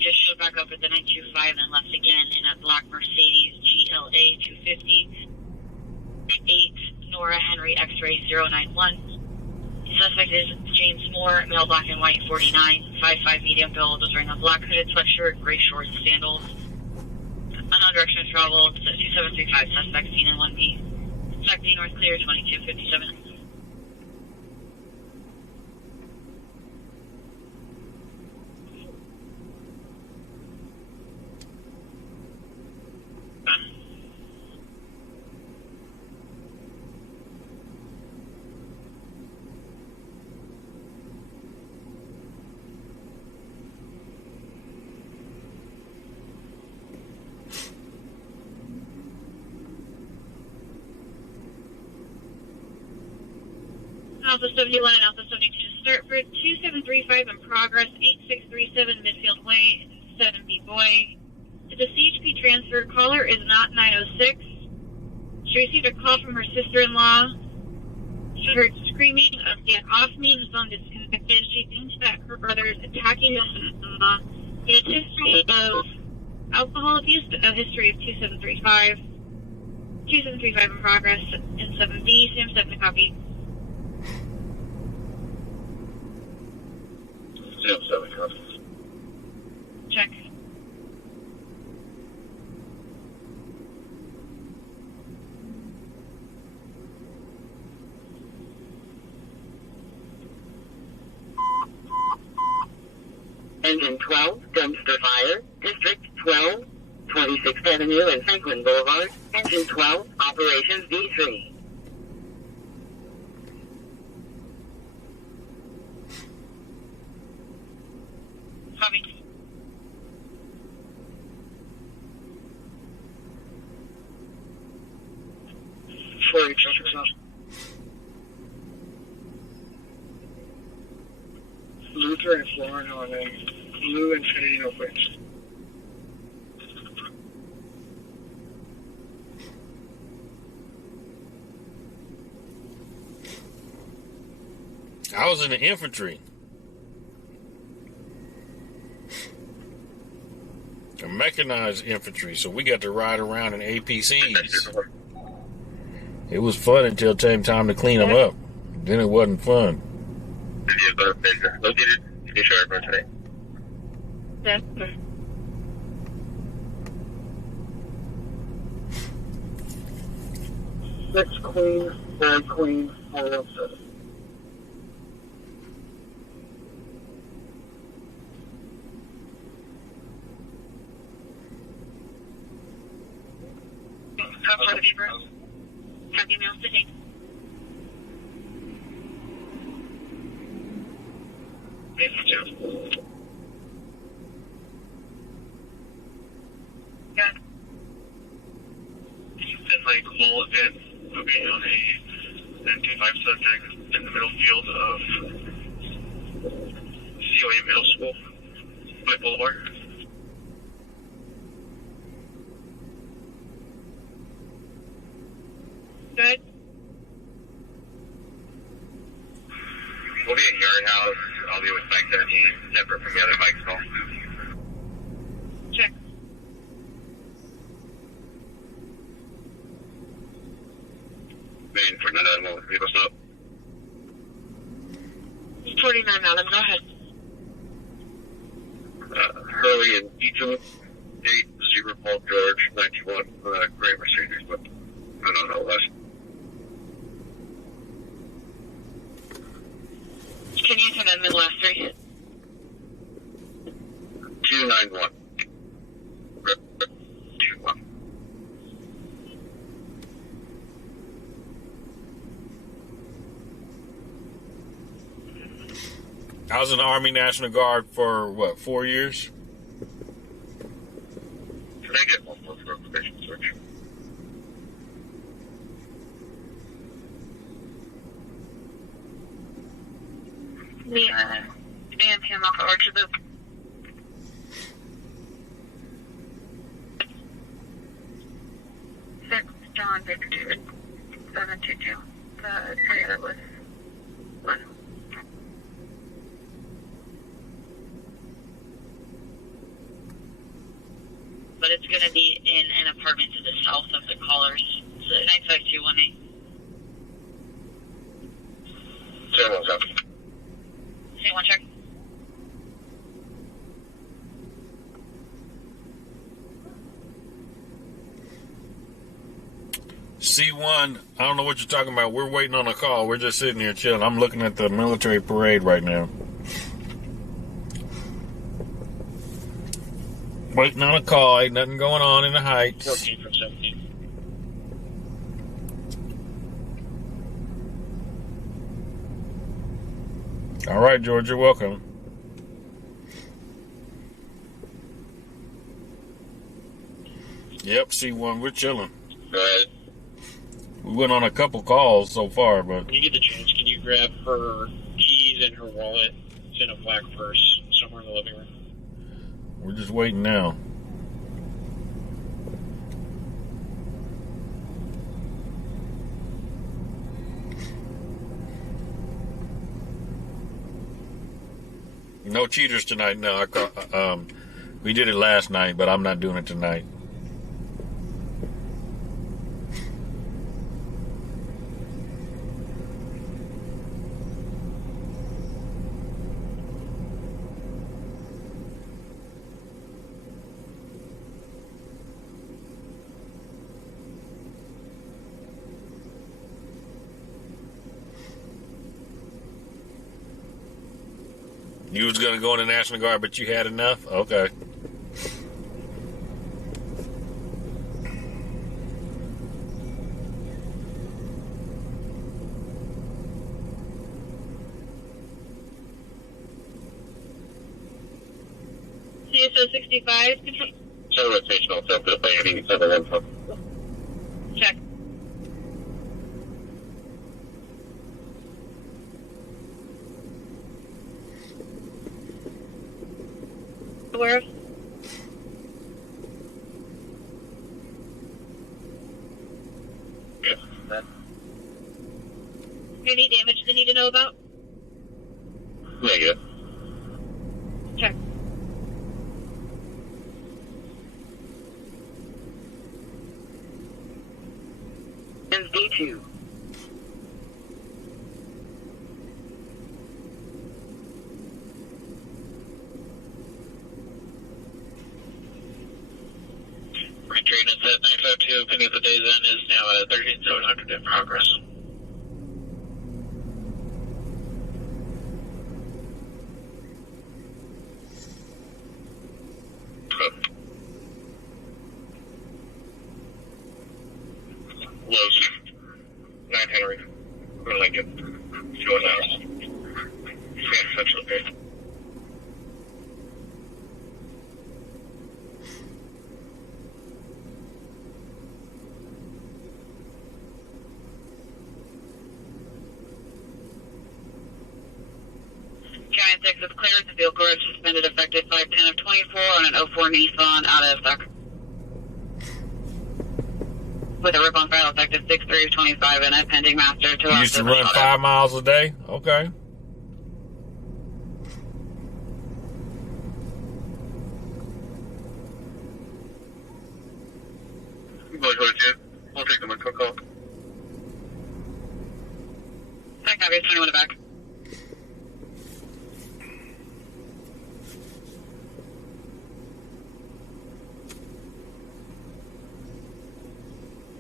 Just showed back up at the 925 and left again in a black Mercedes GLA 250. 8 Nora Henry X-ray 091. The suspect is James Moore, male, black and white, 49, 5'5", medium build, was wearing a black hooded sweatshirt, gray shorts, sandals. Unknown direction of travel, 2735, suspect seen in 1B. Suspect B North Clear, 2257. Alpha 71 and Alpha 72 to Startford, 2735 in progress, 8637 Midfield Way, 7B Boy. To the CHP transfer, caller is not 906. She received a call from her sister-in-law. She heard screaming of "get off me" and phone disconnected. She thinks that her brother is attacking her sister-in-law. He has history of alcohol abuse, but no history of 2735. 2735 in progress in 7B, Sam 7 copy. Sam 7 copy. Check. Engine 12, dumpster fire, District 12, 26th Avenue and Franklin Boulevard. Engine 12, operations D3. Copy. Sorry, traffic's not. Luther and Florin on a blue Infinity no plates. I was in the infantry. A mechanized infantry, so we got to ride around in APCs. It was fun until it came time to clean them up. Then it wasn't fun. Located. Be sure for today. Yes. Six Queen, 4 Queen, 417. Cover the beeper. Have emails to take. Good. You've been like whole event moving on a 925 subject in the middle field of COA Middle School by Boulevard. Good. We'll be at Yard House. I'll be with Bike 17, separate from the other bike stall. Check. Main for another animal with people stop. 49 Adam, go ahead. Hurley and Beecham, 80 Paul George, 91, gray Mercedes, but I don't know less. Can you send in the last three? 291. 21. I was in the Army National Guard for, 4 years? Can I get one more for a probation search? Yeah. And him off the Orchard Loop. John Victor 722. The area was 1. But it's going to be in an apartment to the south of the callers. It's 95218. Someone's up. Say one check. C1, I don't know what you're talking about. We're waiting on a call. We're just sitting here chilling. I'm looking at the military parade right now. Waiting on a call. Ain't nothing going on in the Heights. 14 from 17. All right, George, you're welcome. Yep, C1, we're chilling. Alright. We went on a couple calls so far, but When you get the chance, can you grab her keys and her wallet. It's in a black purse somewhere in the living room. We're just waiting now. No cheaters tonight. No, we did it last night, but I'm not doing it tonight. You was going to go in the National Guard, but you had enough? Okay. CSO 65, Situational sensitive by 87 check. Where? Any damage they need to know about? Negative. Check. And D2. Maintenance at 952, pending the day's end, is now at 13,700 in progress. Lows. 9 Henry. We're Lincoln. Showing house. Yeah, Central Bay. Giant 6 is cleared. The vehicle is suspended effective 5/10 of 24 on an 04 Nissan out of stock. With a rip on file effective 6/3 of 25 and a pending master to You used to run 5 miles a day? Okay. Boys, what is it? We'll take them a quick call. Tech obvious 21 to back.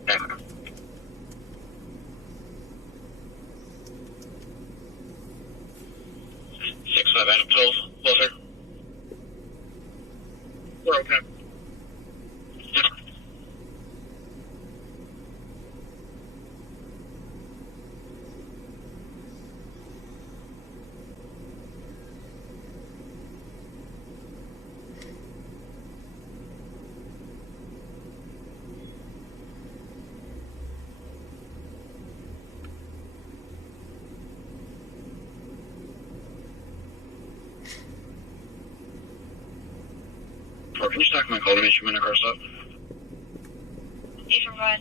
Yeah. 6-5 Adam 12, closer. We're okay. Or can you stack my call to make sure my car's up? Eastern 5.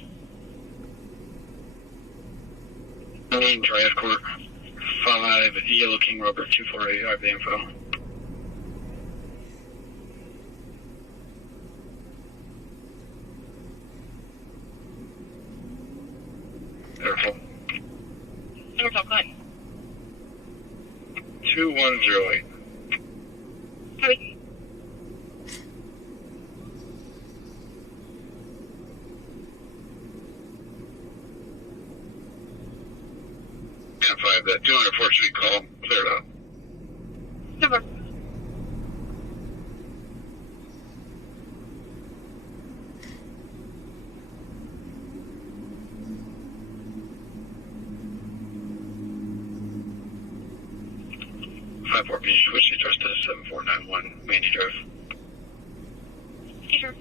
Main Drive Court 5 Yellow King Robert 248. I have the info. Airful. Airful, go ahead. 2108. Copy. And 5, that 204th Street call cleared up. Super. Five four, can you switch the address to 7491 Mandy Drive? Sure.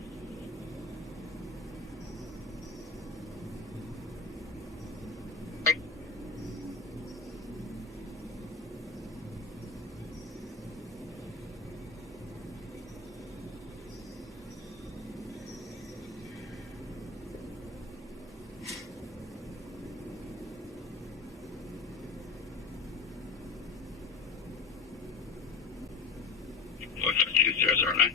172-009.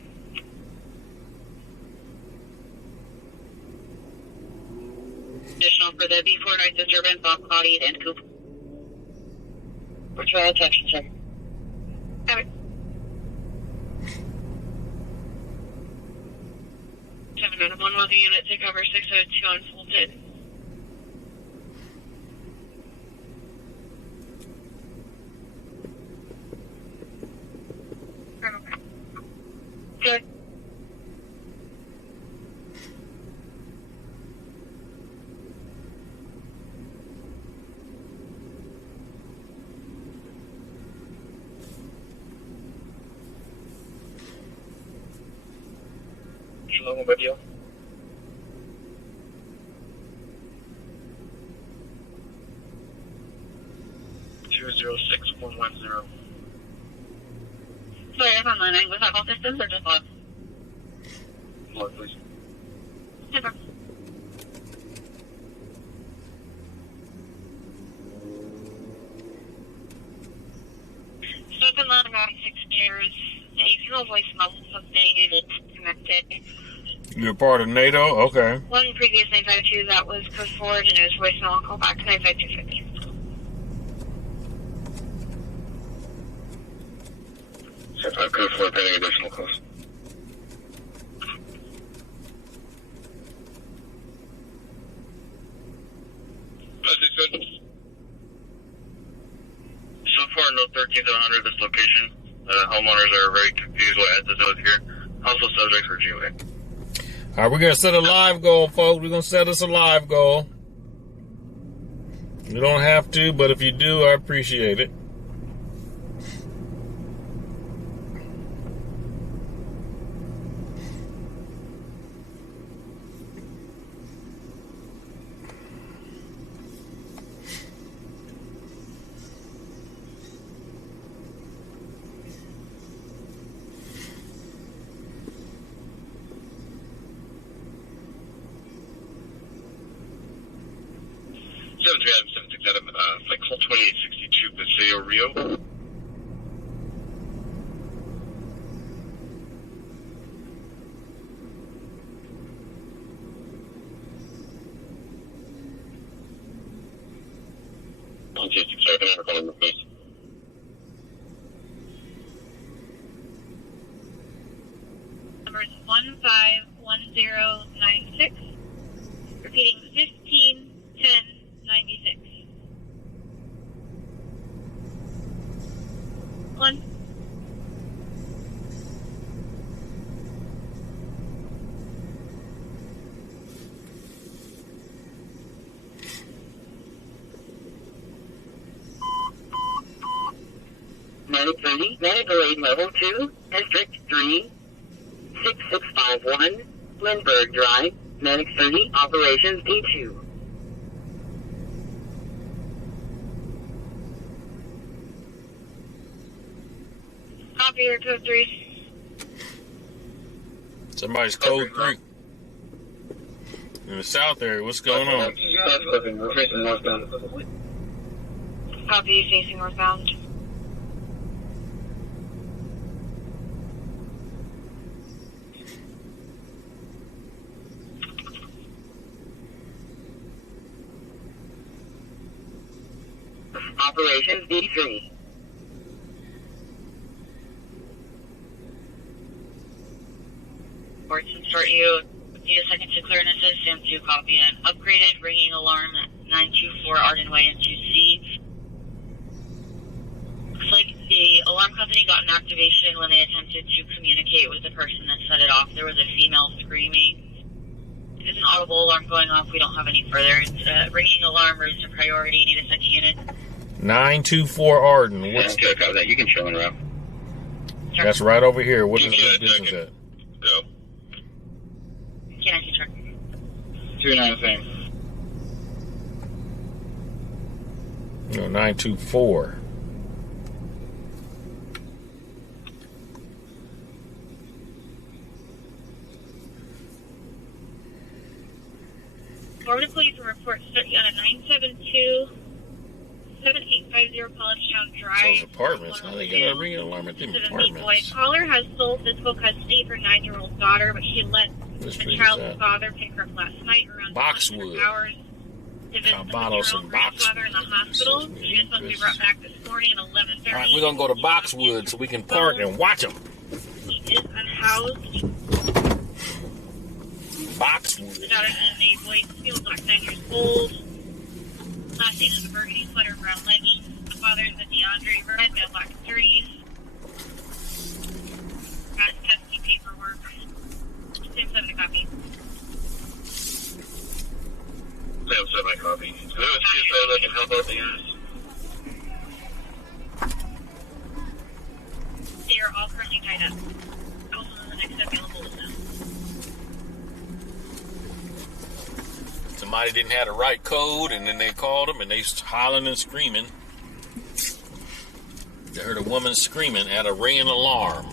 Additional for the before night disturbance off Cloudy and Coop. Which way attention, sir? Have it. 791 was a unit to cover 602 unfolded. Good. Hello, video. $206-110. Sorry, I'm on line 9. Was that all systems or just log? Log, please. Super. So I've been on about 6 years. You can voice memo something and it's connected. You're part of NATO? Okay. One previous 952 that was code forward and it was voicemail. I'll call back to 95250. Code 4 pending additional calls. So far, no 13-100 this location. Homeowners are very confused what address is here. Also, subjects for GUA. All right, we're going to set a live goal, folks. We're going to set us a live goal. You don't have to, but if you do, I appreciate it. Like 2862 Paseo Rio. Sorry, can I recall the face? Number is 151096. Repeating 151096. One. Medical aid level 2, District 3, 6651, Lindbergh Drive, Medic 30, Operations D2. Copy your code 3. Somebody's code 3. In the south area, what's going on? We're facing northbound. Copy, facing northbound. Operations D3. Or to start you, need a second to clearances, Sam 2 copy an upgraded ringing alarm at 924 Arden Way in 2C. Looks like the alarm company got an activation when they attempted to communicate with the person that set it off. There was a female screaming. There's an audible alarm going off. We don't have any further. It's a ringing alarm, raised to priority. Need a second unit. 924 Arden. What's Yeah, okay, that. You can show it around. Sure. That's right over here. What is this business at? Go. Can I see, sir? 29 same. No, 924. Florida Police will report study on a 972-7850 4 Polishtown Drive. Those apartments. How they got a ring alarm at them apartments? Boy. Caller has sole physical custody of her 9-year-old daughter, but she let the child's father pick her up last night around Boxwood. hours to visit the 9-year-old grandfather in the hospital. She was supposed to be brought back this morning at 11:30. All right, we're going to go to Boxwood so we can park and watch them. He is unhoused. Boxwood. The daughter is a boy, feels like 9 years old. Last name is a burgundy sweater, brown leggings. The father is a DeAndre red, male black 30s. Got testing paperwork. Same 7 copy. Sam said my copy. Is there a CSO that can help out the units? They are all currently tied up. Also, the next available is them. Somebody didn't have the right code, and then they called them, and they hollering and screaming. They heard a woman screaming at a ringing alarm.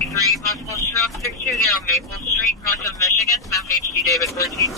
Three possible stroke 620 Maple Street, Crossville, Michigan. Mass HD David 14.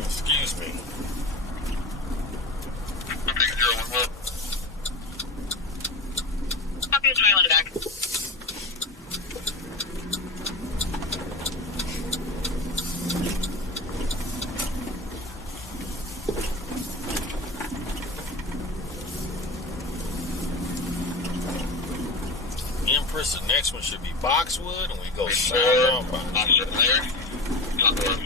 Excuse me. Copy of trial in the back. Empress, the next one should be Boxwood, and we go south. Officer Blair. Top one.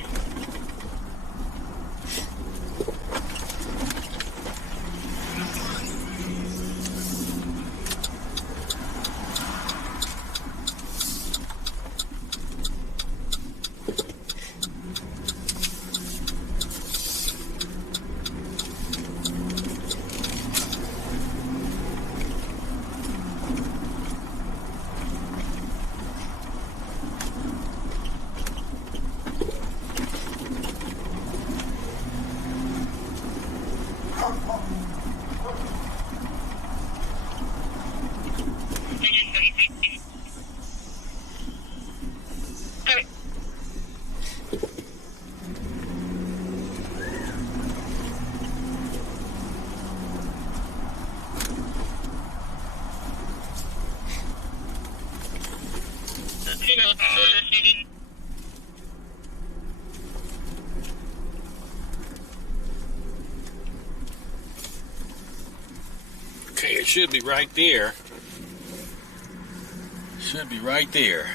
Okay, it should be right there. Should be right there.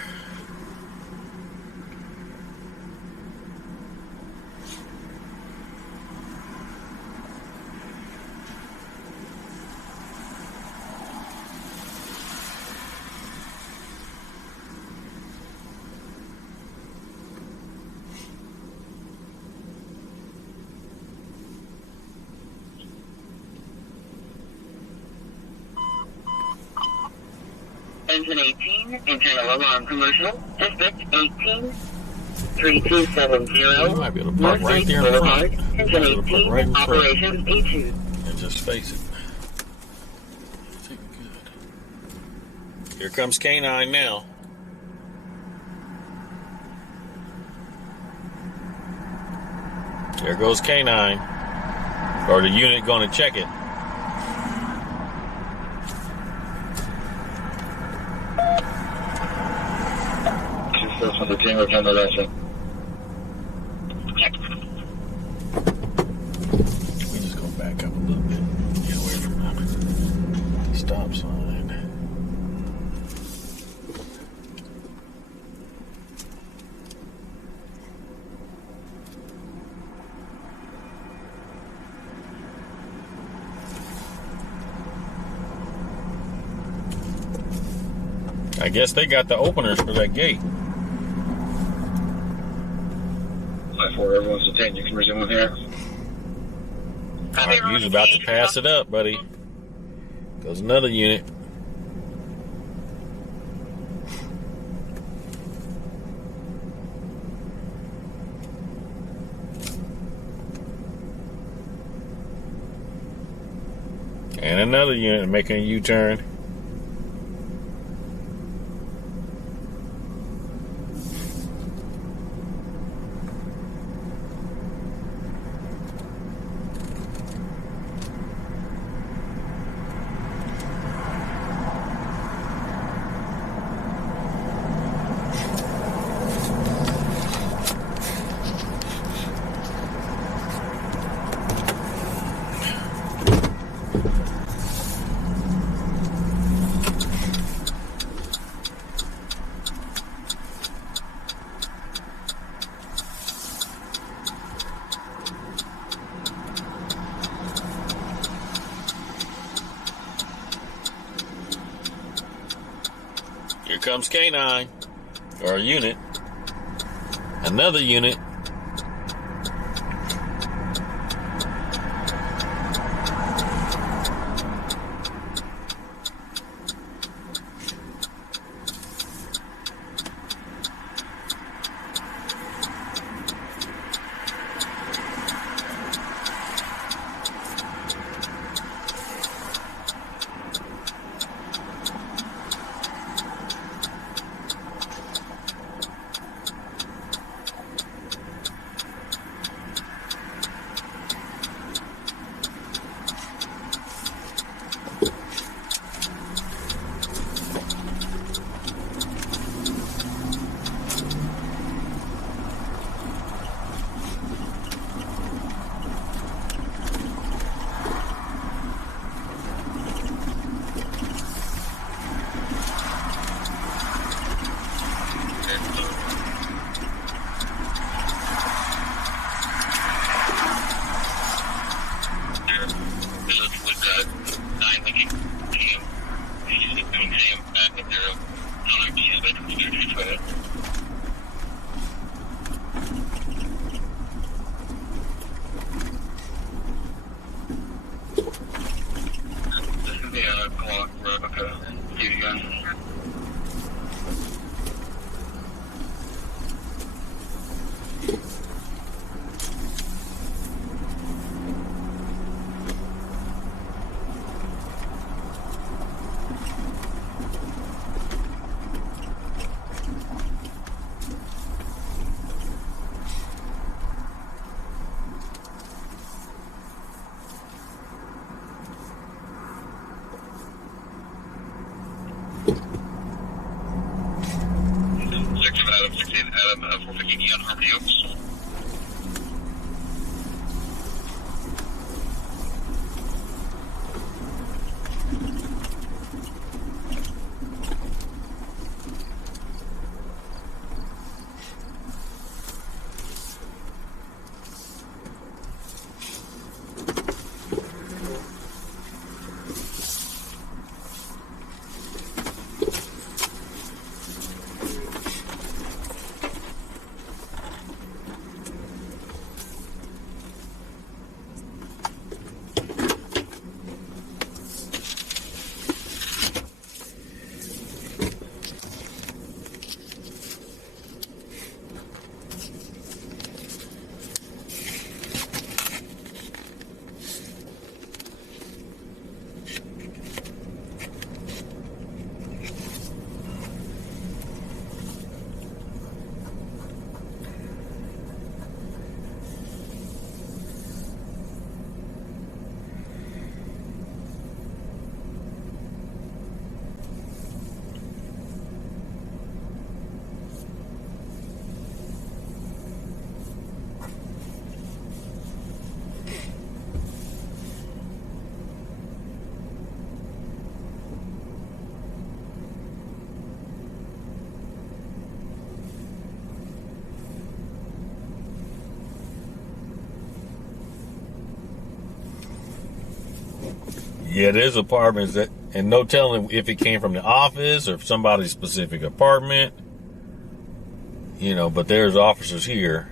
Engine 18, internal alarm commercial, District 18, 3270, You might be able to park North right Lake there in Boulevard, front. Engine You might be able to 18, park right in front operations A2. and just face it. Take it good. Here comes K9 now. There goes K9. Or the unit going to check it. From the team will come to that one. We just go back up a little bit. Get away from that stop sign. I guess they got the openers for that gate. 5-4, everyone's detained. You can resume with here. All right, you're about to pass it up, buddy. Goes another unit. And another unit making a U-turn. Here comes K9, or a unit. Another unit. Yeah, there's apartments that, and no telling if it came from the office or somebody's specific apartment, you know, but there's officers here.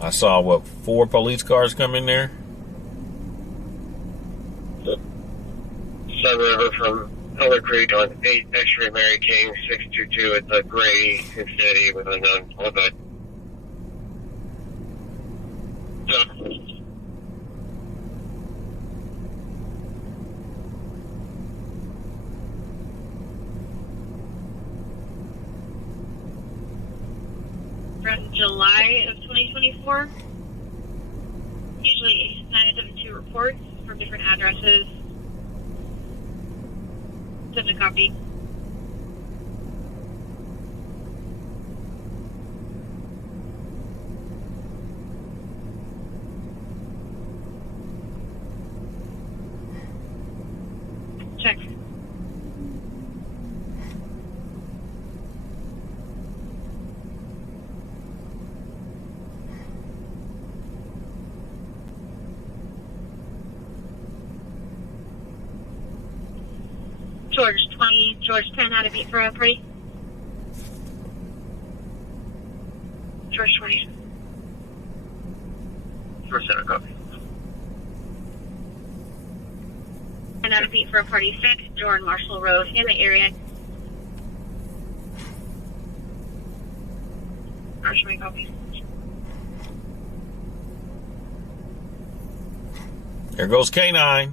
I saw, 4 police cars come in there? Sun River from Elder Creek on 8 X-ray Mary King 622. It's a gray Infinity with unknown. All good. From July of 2024. Usually 972 reports from different addresses. Send a copy. Check. George 20, George 10, how to beat for a party? George 20. First center copy. And how to beat for a party 6, Jordan Marshall Road in the area. George 20 copy. There goes K9.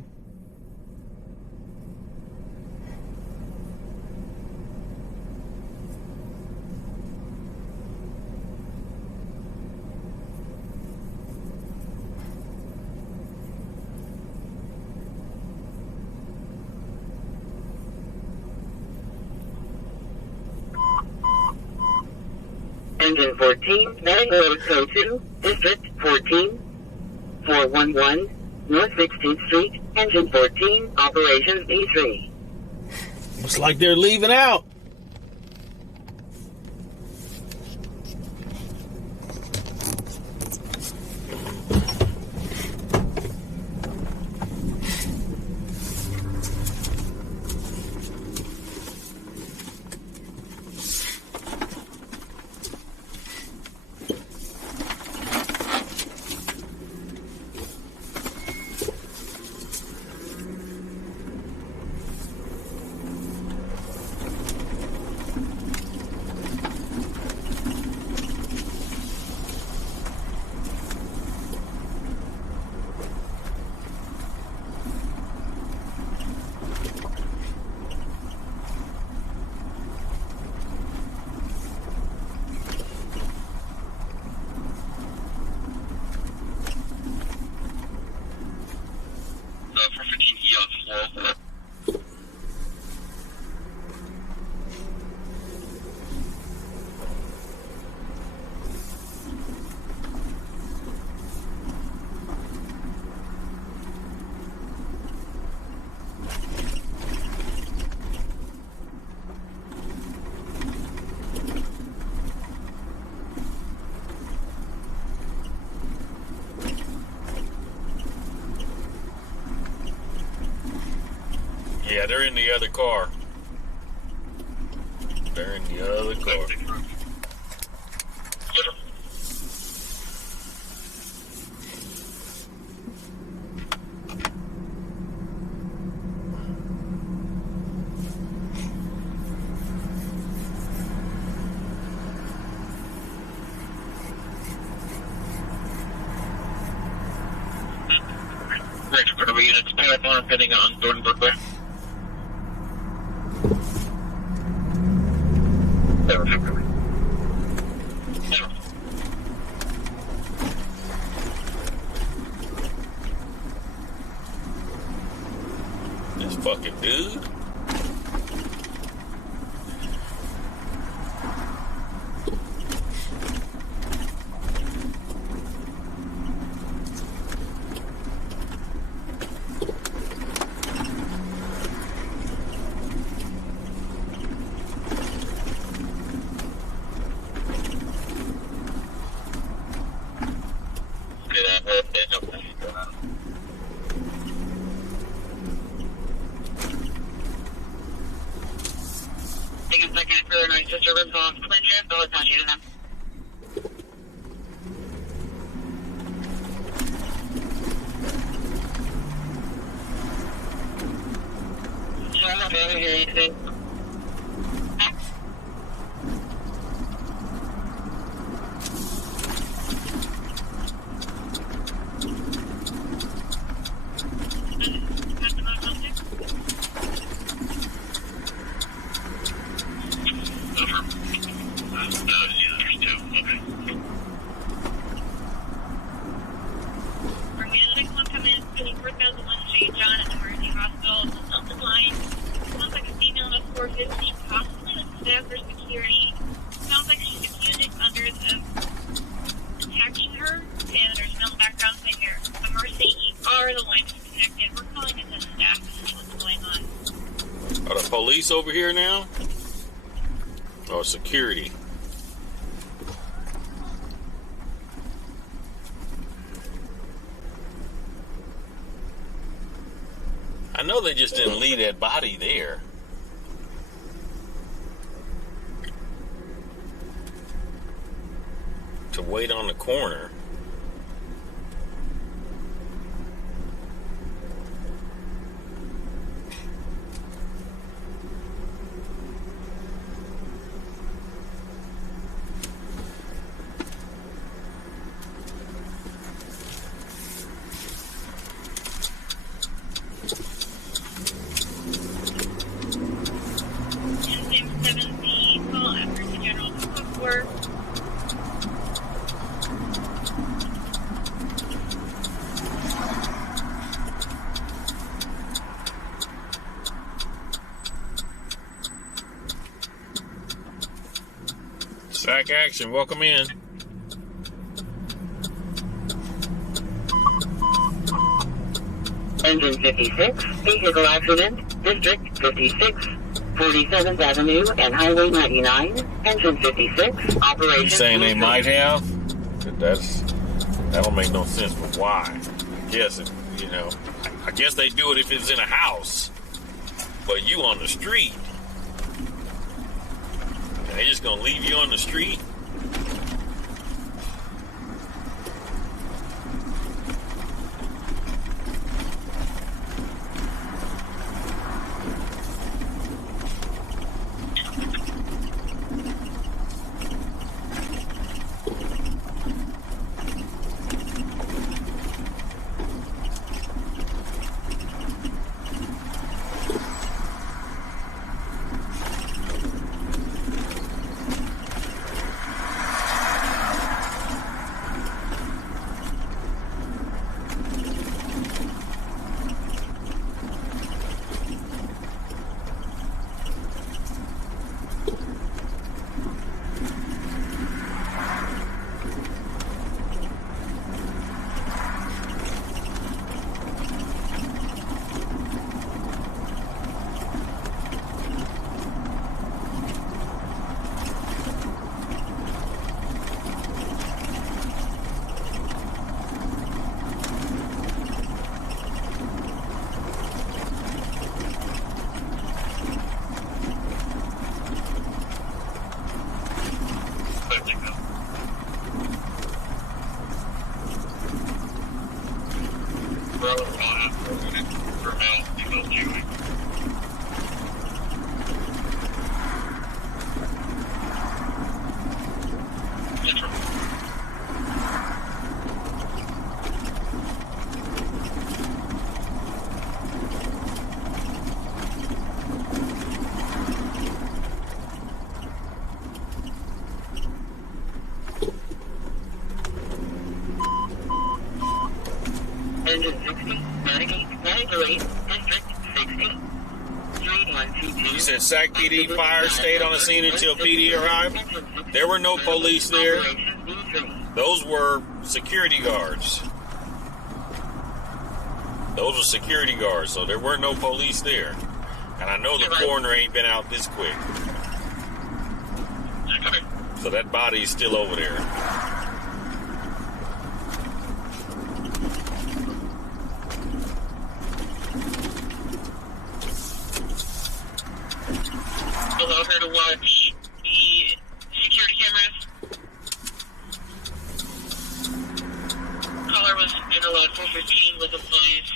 Engine 14, Road Code 2, District 14, 411, North 16th Street, Engine 14, Operations B3. Looks like they're leaving out. Yeah, they're in the other car. They're in the other car. Rich, what are we units? Platform heading on Jordan Brookway. This fucking dude. Taking a second for noise disturbance on Clinton, so it's not shooting them. Copy, I didn't hear anything. Are the police over here now? Or security? I know they just didn't leave that body there. To wait on the corner. Sac action, welcome in. Engine 56, vehicle accident, District 56, 47th Avenue and Highway 99. Engine 56, operation. You saying they might have? That don't make no sense, but why? I guess, I guess they do it if it's in a house, but you on the street. They just gonna leave you on the street? Engine 60, 98, 98, District 60, 3122. You said Sac PD fire stayed on the scene until PD arrived? There were no police there. Those were security guards. Those were security guards, so there were no police there. And I know the coroner ain't been out this quick. So that body's still over there. Allow her to watch the security cameras. Caller was interlocked 415 with employees.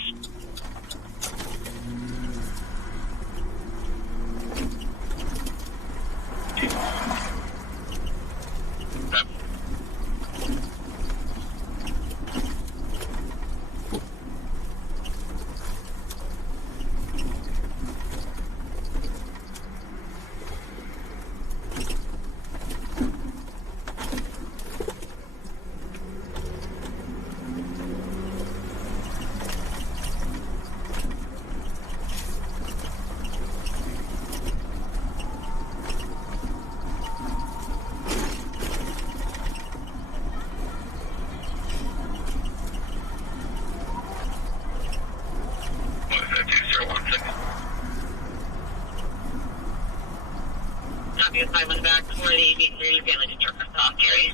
be a 5 on the back for the AB3 family disturbance off area.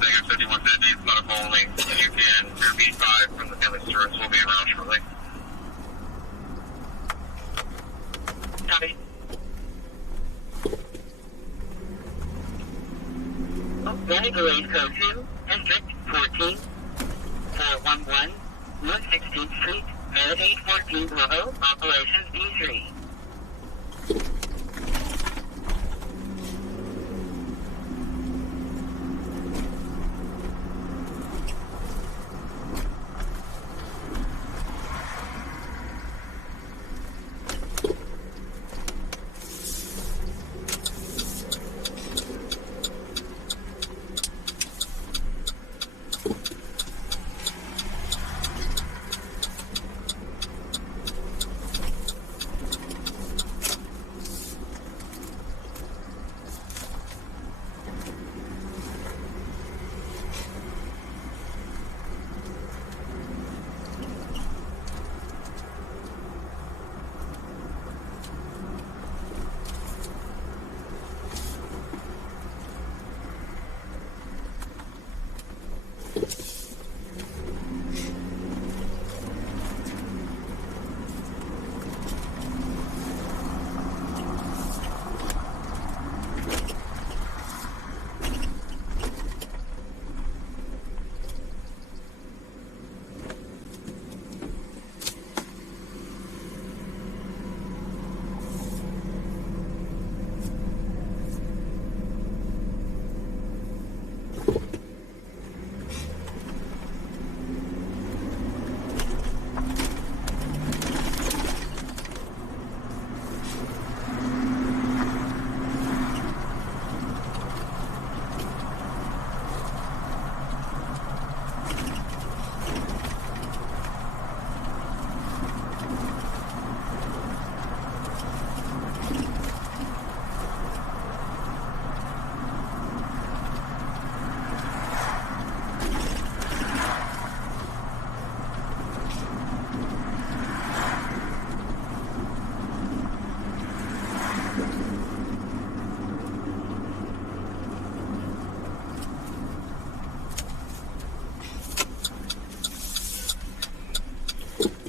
Negative 5150, it's not a phone link. You can, your B5 from the family disturbance will be around shortly. Copy. Vehicle is code 2, District 14, 411, North 16th Street, Medicaid 14 Bravo, Operations B3.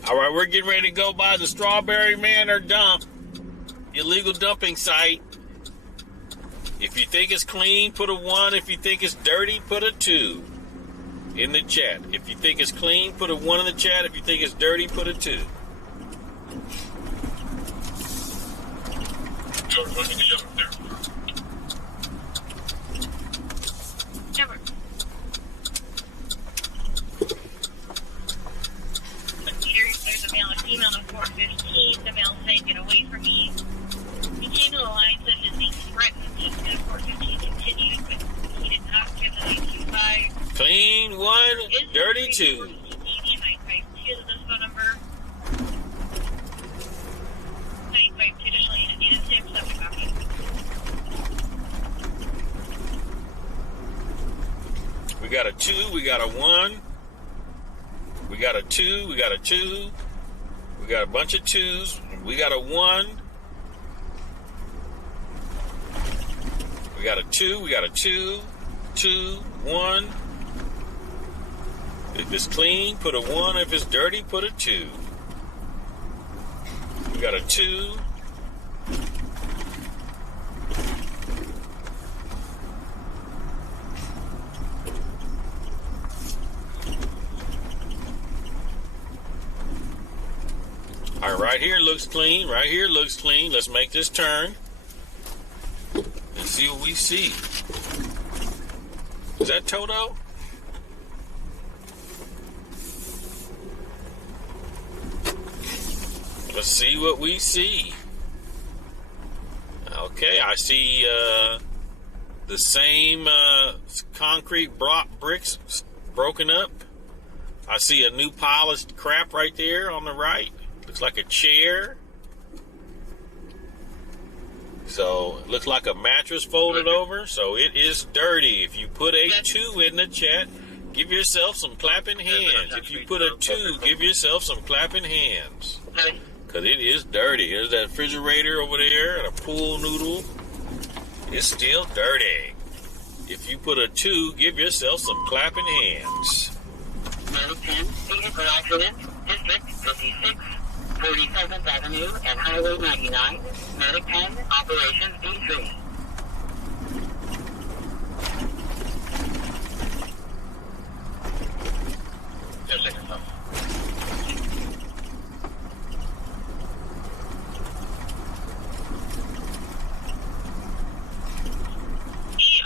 All right, we're getting ready to go by the Strawberry Manor dump, illegal dumping site. If you think it's clean, put a 1. If you think it's dirty, put a 2 in the chat. If you think it's clean, put a 1 in the chat. If you think it's dirty, put a 2. George, what did you do there? Never. There's a male and female on 415. The male saying, "Get away from me." He came to the line, said his being threatened. And 415 continued, but he did not give the 825. Clean 1, dirty 2. This phone number. 952 additional unit needed. Same subject copy. We got a 2, we got a 1. We got a 2, we got a 2. We got a bunch of 2s. We got a 1. We got a 2, we got a 2. 2, 1. If it's clean, put a 1. If it's dirty, put a 2. We got a 2. All right, right here looks clean. Right here looks clean. Let's make this turn and see what we see. Is that Toto? Let's see what we see. Okay, I see the same concrete bricks broken up. I see a new polished crap right there on the right. Looks like a chair. So it looks like a mattress folded over. So it is dirty. If you put a 2 in the chat, Give yourself some clapping hands. If you put a 2, give yourself some clapping hands. Because it is dirty. There's that refrigerator over there and a pool noodle. It's still dirty. If you put a 2, give yourself some clapping hands. Road 10, vehicle accident, District 56, 47th Avenue and Highway 99, Medic 10, Operations B3. Just a second, though.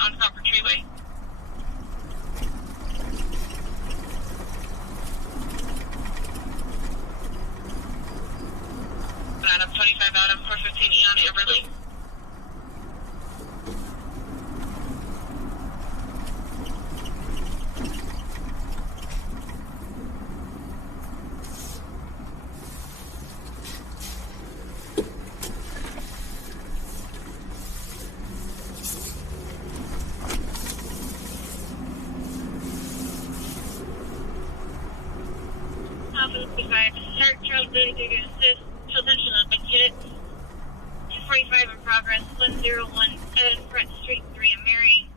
On Copper Treeway. Adam 25 Adam 415 Eon Everly. Start Charles Booty to assist. Attention on big units. 245 in progress. 1017 Front Street 3 and Mary.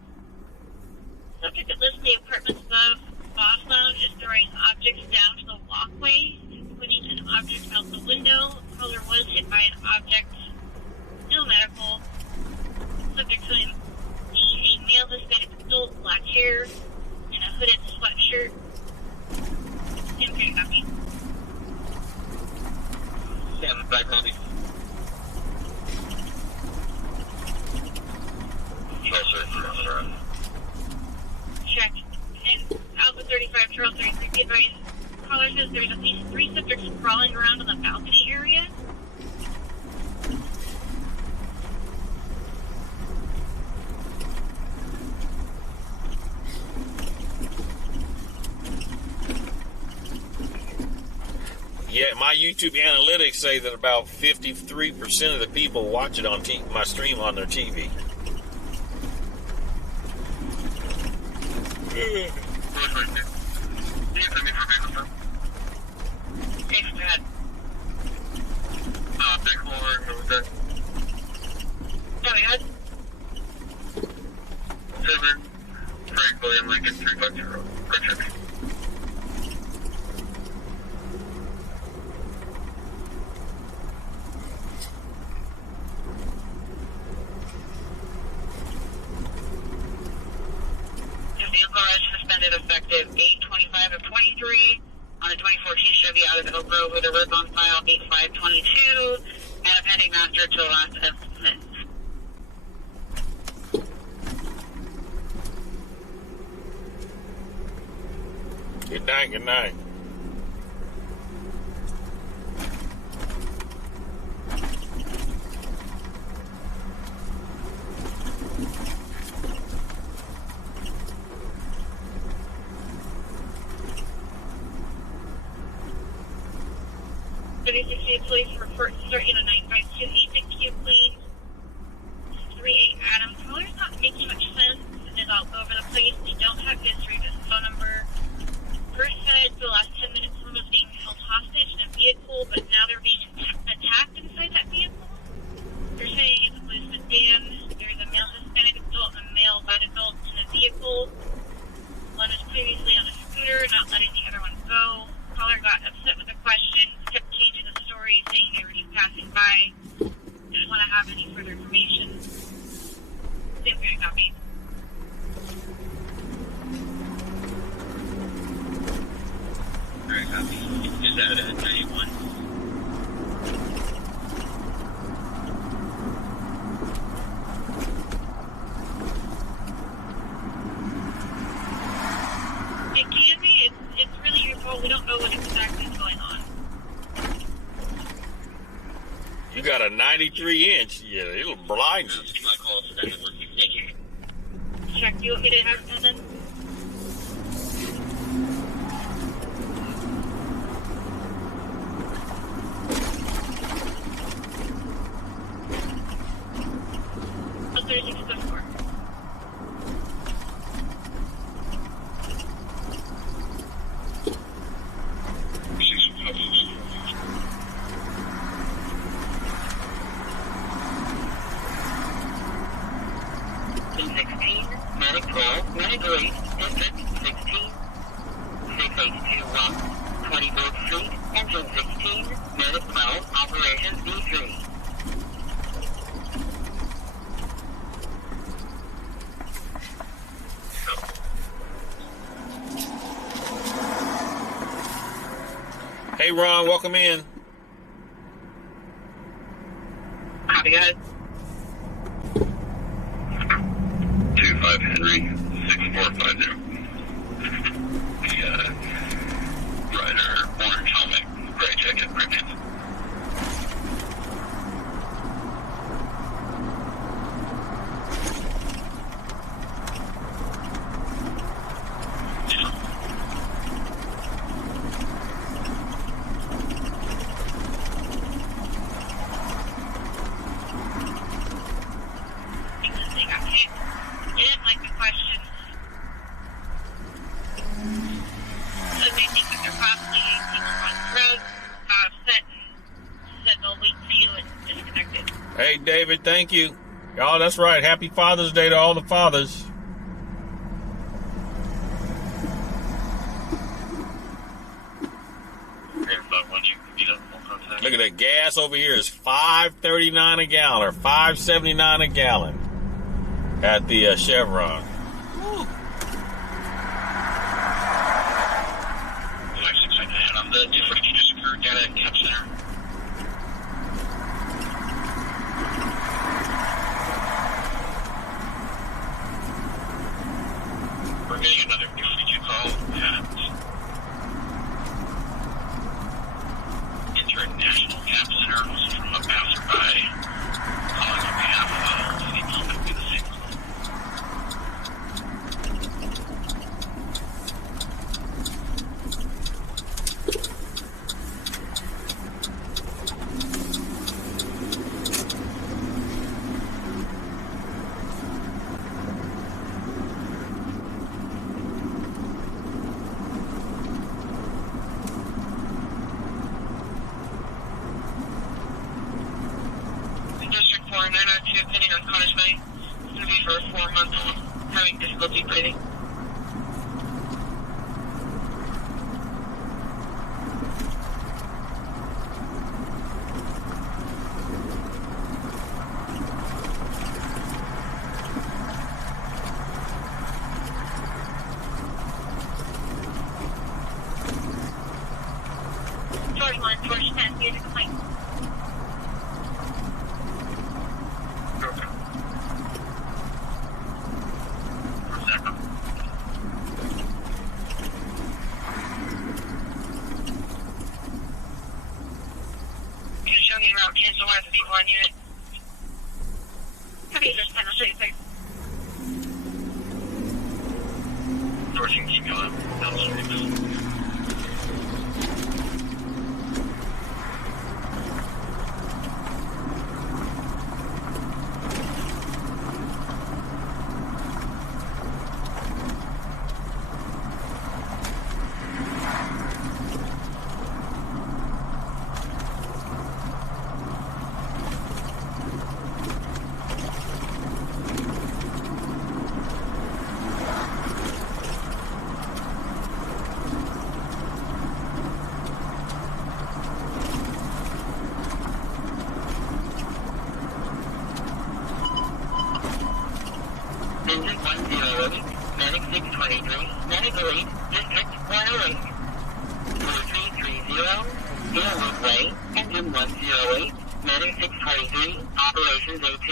Subject that lists the apartments above. Boss Lounge is throwing objects down to the walkway, including an object out the window. Caller was hit by an object. Still medical. Subject to a male Hispanic adult, black hair, and a hooded sweatshirt. Same thing, copy. Stand by, copy. Yes, sir. Check. And Alpha 35, Charles 33, advice. Caller says there's at least 3 subjects crawling around in the balcony area. Yeah, my YouTube analytics say that about 53% of the people watch it on my stream on their TV. Okay, go ahead. Big Horn, over there. Go ahead. 7, Frank William Lincoln, 350. Go check. Suspended effective 8/25 of 23 on the 2014 Chevy out of Oak Grove with a road on file 8/5/22 and a pending master to the last estimate. Good night, good night. Police report starting a 952 eBook clean. 38 Adam. Caller's not making much sense. It's all over the place. They don't have history of his phone number. First said for the last 10 minutes someone was being held hostage in a vehicle, but now they're being attacked inside that vehicle. They're saying it's a blue sedan. There's a male Hispanic adult and a male white adult in a vehicle. One was previously on a scooter, not letting the other one go. Caller got upset with the question, kept changing the story, saying they were just passing by. Didn't want to have any further information. Same thing, copy. Alright, copy. Is that a 91? It can be. It's really your fault. We don't know what exactly is going on. You got a 93-inch. Yeah, it'll blind you. My call is that working. Thank you. Check. Do you want me to have that then? Oh, 36 before. 16, Medic 12, Medic 8, District 16, 6821, 24th Street, Engine 16, Medic 12, Operations B3. Hey, Ron, welcome in. Copy, guys. 25 Henry, 6450. The rider, orange helmet, gray jacket, premium. Hey, David, thank you. Oh, that's right. Happy Father's Day to all the fathers. Look at that. Gas over here is $5.39 a gallon or $5.79 a gallon at the Chevron. Woo. The difference just occurred down at Cap Center. We're getting another 242 call at International Cap Center. This is from a passerby calling on behalf of the people to do the same call. District 4 and 902 pending on Cottage Bay. It's going to be for 4 months having difficulty breathing. George 1, George 10, be a complaint. Route 10 July to be 1 unit. Copy, George 10, I'll show you, sir. George, you can keep going down the street. Engine 108, Medic 623, Medic 8, District 108. 4330, Steelwood Way, Engine 108, Medic 623, Operations A2.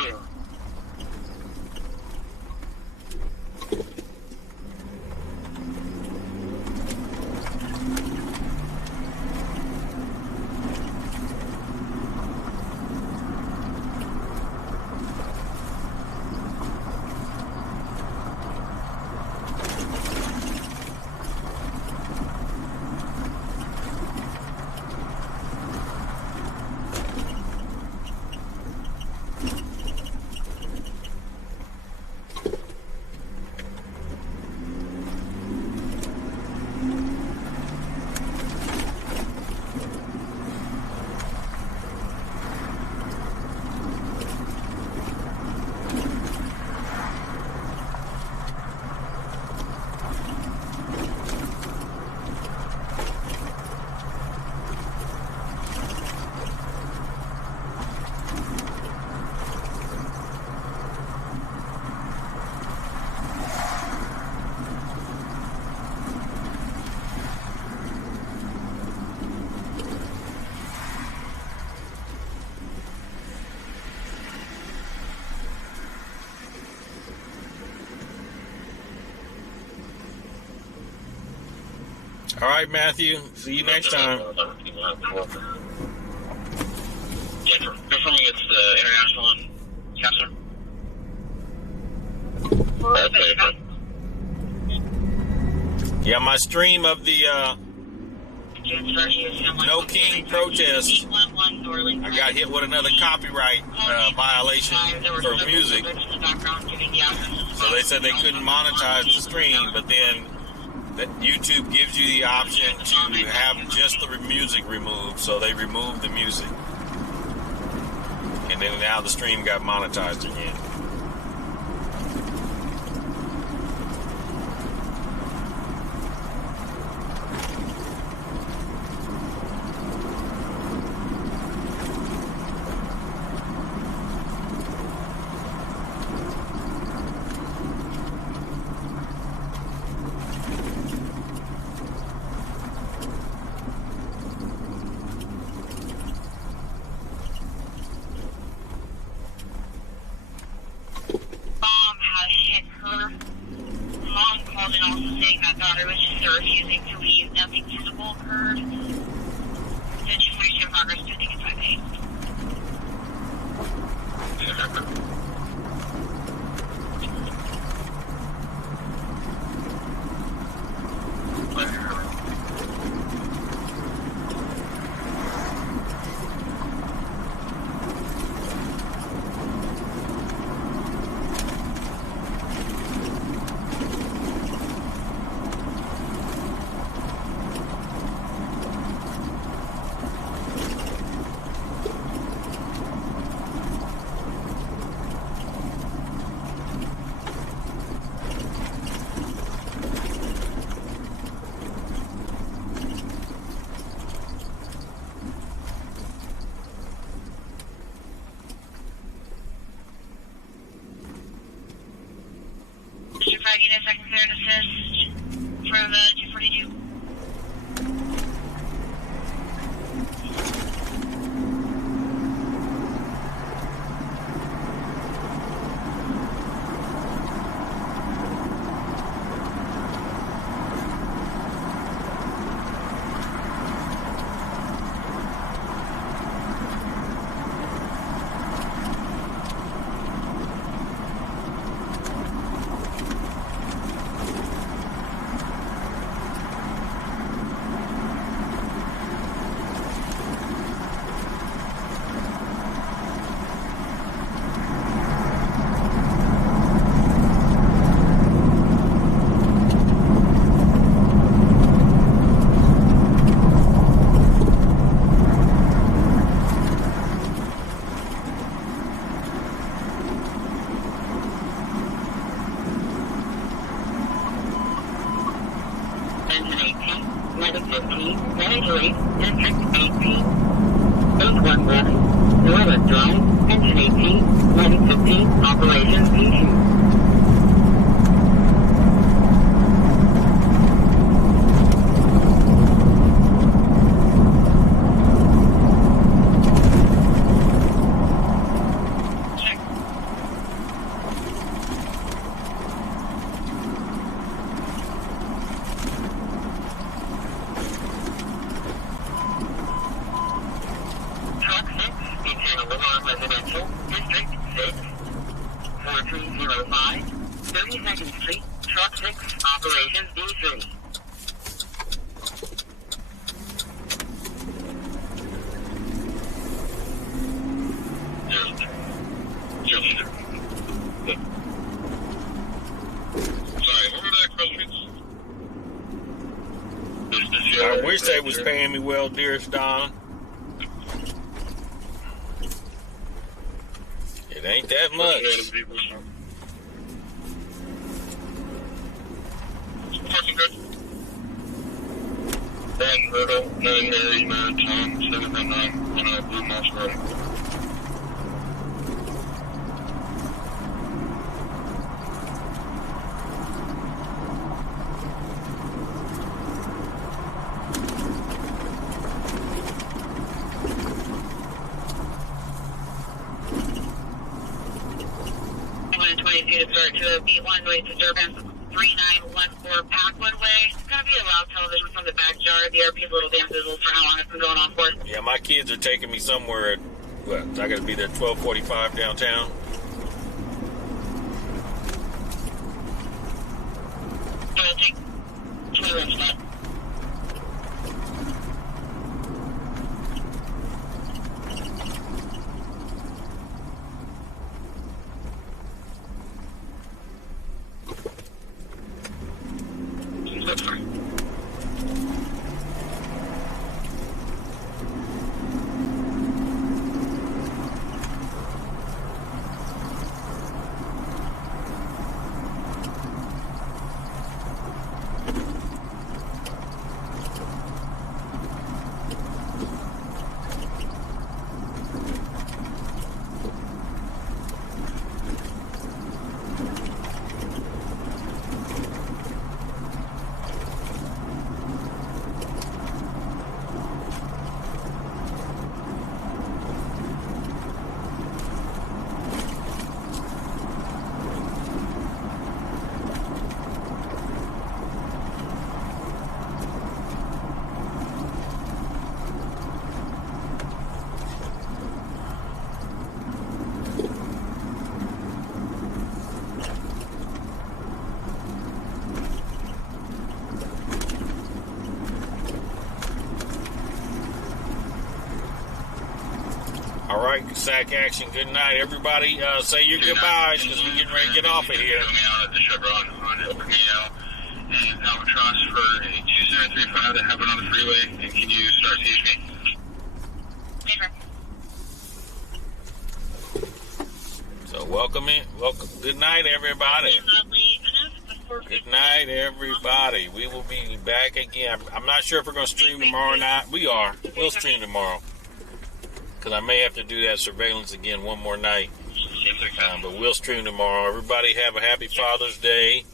All right, Matthew. See you next time. Yeah, confirming it's international and capture. Yeah, my stream of the No King protest, I got hit with another copyright violation for music. So they said they couldn't monetize the stream, but then that YouTube gives you the option to have just the music removed. So they removed the music. And then now the stream got monetized again. Refusing to leave, nothing suitable occurred. Situation progress to the Mr. Fraggy, if I can clear an assist for the 242. Residential, District 6, 4305, 32nd Street, Truck 6, Operations D3. I wish they was paying me well, dearest Don. It ain't that much. Ben Riddle, 9 Mary, 9 Tom, 799, Blue Mouse Road. To start to B1 with disturbance. 3914 back one way. It's going to be a loud television from the backyard. The airplane's a little bamboozled for how long it's been going on for. Yeah, my kids are taking me somewhere at, what, I got to be there at 12:45 downtown. It'll take 20 minutes now. All right, SAC action. Good night, everybody. Say your goodbyes because we're getting ready to get off of here. Out at the Chevron on El Camino and Albatross for a 2735 that happened on the freeway. And can you start CHP? So welcome in. Welcome. Good night, everybody. Good night, everybody. We will be back again. I'm not sure if we're going to stream tomorrow or not. We are. We'll stream tomorrow. Because I may have to do that surveillance again one more night. But we'll stream tomorrow. Everybody have a happy Father's Day.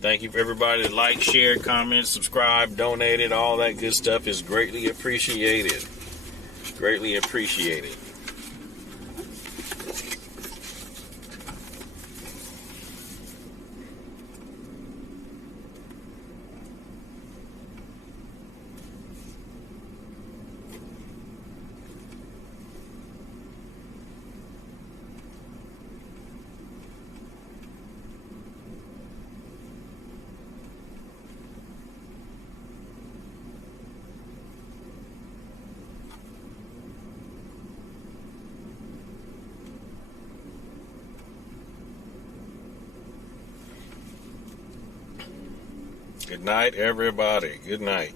Thank you for everybody that like, share, comment, subscribe, donated. All that good stuff is greatly appreciated. Greatly appreciated. Good night, everybody. Good night.